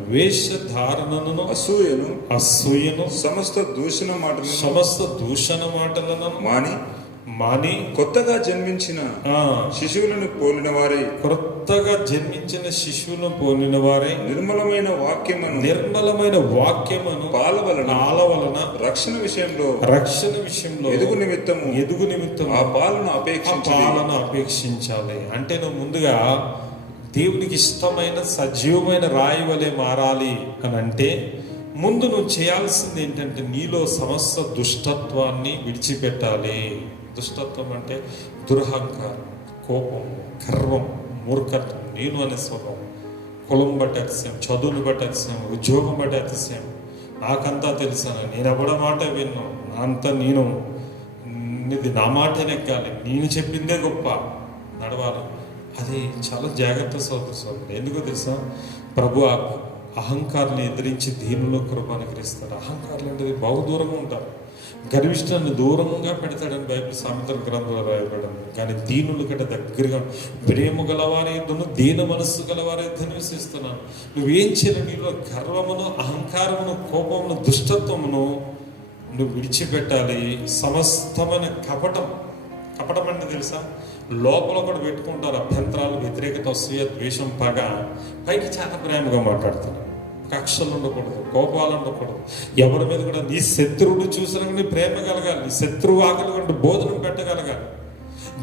అసూయను, సమస్త దూషణ మాటలను మాని కొత్తగా జన్మించిన ఆ, శిశువులను పోలిన వారై కొత్తగా జన్మించిన శిశువును పోలిన వారే నిర్మలమైన వాక్యమును నిర్మలమైన వాక్యమును పాల వలన వలన రక్షణ విషయంలో రక్షణ విషయంలో ఎదుగు నిమిత్తము ఆ పాలను అపేక్షించాలి. పాలన అపేక్షించాలి. అంటే నువ్వు ముందుగా దేవునికి ఇష్టమైన సజీవమైన రాయి వలె మారాలి అని అంటే ముందు నువ్వు చేయాల్సింది ఏంటంటే నీలో సమస్త దుష్టత్వాన్ని విడిచిపెట్టాలి. దుష్టత్వం అంటే దురహంకారం, కోపం, గర్వం, మూర్ఖత్వం, నేను అనే స్వభావం, కులం బట్టి అతిశయం, చదువుని బట్టి అతిశయం, ఉద్యోగం బట్టి అతిశయం, నాకంతా తెలుసాను, నేను ఎవడ మాట విన్నాను, అంతా నేను ఇది నా మాట నెక్కాలి, నేను చెప్పిందే గొప్ప నడవాలి. అది చాలా జాగ్రత్త సోదరు. ఎందుకో తెలుసా, ప్రభు అహంకారాన్ని ఎదిరించి దీనిలో కృప అనుగ్రహిస్తారు. అహంకారులు అంటే బహు దూరంగా ఉంటారు, గర్విష్టాన్ని దూరంగా పెడతాడని బైబిల్ సామెతల గ్రంథంలో రాయబడింది. కానీ దీనుల కంటే దగ్గరగా ప్రేమ గలవారి యుద్ధను దీన మనస్సు గలవారి యుద్ధను విశ్వసిస్తున్నాను. నువ్వేం చేయాలి? నీలో గర్వమును, అహంకారమును, కోపమును, దుష్టత్వమును నువ్వు విడిచిపెట్టాలి. సమస్తమైన కపటం అంటే తెలుసా, లోపల కూడా పెట్టుకుంటారు అభ్యంతరాలు, వ్యతిరేకత, అసూయ, ద్వేషం, పగ. పైకి చాలా ప్రేమగా మాట్లాడుతున్నారు. కక్షలు ఉండకూడదు, కోపాలు ఉండకూడదు. ఎవరి మీద కూడా నీ శత్రువుడు చూసినా నీ ప్రేమ కలగాలి. నీ శత్రువు ఆకలి కొంటే భోజనం పెట్టగలగాలి.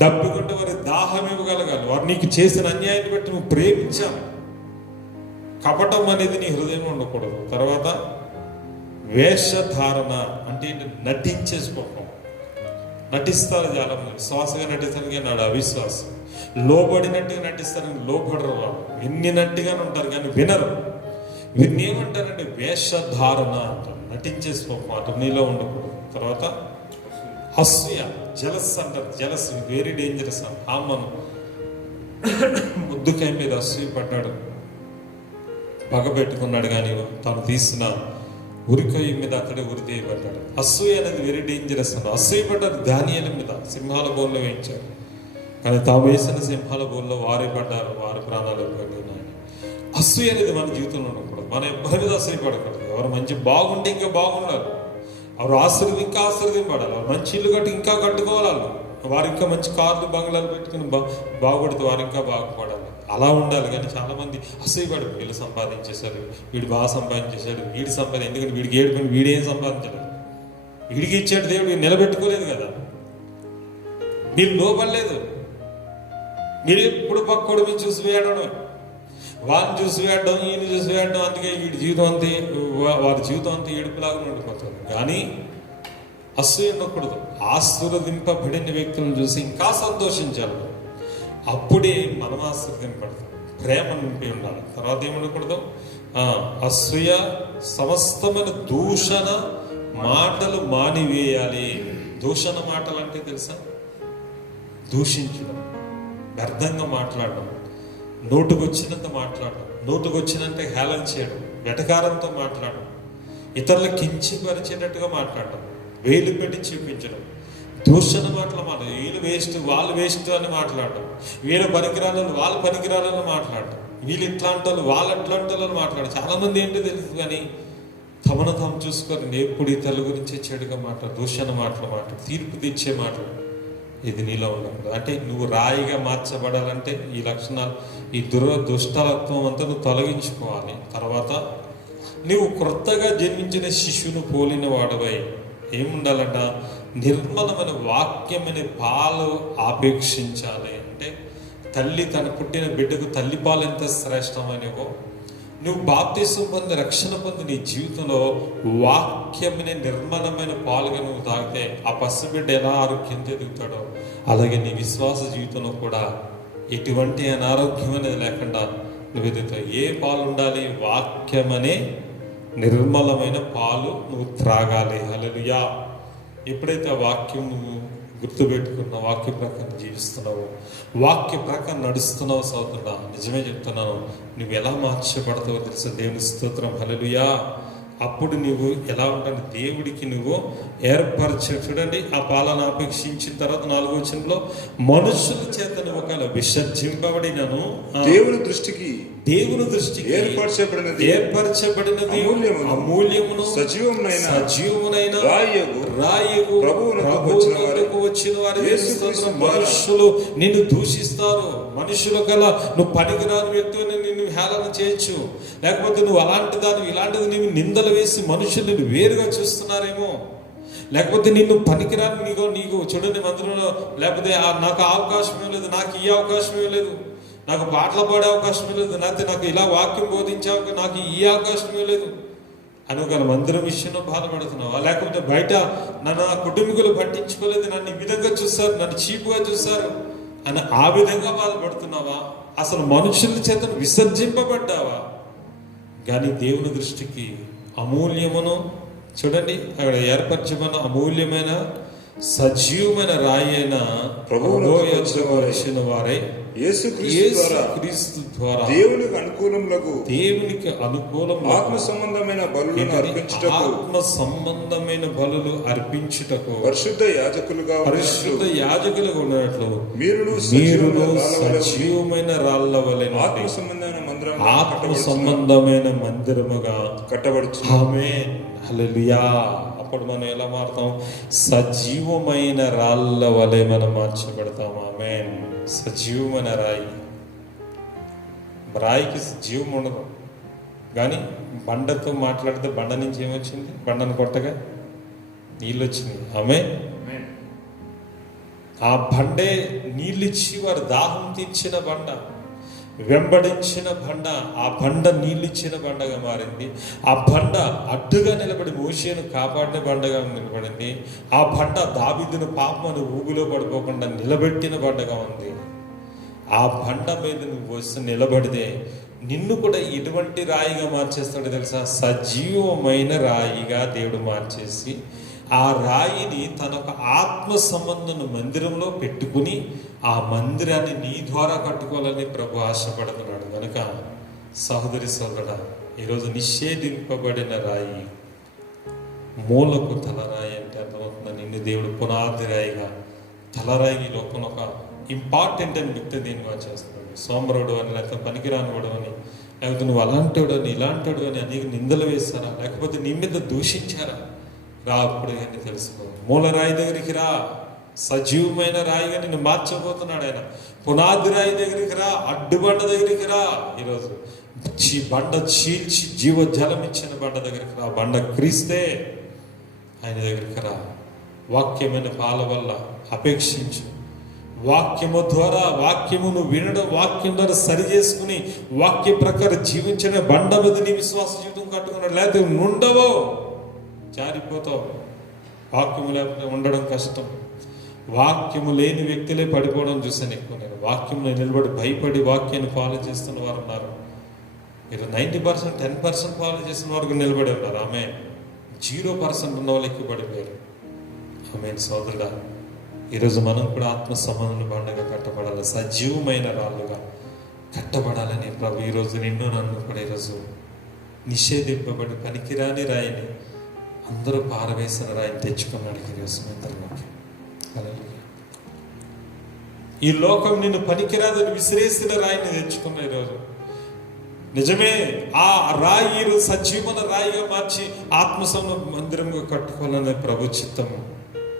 డబ్బు కొంటే వారి దాహం ఇవ్వగలగాలి. వారు నీకు చేసిన అన్యాయాన్ని బట్టి నువ్వు ప్రేమించాలి. కపటం అనేది నీ హృదయం ఉండకూడదు. తర్వాత వేషధారణ అంటే నటించే స్వభావం. నటిస్తారు చాలా మంది, విశ్వాసంగా నటిస్తానికి నాడు అవిశ్వాసం, లోబడినట్టుగా నటిస్తారని లోబడరు. వాళ్ళు విన్నినట్టుగానే ఉంటారు కానీ వినరు. వీరిని ఏమంటారంటే వేషధారణ అంటారు, నటించే స్వభావం నీలో ఉండకూడదు. తర్వాత అసూయ, జలస్ అంటారు. Jealous very dangerous. ఆమను ముద్దుకాయ మీద అసూయ పడ్డాడు, పగ పెట్టుకున్నాడు, కానీ తను తీసిన ఉరికాయ మీద అతడే ఉరి తీయబడ్డాడు. అసూయ అనేది వెరీ డేంజరస్ అన్న. అసూయ పడ్డారు దానియేలు మీద, సింహాల బోన్లో వేయించారు. కానీ తాము వేసిన సింహాల బోన్లో వారే పడ్డారు, వారి ప్రాణాలు పోయినాయి. అసూయ అనేది మన జీవితంలో ఉండకూడదు. మనం ఎవరి మీద అసూయ పడకూడదు. ఎవరు మంచి బాగుంటే ఇంకా బాగుండాలి, ఎవరు ఆశ్రయం ఇంకా ఆశ్రదింపడాలి, వారు మంచి ఇల్లు కట్టి ఇంకా కట్టుకోవాలి, వారు ఇంకా మంచి కార్లు బంగ్లాలు పెట్టుకుని బాగుపడితే వారు ఇంకా బాగుపడాలి. అలా ఉండాలి. కానీ చాలా మంది అసూయపడి, వీళ్ళు సంపాదించేశారు, వీడు బాగా సంపాదించేశాడు, వీడి ఎందుకంటే వీడికి ఏడుకొని వీడేం సంపాదించాడు, వీడికి ఇచ్చాడు దేవుడు, వీడు నిలబెట్టుకోలేదు కదా, మీరు లోపడలేదు. మీరు ఎప్పుడు పక్కోడు మీరు చూసి వేయడం, వారిని చూసి వేయడం, ఈయన చూసి వేయడం. అందుకే వీడి జీవితం అంతే, వారి జీవితం అంతా ఏడుపులాగా ఉండిపోతుంది. కానీ అసూయ ఉండకూడదు. ఆశీర్వదింపబడిన వ్యక్తులను చూసి ఇంకా సంతోషించాలి. అప్పుడే మనం ఆశీర్వదింపడతాం. ప్రేమ నింపి ఉండాలి. తర్వాత ఏముండకూడదు, అసూయ, సమస్తమైన దూషణ మాటలు మానివేయాలి. దూషణ మాటలు అంటే తెలుసా, దూషించడం, వ్యర్థంగా మాట్లాడడం, నోటుకొచ్చినంత మాట్లాడడం, నోటుకొచ్చినంత హేళన చేయడం, వెటకారంతో మాట్లాడడం, ఇతరులు కించపరిచేటట్టుగా మాట్లాడడం, వేలు పెట్టి చూపించడం, దూషణ మాటలు మాట్లాడడం, వీళ్ళు వేస్ట్ వాళ్ళు వేస్ట్ అని మాట్లాడడం, వీళ్ళ పనికిరాలను వాళ్ళు పనికిరాలని మాట్లాడడం, వీళ్ళు ఇట్లాంటి వాళ్ళు వాళ్ళు అట్లాంటి వాళ్ళని మాట్లాడడం. చాలామంది ఏంటో తెలుసు కానీ తమను తాము చూసుకోరండి. ఎప్పుడు ఇతరుల గురించి చెడుగా మాట్లాడు, దూషణ మాటలు మాట్లాడు, తీర్పు తీర్చే మాటలు. ఇది నీలో ఉండకూడదు. అంటే నువ్వు రాయిగా మార్చబడాలంటే ఈ లక్షణాలు, ఈ దుష్టత్వం అంతా నువ్వు తొలగించుకోవాలి. తర్వాత నువ్వు క్రొత్తగా జన్మించిన శిశువును పోలిన వాడవై ఏముండాలంట, నిర్మలమైన వాక్యమైన పాలు ఆపేక్షించాలి. అంటే తల్లి తన పుట్టిన బిడ్డకు తల్లి పాలు ఎంత శ్రేష్టమైనవో, నువ్వు బాప్తిసం పొంది రక్షణ పొంది నీ జీవితంలో వాక్యమైన నిర్మలమైన పాలుగా నువ్వు తాగితే ఆ పసిబిడ్డ ఎలా ఆరోగ్యంతో ఎదుగుతాడో, అలాగే నీ విశ్వాస జీవితంలో కూడా ఎటువంటి అనారోగ్యం అనేది లేకుండా నువ్వు ఎదుగుతావు. ఏ పాలు ఉండాలి? వాక్యమనే నిర్మలమైన పాలు నువ్వు త్రాగాలి. హల్లెలూయా. ఎప్పుడైతే ఆ వాక్యం నువ్వు గుర్తుపెట్టుకున్న వాక్య ప్రకారం జీవిస్తున్నావు, వాక్య ప్రకారం నడుస్తున్నావు సోదరుడా, నిజమే చెప్తున్నాను, నువ్వు ఎలా మార్చబడతావో తెలుసు. దేవుని స్తోత్రం. హల్లెలూయా. అప్పుడు నువ్వు ఎలా ఉంటావు, దేవుడికి నువ్వు చూడండి. ఆ పాలన అపేక్షించిన తర్వాత 4వ వచనంలో మనుషుల చేత నువ్వు ఒకవేళ విసర్జింపబడినను దేవుని దృష్టికి ఏర్పరచబడినది అమూల్యమును సజీవమునైన రాయకు ప్రభువునకు వచ్చిన వారి యేసుక్రీస్తు ద్వారా మనుషులు నిన్ను దూషిస్తారు. మనుషుల గల నువ్వు పనికిరాని వ్యక్తిని నిన్ను హేళన చేయొచ్చు, లేకపోతే నువ్వు అలాంటి దాన్ని ఇలాంటిది నీవు నిందలు వేసి మనుషులు నిన్ను వేరుగా చూస్తున్నారేమో, లేకపోతే నిన్ను పనికిరాని నీకు చూడండి మందిరంలో, లేకపోతే నాకు ఆ అవకాశమే లేదు, నాకు ఈ అవకాశమే లేదు, నాకు పాటలు పాడే అవకాశమే లేదు, లేకపోతే నాకు ఇలా వాక్యం బోధించే నాకు ఈ అవకాశమే లేదు అని ఒక మందిరం విషయంలో బాధపడుతున్నావా? లేకపోతే బయట నన్ను నా కుటుంబీకులు పట్టించుకోలేదు, నన్ను ఈ విధంగా చూస్తారు, నన్ను చీపుగా చూస్తారు అని ఆ విధంగా బాధపడుతున్నావా? అసలు మనుషుల చేత విసర్జింపబడ్డావా? కానీ దేవుని దృష్టికి అమూల్యమును చూడండి అక్కడ ఏర్పరచమన్న అమూల్యమైన సజీవమైన రాయి అయిన ప్రభువు వచ్చిన వారై యేసుక్రీస్తు ద్వారా దేవునికి అనుకూలం ఆత్మ సంబంధమైన బలులు అర్పించుటకు పరిశుద్ధ యాజకులుగా ఉన్నట్లు మీరు సజీవమైన రాళ్ల వలె ఆత్మ సంబంధమైన మందిరముగా కట్టబడుచు. ఆమేన్, హల్లెలూయా. అప్పుడు మనం ఎలా మారుతాం? సజీవమైన రాళ్ళ వలె మనం మార్చబడతాం. ఆమేన్. సజీవమైన రాయికి జీవం ఉండదు, కానీ బండతో మాట్లాడితే బండ నుంచి ఏమొచ్చింది? బండను కొట్టగా నీళ్ళు వచ్చింది. ఆమేన్. ఆ బండే నీళ్ళిచ్చి వారు దాహం తీర్చిన బండ, వెంబడించిన బండ, ఆ బండ నీళ్ళిచ్చిన బండగా మారింది. ఆ బండ అడ్డుగా నిలబడి మోషేను కాపాడిన బండగా నిలబడింది. ఆ బండ దావీదును పాపమని ఊబిలో పడిపోకుండా నిలబెట్టిన బండగా ఉంది. ఆ బండ మీద నువ్వు వచ్చి నిలబడితే నిన్ను కూడా ఎటువంటి రాయిగా మార్చేస్తాడో తెలుసా? సజీవమైన రాయిగా దేవుడు మార్చేసి ఆ రాయిని తన ఒక ఆత్మ సంబంధం మందిరంలో పెట్టుకుని ఆ మందిరాన్ని నీ ద్వారా కట్టుకోవాలని ప్రభు ఆశపడుతున్నాడు. కనుక సహోదరి సోదరుడా, ఈరోజు నిషేధింపబడిన రాయి, మూలకు తలరాయి అంటే అర్థమవుతుందా? నిన్ను దేవుడు పునాది రాయిగా, తలరాయి ఈ లోపల ఒక ఇంపార్టెంట్ అని వ్యక్తి దీనిగా చేస్తున్నాడు. సోమరుడు అని, లేకపోతే పనికిరానివాడు అని, లేకపోతే నువ్వు అలాంటివాడు అని ఇలాంటివాడు అని అనేక నిందలు వేస్తారా, లేకపోతే నీ మీద దూషించారా? రా, అప్పుడు అని తెలుసుకో. మూల రాయి దగ్గరికి రా, సజీవమైన రాయిగా నిన్ను మార్చబోతున్నాడు ఆయన. పునాది రాయి దగ్గరికి రా, అడ్డుబండ దగ్గరికి రా. ఈరోజు బండ చీల్చి జీవజలం ఇచ్చిన బండ దగ్గరికి రా. బండ క్రీస్తే, ఆయన దగ్గరికి రా. వాక్యమైన పాల వల్ల అపేక్షించు. వాక్యము ద్వారా, వాక్యమును వినడం, వాక్యం ద్వారా సరి చేసుకుని వాక్య ప్రకారం జీవించిన బండ మీద నీ విశ్వాస జీవితం కట్టుకున్నాడు. లేకపోతే ఉండవో, జారిపోతావు. వాక్యము లేకపోతే ఉండడం కష్టం. వాక్యము లేని వ్యక్తులే పడిపోవడం చూసాను ఎక్కువ. నేను వాక్యంలో నిలబడి భయపడి వాక్యాన్ని ఫాలో చేస్తున్న వారు ఉన్నారు. మీరు 90%, 10% ఫాలో చేస్తున్న వరకు నిలబడి ఉన్నారు. ఆమె 0% ఉన్న వాళ్ళు ఎక్కువ పడిపోయారు. ఆమె సోదరుడా, ఈరోజు మనం కూడా ఆత్మ సంబంధం బండగా కట్టబడాలి, సజీవమైన రాళ్ళుగా కట్టబడాలని ప్రభు ఈరోజు నిన్ను నన్ను కూడా ఈరోజు నిషేధింపబడి పనికిరాని రాయిని, అందరూ పారవేసిన రాయిని తెచ్చుకున్నాడు ఈరోజు అందరిలోకి. ఈ లోకం నిన్ను పనికిరాదని విసిరేసిన రాయిని తెచ్చుకున్న ఈరోజు. నిజమే, ఆ రాయి ఈరోజు సజీవన రాయిగా మార్చి ఆత్మసంలో మందిరంగా కట్టుకోవాలనే ప్రభు చిత్తము.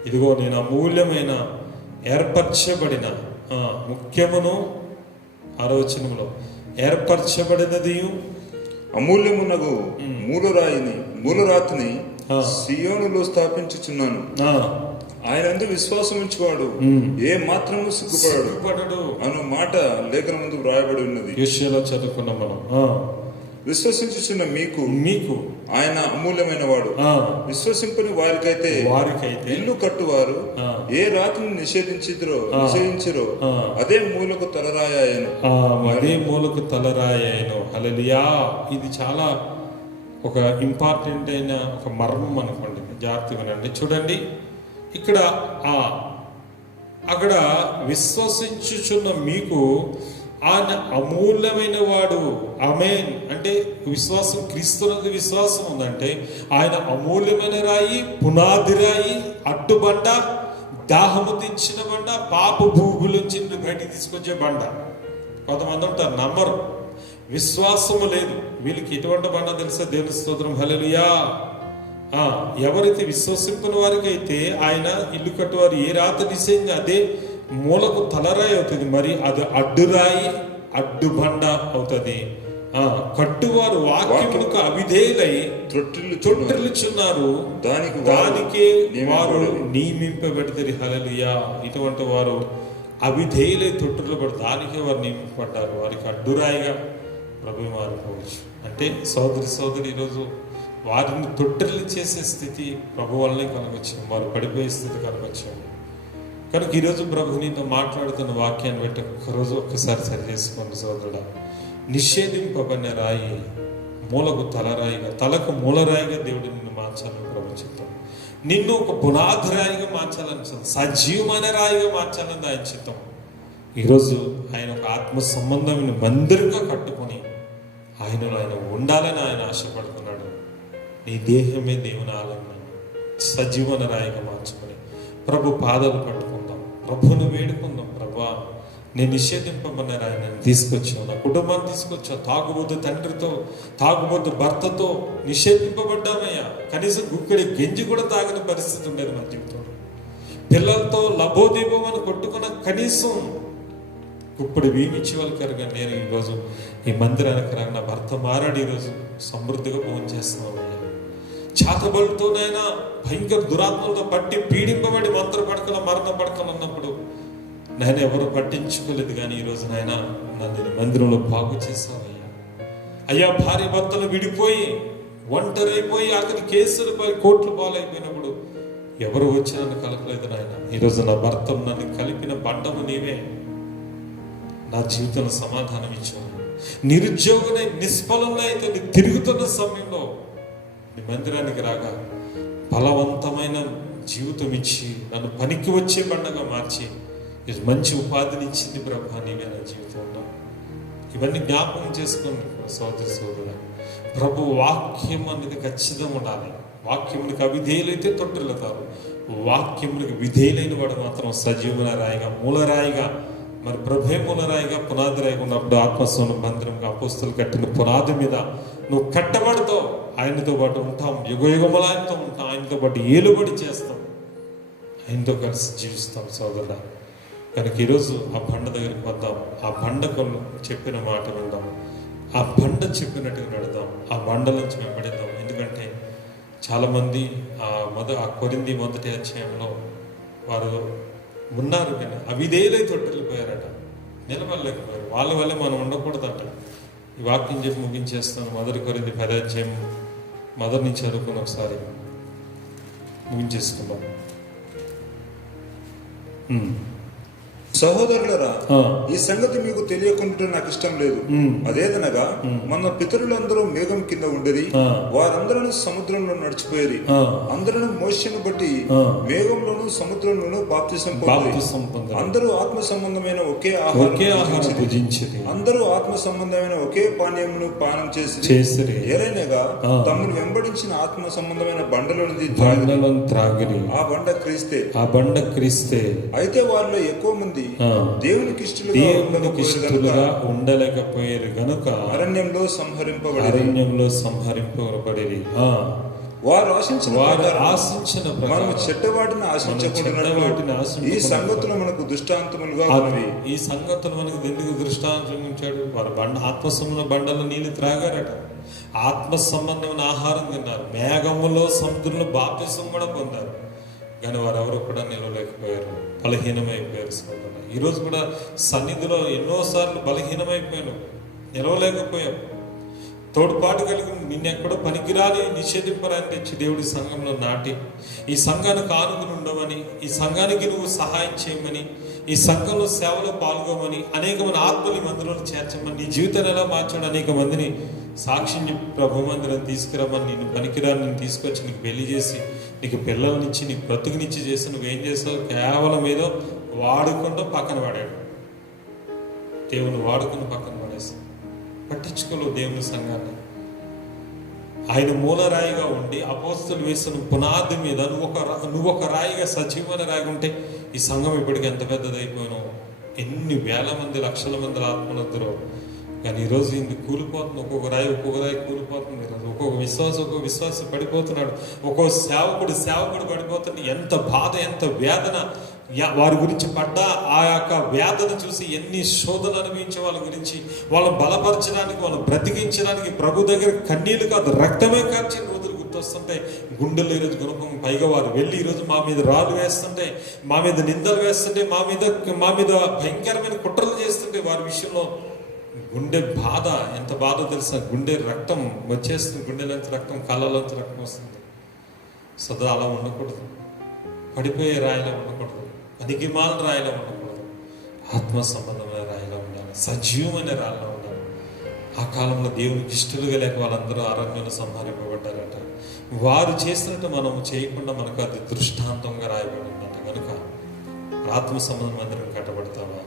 ఇదిగో నేను అమూల్యమైన ఏర్పరచబడిన ముఖ్యమును 6వ వచనంలో ఏర్పరచబడినది అమూల్యమునగు మూలరాతిని సియోనులో స్థాపించుచున్నాను. ఆయన విశ్వాసం ఉంచువాడు ఏ మాత్రము సిగ్గుపడడు అను మాట లేఖనమందు వ్రాయబడి ఉన్నది. యోషియాలో చదువుకున్నాం మనం. విశ్వసించుచున్న మీకు ఆయన అమూల్యమైన వాడు. విశ్వసింపని వారికైతే ఇల్లు కట్టువారు ఏ రాతిని నిషేధించిరో అదే మూలకు తలరాయను. అదే మూలకు తలరాయను. హల్లెలూయా. ఇది చాలా ఒక ఇంపార్టెంట్ అయిన ఒక మర్మం అనుకోండి, జాగ్రత్తగా వినండి. చూడండి, ఇక్కడ అక్కడ విశ్వసించుచున్న మీకు ఆయన అమూల్యమైన వాడు. ఆమేన్. అంటే విశ్వాసం, క్రీస్తునందు విశ్వాసం ఉందంటే ఆయన అమూల్యమైన రాయి, పునాది రాయి, అడ్డుబండ, దాహము తెచ్చిన బండ, పాప భూములోంచి బయటికి తీసుకొచ్చే బండ. కొంతమంది ఉంటారు నమ్మరు, విశ్వాసము లేదు. వీళ్ళకి ఎటువంటి బండ తెలుసా? దేవుని స్తోత్రం, హల్లెలూయా. ఎవరైతే విశ్వసింపని వారికి అయితే ఆయన ఇల్లు కట్టువారు ఏ రాత నిశ్చయంగా అదే మూలకు తలరాయి అవుతుంది, మరి అది అడ్డురాయి అడ్డుబండ అవుతుంది. కట్టువారు వాక్యములకు అవిధేయులై తొట్టిల్లుచున్నారు, దానికే వారు నియమింపబడితే. హల్లెలూయా. ఇటువంటి వారు అవిధేయులై తొట్టిల్లబడి దానికే వారు నియమింపబడ్డారు. వారికి అడ్డురాయిగా ప్రభు మారిపోవచ్చు. అంటే సోదరి ఈరోజు వారిని తొట్టిల్లు చేసే స్థితి ప్రభు వల్లనే కలగచ్చు, వారు పడిపోయే స్థితి కలగచ్చు. కనుక ఈరోజు ప్రభు నీతో మాట్లాడుతున్న వాక్యాన్ని బట్టి ఒక్కరోజు ఒక్కసారి సరి చేసుకోండి సోదరుడా. నిషేధింపబడిన రాయి మూలకు తలరాయిగా, తలకు మూలరాయిగా దేవుడు నిన్ను మార్చాలని ప్రభు చిత్తం. నిన్ను ఒక పునాది రాయిగా మార్చాలని చిత్తం, సజీవమైన రాయిగా మార్చాలని ఆయన చిత్తం. ఈరోజు ఆయన ఒక ఆత్మ సంబంధమైన మందిరంగా కట్టుకొని ఆయనలో ఆయన ఉండాలని ఆయన ఆశపడుతున్నాడు. నీ దేహమే దేవుని ఆలయం, సజీవన రాయిగా మార్చుకొని ప్రభు పాదాలు పట్టుకుందాం, ప్రభువును వేడుకుందాం. ప్రభా, నేను నిషేధింపమన్న రాయి నేను తీసుకొచ్చావు, నా కుటుంబాన్ని తీసుకొచ్చావు. తాగుబోతు తండ్రితో, తాగుబోతు భర్తతో నిషేధింపబడ్డామయ్యా. కనీసం గుక్కడి గెంజి కూడా తాగని పరిస్థితి ఉండేది మా జీవితంలో. పిల్లలతో లభోదీపమని కొట్టుకున్న కనీసం ఇప్పుడు వీమిచ్చి వాళ్ళు కనుక నేను ఈరోజు ఈ మందిరానికి రాక నా భర్త మారాడు, ఈరోజు సమృద్ధిగా భోజనం చేస్తున్నాను. చాతబడుతోనైనా భయంకర దురాత్మలతో పట్టి పీడింపబడి మంత్ర పడకలు మరణ పడకలు ఉన్నప్పుడు నేను ఎవరు పట్టించుకోలేదు, కానీ ఈరోజు నాయన నన్ను మందిరంలో బాగు చేశావయ్యా. అయ్యా, భార్య భర్తలు విడిపోయి ఒంటరైపోయి ఆఖరి కేసులు కోట్లు పాలైపోయినప్పుడు ఎవరు వచ్చి నన్ను కలపలేదు నాయన. ఈరోజు నా భర్త నన్ను కలిపిన బండము నీవే. నా జీవితంలో సమాధానం ఇచ్చావు. నిరుద్యోగులై నిష్ఫలంలో అయితే తిరుగుతున్న సమయంలో నీ మందిరానికి రాగా బలవంతమైన జీవితం ఇచ్చి నన్ను పనికి వచ్చే బండగా మార్చి మంచి ఉపాధిని ఇచ్చింది ప్రభా నీవే నా జీవితంలో. ఇవన్నీ జ్ఞాపకం చేసుకొని సోదరు ప్రభు వాక్యం అనేది ఖచ్చితంగా ఉండాలి. వాక్యమునికి అవిధేయులైతే తొట్టిల్లుతారు, వాక్యమునికి విధేయులైన వాడు మాత్రం సజీవన రాయిగా మూలరాయిగా, మరి ప్రభే మూలరాయిగా పునాది రాయిగా ఉన్నప్పుడు ఆత్మస్వన మందిరంగా అపోస్తులు కట్టిన పునాది మీద నువ్వు కట్టబడతావు. ఆయనతో పాటు ఉంటాం, యుగయుగములు ఆయనతో ఉంటాం, ఆయనతో పాటు ఏలుబడి చేస్తాం, ఆయనతో కలిసి జీవిస్తాం సోదరుడా. కనుక ఈరోజు ఆ బండ దగ్గరికి వద్దాం, ఆ బండకు చెప్పిన మాట విందాం, ఆ బండ చెప్పినట్టుగా నడుదాం, ఆ బండ నుంచి వెంబడిద్దాం. ఎందుకంటే చాలామంది ఆ కొరింథీ మొదటి అధ్యాయంలో వారు ఉన్నారు, కానీ అవిధేయులై తొట్టిల్లిపోయారట, నిలబడలేకపోయారు. వాళ్ళ వల్లే మనం ఉండకూడదట. ఈ వాక్యం చెప్పి ముగించేస్తాను. మొదటి కొరింథీ 10వ అధ్యాయం మొదటి నుంచి చదువుకుని ఒకసారి ముగించేసుకుందాం. సహోదరులరా, ఈ సంగతి మీకు తెలియకుండా నాకు ఇష్టం లేదు. అదేదనగా మన పితరులందరూ మేఘం కింద ఉండేది, వారందరూ సముద్రంలో నడిచిపోయేది. అందరూ మోషను బట్టి మేఘంలోను సముద్రంలోను బాప్తిసం పొందిరి. అందరూ ఆత్మ సంబంధమైన ఒకే ఆహారం భుజించిరి. అందరూ ఆత్మ సంబంధమైన ఒకే పానీయమును పానం చేసిరి. ఏలైనగా తమను వెంబడించిన ఆత్మ సంబంధమైన బండలోనిది త్రాగిరి. ఆ బండ క్రీస్తే. అయితే వారిలో ఎక్కువ మంది దేవునికి ఇష్టలుగా ఉండలేకపోయారు గనుక అరణ్యంలో సంహరింపబడి వారు ఆశించిన మనము చెడ్డవాటిని ఆశించకుండా ఈ సంగతులు మనకు దృష్టాంతములుగా ఉన్నవి. ఈ సంగతులు మనకు ఎందుకు దృష్టాంతం ఉంచాడు? వారు ఆత్మ సంబంధ బండలో నీళ్ళు త్రాగారట, ఆత్మ సంబంధమైన ఆహారం తిన్నారు, మేఘములో సముద్రంలో బాప్తిసం కూడా పొందారు. కానీ వారెవరు కూడా నిలవలేకపోయారు, బలహీనమైపోయారు. ఈరోజు కూడా సన్నిధిలో ఎన్నోసార్లు బలహీనమైపోయాను, నిలవలేకపోయాం. తోడ్పాటు కలిగి నిన్నెక్కడో పనికిరాని నిషేధింపరాని తెచ్చి దేవుడి సంఘంలో నాటి ఈ సంఘానికి ఆనుకుని ఉండమని, ఈ సంఘానికి నువ్వు సహాయం చేయమని, ఈ సంఘంలో సేవలో పాల్గొమని, అనేక మంది ఆత్మని మందిరంలో చేర్చమని, నీ జీవితాన్ని ఎలా మార్చాడు, అనేక మందిని సాక్ష్యం చెప్పి ప్రభు మందిరం తీసుకురమ్మని, నేను పనికిరాని నేను తీసుకొచ్చి నీకు పెళ్లి చేసి నీకు పిల్లలనిచ్చి నీకు బ్రతుకునిచ్చి చేసి నువ్వేం చేస్తావు? కేవలం ఏదో వాడుకుంటూ పక్కన పడాడు. దేవుని వాడుకుని పక్కన పడేస్తావు. పట్టించుకోలేవు దేవుని సంఘాన్ని. ఆయన మూలరాయిగా ఉండి అపోస్తులు వేసిన పునాది మీద నువ్వు ఒక రాయిగా సజీవమైన రాయిగా ఉంటే ఈ సంఘం ఇప్పటికి ఎంత పెద్దదైపోయినో, ఎన్ని వేల మంది లక్షల మంది ఆత్మలందరూ కానీ ఈరోజు ఇది కూలిపోతుంది, ఒక్కొక్క రాయి కూలిపోతుంది. ఈరోజు ఒక్కొక్క విశ్వాసం పడిపోతున్నాడు, ఒక్కో సేవకుడు పడిపోతుంది. ఎంత బాధ, ఎంత వేదన వారి గురించి పడ్డా ఆ యొక్క వేదన చూసి ఎన్ని శోధనలు అనుభవించే వాళ్ళ గురించి, వాళ్ళని బలపరచడానికి, వాళ్ళని బ్రతికించడానికి ప్రభు దగ్గర కన్నీళ్లు కాదు రక్తమే కార్చిన రోజులు గుర్తొస్తుంటే గుండెల్లో ఈరోజు గుణపం. పైగా వారు వెళ్ళి ఈరోజు మా మీద రాళ్ళు వేస్తుంటే, మా మీద నిందలు వేస్తుంటే, మా మీద భయంకరమైన కుట్రలు చేస్తుంటే వారి విషయంలో గుండె బాధ, ఎంత బాధ తెలుసా? గుండె రక్తం వచ్చేస్తుంది, గుండెలోంచి రక్తం, కళ్ళలోంచి రక్తం వస్తుంది. సదా అలా ఉండకూడదు, పడిపోయే రాయిలో ఉండకూడదు, పనికిమాల రాయిలో ఉండకూడదు, ఆత్మ సంబంధమైన రాయిలో ఉండాలి, సజీవమైన రాయిలో ఉండాలి. ఆ కాలంలో దేవునికి ఇష్టలుగా లేక వాళ్ళందరూ అరణ్యంలో సంహరింపబడ్డారట. వారు చేసినట్టు మనం చేయకుండా మనకు అది దృష్టాంతంగా రాయబడి ఉందంట. కనుక ఆత్మ సంబంధం మందిరం కట్టబడతావా?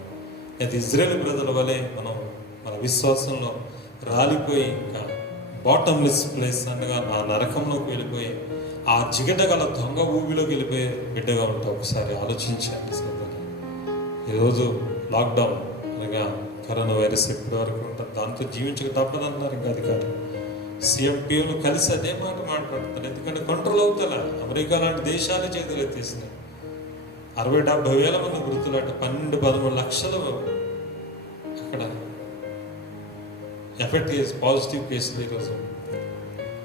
అది ఇజ్రాయేల్ ప్రజల వలె మనం మన విశ్వాసంలో రాలిపోయి ఇంకా బాటమ్లెస్ ప్లేస్ అనగా ఆ నరకంలోకి వెళ్ళిపోయి ఆ జిగట గల దొంగ ఊబిలోకి వెళ్ళిపోయే బిడ్డగా ఉంటాం. ఒకసారి ఆలోచించండి సోదరులు. ఈరోజు లాక్డౌన్ అనగా కరోనా వైరస్ ఎప్పటి వరకు ఉంటుంది, దాంతో జీవించక తప్పదంటున్నారు. ఇంకా అది కాదు, సీఎం పిఎంలు కలిసి అదే మాట మాట్లాడుతున్నారు. ఎందుకంటే కంట్రోల్ అవుతా అమెరికా లాంటి దేశాలే చేతులు ఎత్తేసినాయి. 60-70 వేల మంది మృతులట, 12-13 లక్షలు అక్కడ ఎఫెక్ట్ చేసి పాజిటివ్ కేసులు. ఈరోజు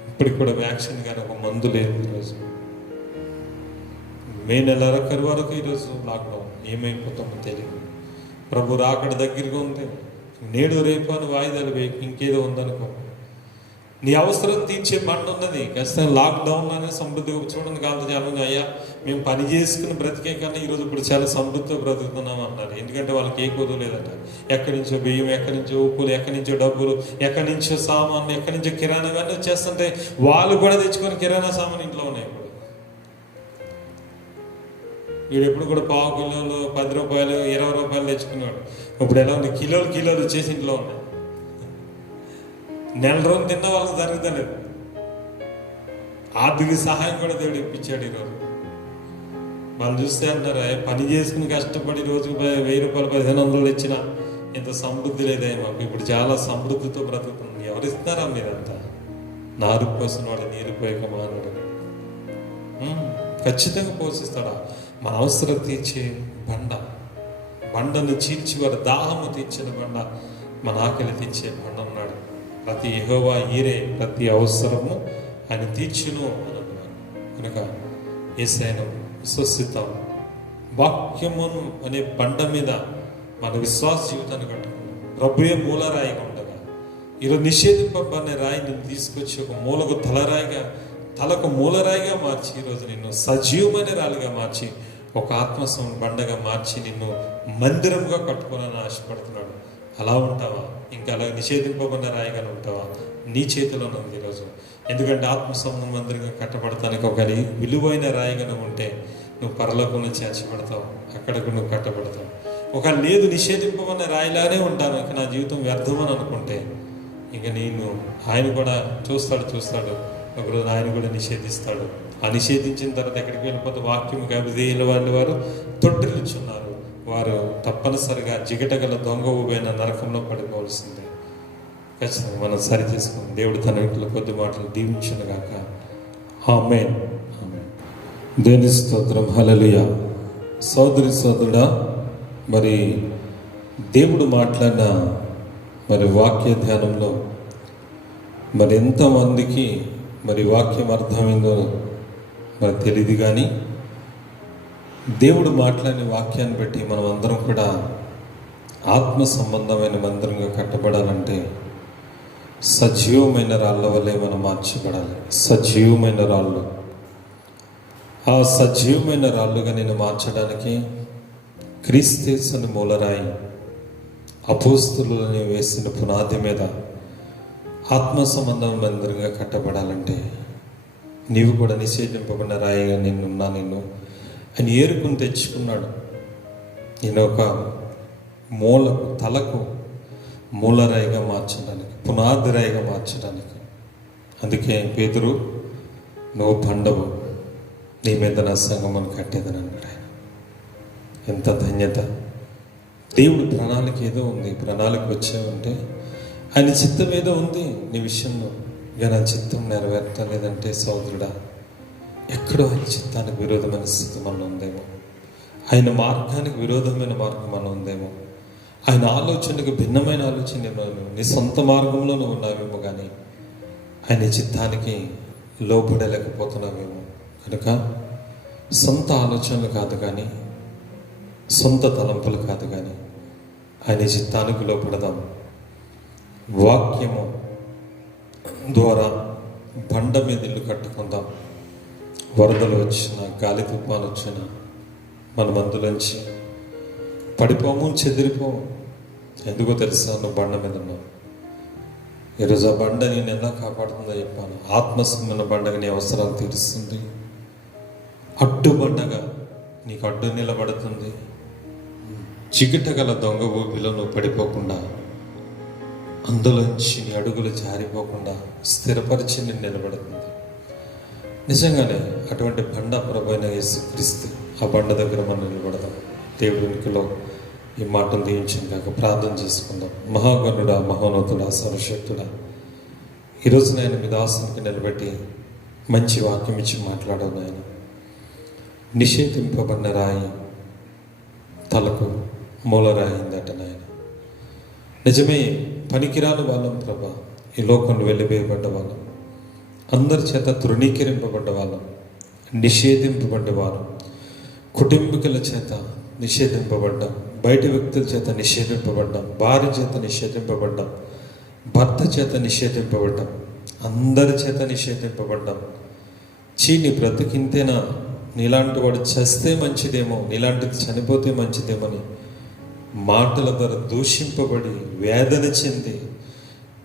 ఇప్పటికి కూడా వ్యాక్సిన్ కానీ ఒక మందు లేదు. ఈరోజు మే నెలాఖరు వరకు ఈరోజు లాక్డౌన్. ఏమైపోతామో తెలియదు. ప్రభు రాకడ దగ్గరగా ఉంది. నేడు రేపు అని వాయిదాలు వేయి, ఇంకేదో ఉందనుకో. నీ అవసరం తీర్చే బండ ఉన్నది. ఖచ్చితంగా లాక్డౌన్ అనే సమృద్ధిగా చూడండి. కాదు చాలా అయ్యా మేము పని చేసుకుని బ్రతికే కన్నా ఈరోజు ఇప్పుడు చాలా సమృద్ధితో బ్రతుకుతున్నాం అన్నారు. ఎందుకంటే వాళ్ళకి ఏ కొద్దు లేదట. ఎక్కడి నుంచో బియ్యం, ఎక్కడి నుంచో ఉప్పులు, ఎక్కడి నుంచో డబ్బులు, ఎక్కడి నుంచో సామాన్లు, ఎక్కడి నుంచో కిరాణా, ఇవన్నీ వచ్చేస్తుంటే వాళ్ళు కూడా తెచ్చుకొని కిరాణా సామాన్ ఇంట్లో ఉన్నాయి. ఇప్పుడు వీడు ఎప్పుడు కూడా పావు కిలోలు 10 రూపాయలు 20 రూపాయలు తెచ్చుకున్నాడు. ఇప్పుడు ఎలా ఉంది? కిలోలు వచ్చేసి ఇంట్లో ఉన్నాయి. నెల రోజులు తిన్న వాళ్ళకి జరుగుతలేదు. ఆర్థిక సహాయం కూడా దేవుడు ఇప్పించాడు. ఈరోజు వాళ్ళు చూస్తే అంటారా, పని చేసుకుని కష్టపడి రోజుకు 1000 రూపాయలు 1500 ఇచ్చినా ఇంత సమృద్ధి లేదే మాకు. ఇప్పుడు చాలా సమృద్ధితో బ్రతుకుతుంది. ఎవరు ఇస్తున్నారా మీరంతా? నారు పోసిన వాడు నీరు పోయక మానడు. ఖచ్చితంగా పోషిస్తాడా? మన అవసరం తీర్చే బండను చీల్చి వారి దాహము తీర్చిన బండ, మన ఆకలి తీర్చే బండ ఉన్నాడు. ప్రతి యెహోవా ఈరే ప్రతి అవసరము ఆయన తీర్చును అనుకున్నాను. కనుక యేసయ్యను విశ్వసిద్దాం. వాక్యమును అనే బండ మీద మన విశ్వాస జీవితాన్ని కట్టుకున్నాం. ప్రభుయే మూలరాయిగా ఉండగా ఈరోజు నిషేధింపబడిన రాయి నిన్ను తీసుకొచ్చి ఒక మూలకు తలకు మూలరాయిగా మార్చి ఈరోజు నిన్ను సజీవమైన రాయిగా మార్చి ఒక ఆత్మసం బండగా మార్చి నిన్ను మందిరంగా కట్టుకోవాలని ఆశపడుతున్నాడు. అలా ఉంటావా? ఇంకా అలా నిషేధింపబడిన రాయిగానే ఉంటావా? నీ చేతిలోనే ఉంది ఈరోజు. ఎందుకంటే ఆత్మసంబంధం మందిరంగా కట్టబడటానికి ఒక విలువైన రాయిగానే ఉంటే నువ్వు పరలోకంలో చేర్చబడతావు, అక్కడకు నువ్వు కట్టబడతావు. ఒక లేదు నిషేధింపబడిన రాయిలానే ఉంటాను, ఇక నా జీవితం వ్యర్థమని అనుకుంటే ఇక నేను ఆయన కూడా చూస్తాడు. ఒకరోజు ఆయన కూడా నిషేధిస్తాడు. ఆ నిషేధించిన తర్వాత ఎక్కడికి వెళ్ళిపోతే వాక్యం గబిదేయుల వారు తొట్టిల్లుచున్నారు. వారు తప్పనిసరిగా జిగటగల దొంగ ఊబైన నరకంలో పడిపోవలసిందే. ఖచ్చితంగా మనం సరి చేసుకుని దేవుడు తన ఇంట్లో కొద్ది మాటలు దీవించునుగాక. ఆమేన్. దేవుని స్తోత్రం. హల్లెలూయా. సోదరుడా, మరి దేవుడు మాట్లాడిన వాక్య ధ్యానంలో మరి ఎంతమందికి వాక్యం అర్థమైందో తెలియదు. కానీ దేవుడు మాట్లాడిన వాక్యాన్ని బట్టి మనం అందరం కూడా ఆత్మ సంబంధమైన మందిరంగా కట్టబడాలంటే సజీవమైన రాళ్ళ వల్లే మనం మార్చబడాలి. సజీవమైన రాళ్ళు. ఆ సజీవమైన రాళ్ళుగా నేను మార్చడానికి క్రీస్తుని మూలరాయి అపోస్తులని వేసిన పునాది మీద ఆత్మ సంబంధం మందిరంగా కట్టబడాలంటే నీవు కూడా నిషేధింపబడిన రాయిగా నిన్ను ఆయన ఏరుకుని తెచ్చుకున్నాడు. నేను ఒక తలకు మూలరాయిగా మార్చడానికి, పునాది రాయిగా మార్చడానికి. అందుకే పేతురు, నువ్వు బండవు, నీ మీద నా సంగమని కట్టేదని అన్నాడు ఆయన. ఎంత ధన్యత! దేవుడు ప్రణాళిక ఏదో ఉంది. ప్రణాళిక వచ్చామంటే ఆయన చిత్తం ఏదో ఉంది నీ విషయంలో, ఇక నా చిత్తం నెరవేర్తలేదంటే సోదరుడా, ఎక్కడో ఆయన చిత్తానికి విరోధమైన స్థితి మనలో ఉందేమో, ఆయన మార్గానికి విరోధమైన మార్గం మనం ఉందేమో, ఆయన ఆలోచనకు భిన్నమైన ఆలోచన నీ సొంత మార్గంలో నువ్వు ఉన్నావేమో, కానీ ఆయన చిత్తానికి లోబడలేకపోతున్నావేమో. కనుక సొంత ఆలోచనలు కాదు కానీ, సొంత తలంపులు కాదు కానీ, ఆయన చిత్తానికి లోపడదాం. వాక్యము ద్వారా బండ మీద ఇల్లు కట్టుకుందాం. వరదలు వచ్చిన, గాలి తుఫాను వచ్చిన మన మందులోంచి పడిపోము, చెదిరిపోము. ఎందుకో తెలుసా, నువ్వు బండ మీద ఉన్నావు. ఈరోజు ఆ బండ నేను ఎలా కాపాడుతుందో చెప్పాను. ఆత్మసమైన బండగా నీ అవసరాలు తీరుస్తుంది. అడ్డు బండగా నీకు అడ్డు నిలబడుతుంది. చిగిట గల దొంగ ఊపిలో నువ్వు పడిపోకుండా, అందులోంచి నీ అడుగులు జారిపోకుండా స్థిరపరిచి నేను నిలబడుతుంది. నిజంగానే అటువంటి బండ ప్రభైన యేసుక్రీస్తు, ఆ బండ దగ్గర మనం నిలబడదాం. దేవునికిలో ఈ మాటలు దీవించింది కాక ప్రార్థన చేసుకుందాం. మహాగణుడా, మహోన్నతుడా, సర్వశక్తుడా, ఈరోజు నేను మీ దాసునికి నిలబెట్టి మంచి వాక్యం ఇచ్చి మాట్లాడవు నాయన. నిషేధింపబడిన రాయి తలకు మూలరాయిందట నాయన. నిజమే, పనికిరాని వాళ్ళం ప్రభా, ఈ లోకంలో వెళ్ళిపోయబడ్డ వాళ్ళం, అందరి చేత తృణీకరింపబడ్డ వాళ్ళం, నిషేధింపబడ్డ వాళ్ళం, కుటుంబీకుల చేత నిషేధింపబడ్డాం, బయట వ్యక్తుల చేత నిషేధింపబడ్డాం, భార్య చేత నిషేధింపబడ్డాం, భర్త చేత నిషేధింపబడ్డాం, అందరి చేత నిషేధింపబడ్డాం. నీ బ్రతికింతేనా, నీలాంటి వాడు చస్తే మంచిదేమో, నీలాంటిది చనిపోతే మంచిదేమని మాటల ద్వారా దూషింపబడి వేదన చెంది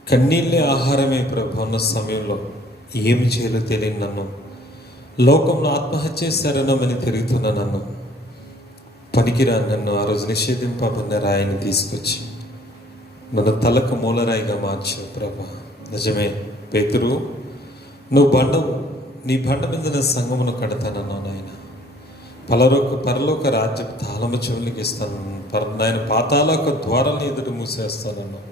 కన్నీళ్ళే ఆహారమే ప్రభు అన్న సమయంలో ఏమి చేయాలో తెలియని నన్ను, లోకంలో ఆత్మహత్య చేశారనమని తిరుగుతున్న నన్ను, పనికిరా నన్ను ఆ రోజు నిషేధింపబడిన రాయిని తీసుకొచ్చి నన్ను తలకు మూలరాయిగా మార్చావు ప్రభా. నిజమే పేతురు, నువ్వు బండవు, నీ బండ మీద నా సంగమును కడతానన్నావు నాయన. పరలోక రాజ్యం తాళము చెవులకి ఇస్తాను నాయన, పాతాళక ద్వారాలను ఎదురు మూసేస్తానన్నావు.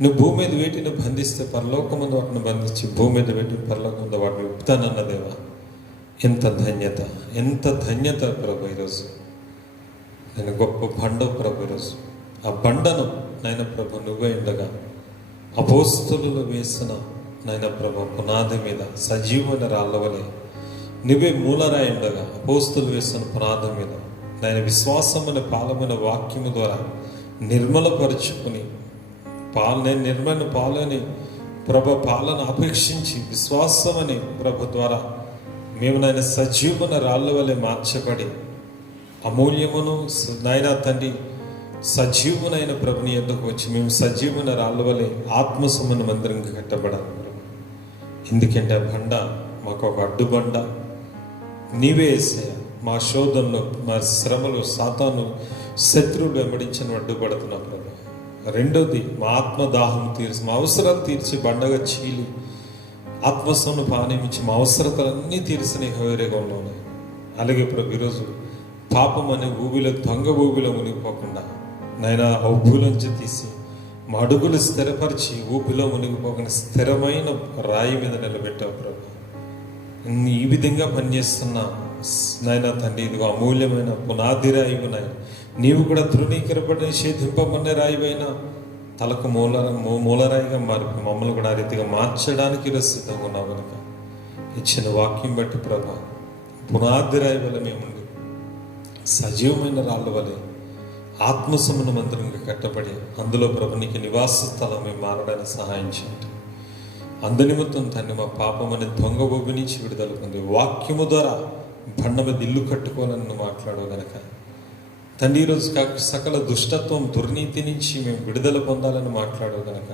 నువ్వు భూమి మీద వేటిని బంధిస్తే పరలోకముందు వాటిని బంధించి, భూమి మీద వేటి పరలోకముందు వాటిని విప్పుతానన్నదేవా. ఎంత ధన్యత, ఎంత ధన్యత ప్రభు. ఈరోజు నేను గొప్ప బండ ప్రభు. ఈరోజు ఆ బండను నాయన ప్రభు నువ్వే ఉండగా, అపోస్తులు వేసిన నాయన ప్రభు పునాది మీద సజీవమైన రాళ్ళవలే నువ్వే మూలరాయి ఉండగా, అపోస్తులు వేసిన పునాది మీద నాయన విశ్వాసమైన పాలమైన వాక్యము ద్వారా నిర్మలపరుచుకుని నేను నిర్మల పాలని ప్రభ పాలన అపేక్షించి విశ్వాసమని ప్రభు ద్వారా మేము నాయన సజీవమైన రాళ్ళ వలె మార్చబడి, అమూల్యమును నాయన తండ్రి సజీవునైన ప్రభుని ఎద్దకు వచ్చి మేము సజీవమైన రాళ్ళ వలె ఆత్మసమన మందిరంగా కట్టబడాలి. ఎందుకంటే ఆ బండ మాకు ఒక అడ్డుబండ నీవే వేసే. మా శోధనలో, మా శ్రమలు, సాతాను, శత్రువులు వెంబడించిన అడ్డుపడుతున్నా ప్రభు. రెండోది, మా ఆత్మదాహం తీర్చి, మా అవసరాలు తీర్చి బండగా చీలి ఆత్మస్వను పానీమించి మా అవసరతలన్నీ తీర్చిన హోరేగా ఉన్నాయి. అలాగే ప్రభు ఈరోజు పాపం అనే ఊబిలో, దొంగ ఊబిలో మునిగిపోకుండా నాయన ఆ ఊబిలోంచి తీసి మా అడుగులు స్థిరపరిచి ఊపిలో మునిగిపోకుండా స్థిరమైన రాయి మీద నిలబెట్టావు ప్రభు. ఈ విధంగా పనిచేస్తున్న నాయన తండ్రి, ఇదిగో అమూల్యమైన పునాది రాయివు నాయన, నీవు కూడా తృణీకరపడి నిషేధింపబడిన రాయివైనా తలకు మూలరాయిగా మారిపో మమ్మల్ని కూడా ఆ రీతిగా మార్చడానికి సిద్ధంగా ఉన్నావు కనుక ఇచ్చిన వాక్యం బట్టి ప్రభా, పునాది రాయి వల్ల మేముండి సజీవమైన రాళ్ళ వలె ఆత్మసమన మందిరంగా కట్టబడి అందులో ప్రభునికి నివాస స్థలం మేము మారడానికి సహాయం చేయండి. అందునిమిత్తం తండ్రి మా పాపం అనే దొంగ ఊబి నుంచి విడుదల పొంది వాక్యము ద్వారా బండ మీద ఇల్లు కట్టుకోవాలని నువ్వు మాట్లాడవు గనక తండ్రి, ఈరోజు సకల దుష్టత్వం, దుర్నీతి నుంచి మేము విడుదల పొందాలని మాట్లాడవు గనక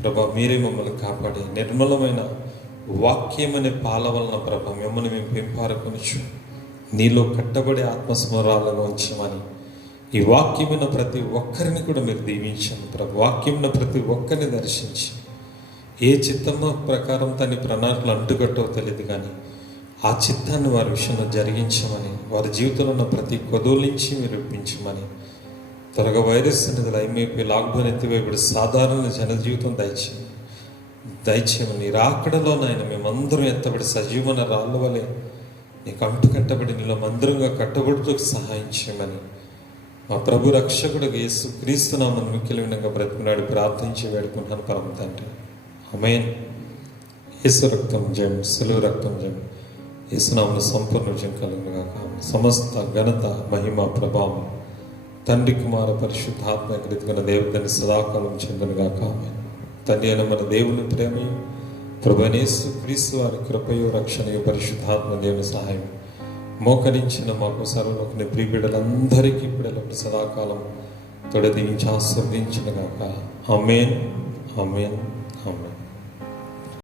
ప్రభా, మీరే మమ్మల్ని కాపాడి నిర్మలమైన వాక్యం అనే పాల వలన ప్రభా మిమ్మల్ని మేము పెంపారకొనొచ్చు నీలో కట్టబడే ఆత్మస్మరాలను ఉంచమని ఈ వాక్యమైన ప్రతి ఒక్కరిని కూడా మీరు దీవించండి ప్రభు. వాక్యమైన ప్రతి ఒక్కరిని దర్శించి ఏ చిత్తమో ప్రకారం తన ప్రణాళికలు అంటుకట్టో తెలియదు, కానీ ఆ చిత్తాన్ని వారి విషయంలో జరిగించమని, వారి జీవితంలో ఉన్న ప్రతి కొదువు నుంచి మీరు ఇప్పించమని త్వరగా వైరస్ అనేది లైమైపోయి లాక్డౌన్ ఎత్తివేయబడి సాధారణ జనజీవితం దయచేయమని రాకడలో నాయన మేమందరం ఎత్తబడి సజీవన రాళ్ళ వలె నీకు అంటు కట్టబడి నీలో మందిరంగా కట్టబడుతూ సహాయం చేయమని మా ప్రభు రక్షకుడు యేసు క్రీస్తు నామమున మిక్కిలి వినంగా బ్రతికినాడు ప్రార్థించి వేడుకున్నాను పరమ తండ్రి ఆమేన్. యేసు రక్తం జయం, సులువు రక్తం జయం, యేసునామమున సంపూర్ణ విజయం కలుగునుగాక. సమస్త ఘనత మహిమ ప్రభావం తండ్రి కుమార పరిశుద్ధాత్మ కృతిగల దేవుని సదాకాలం చెందునుగాక. ఆమేన్. తండ్రి అయిన మన దేవుని ప్రేమయు ప్రభువైన యేసు క్రీస్తు వారి కృపయు రక్షణయు పరిశుద్ధాత్మ దేవుని సహాయం మోకరించిన మాకు సర్వలోకని ప్రియబిడ్డలందరికీ ఇప్పుడు సదాకాలం తొడ దీవించి ఆశీర్వదించునుగాక. ఆమేన్ ఆమేన్.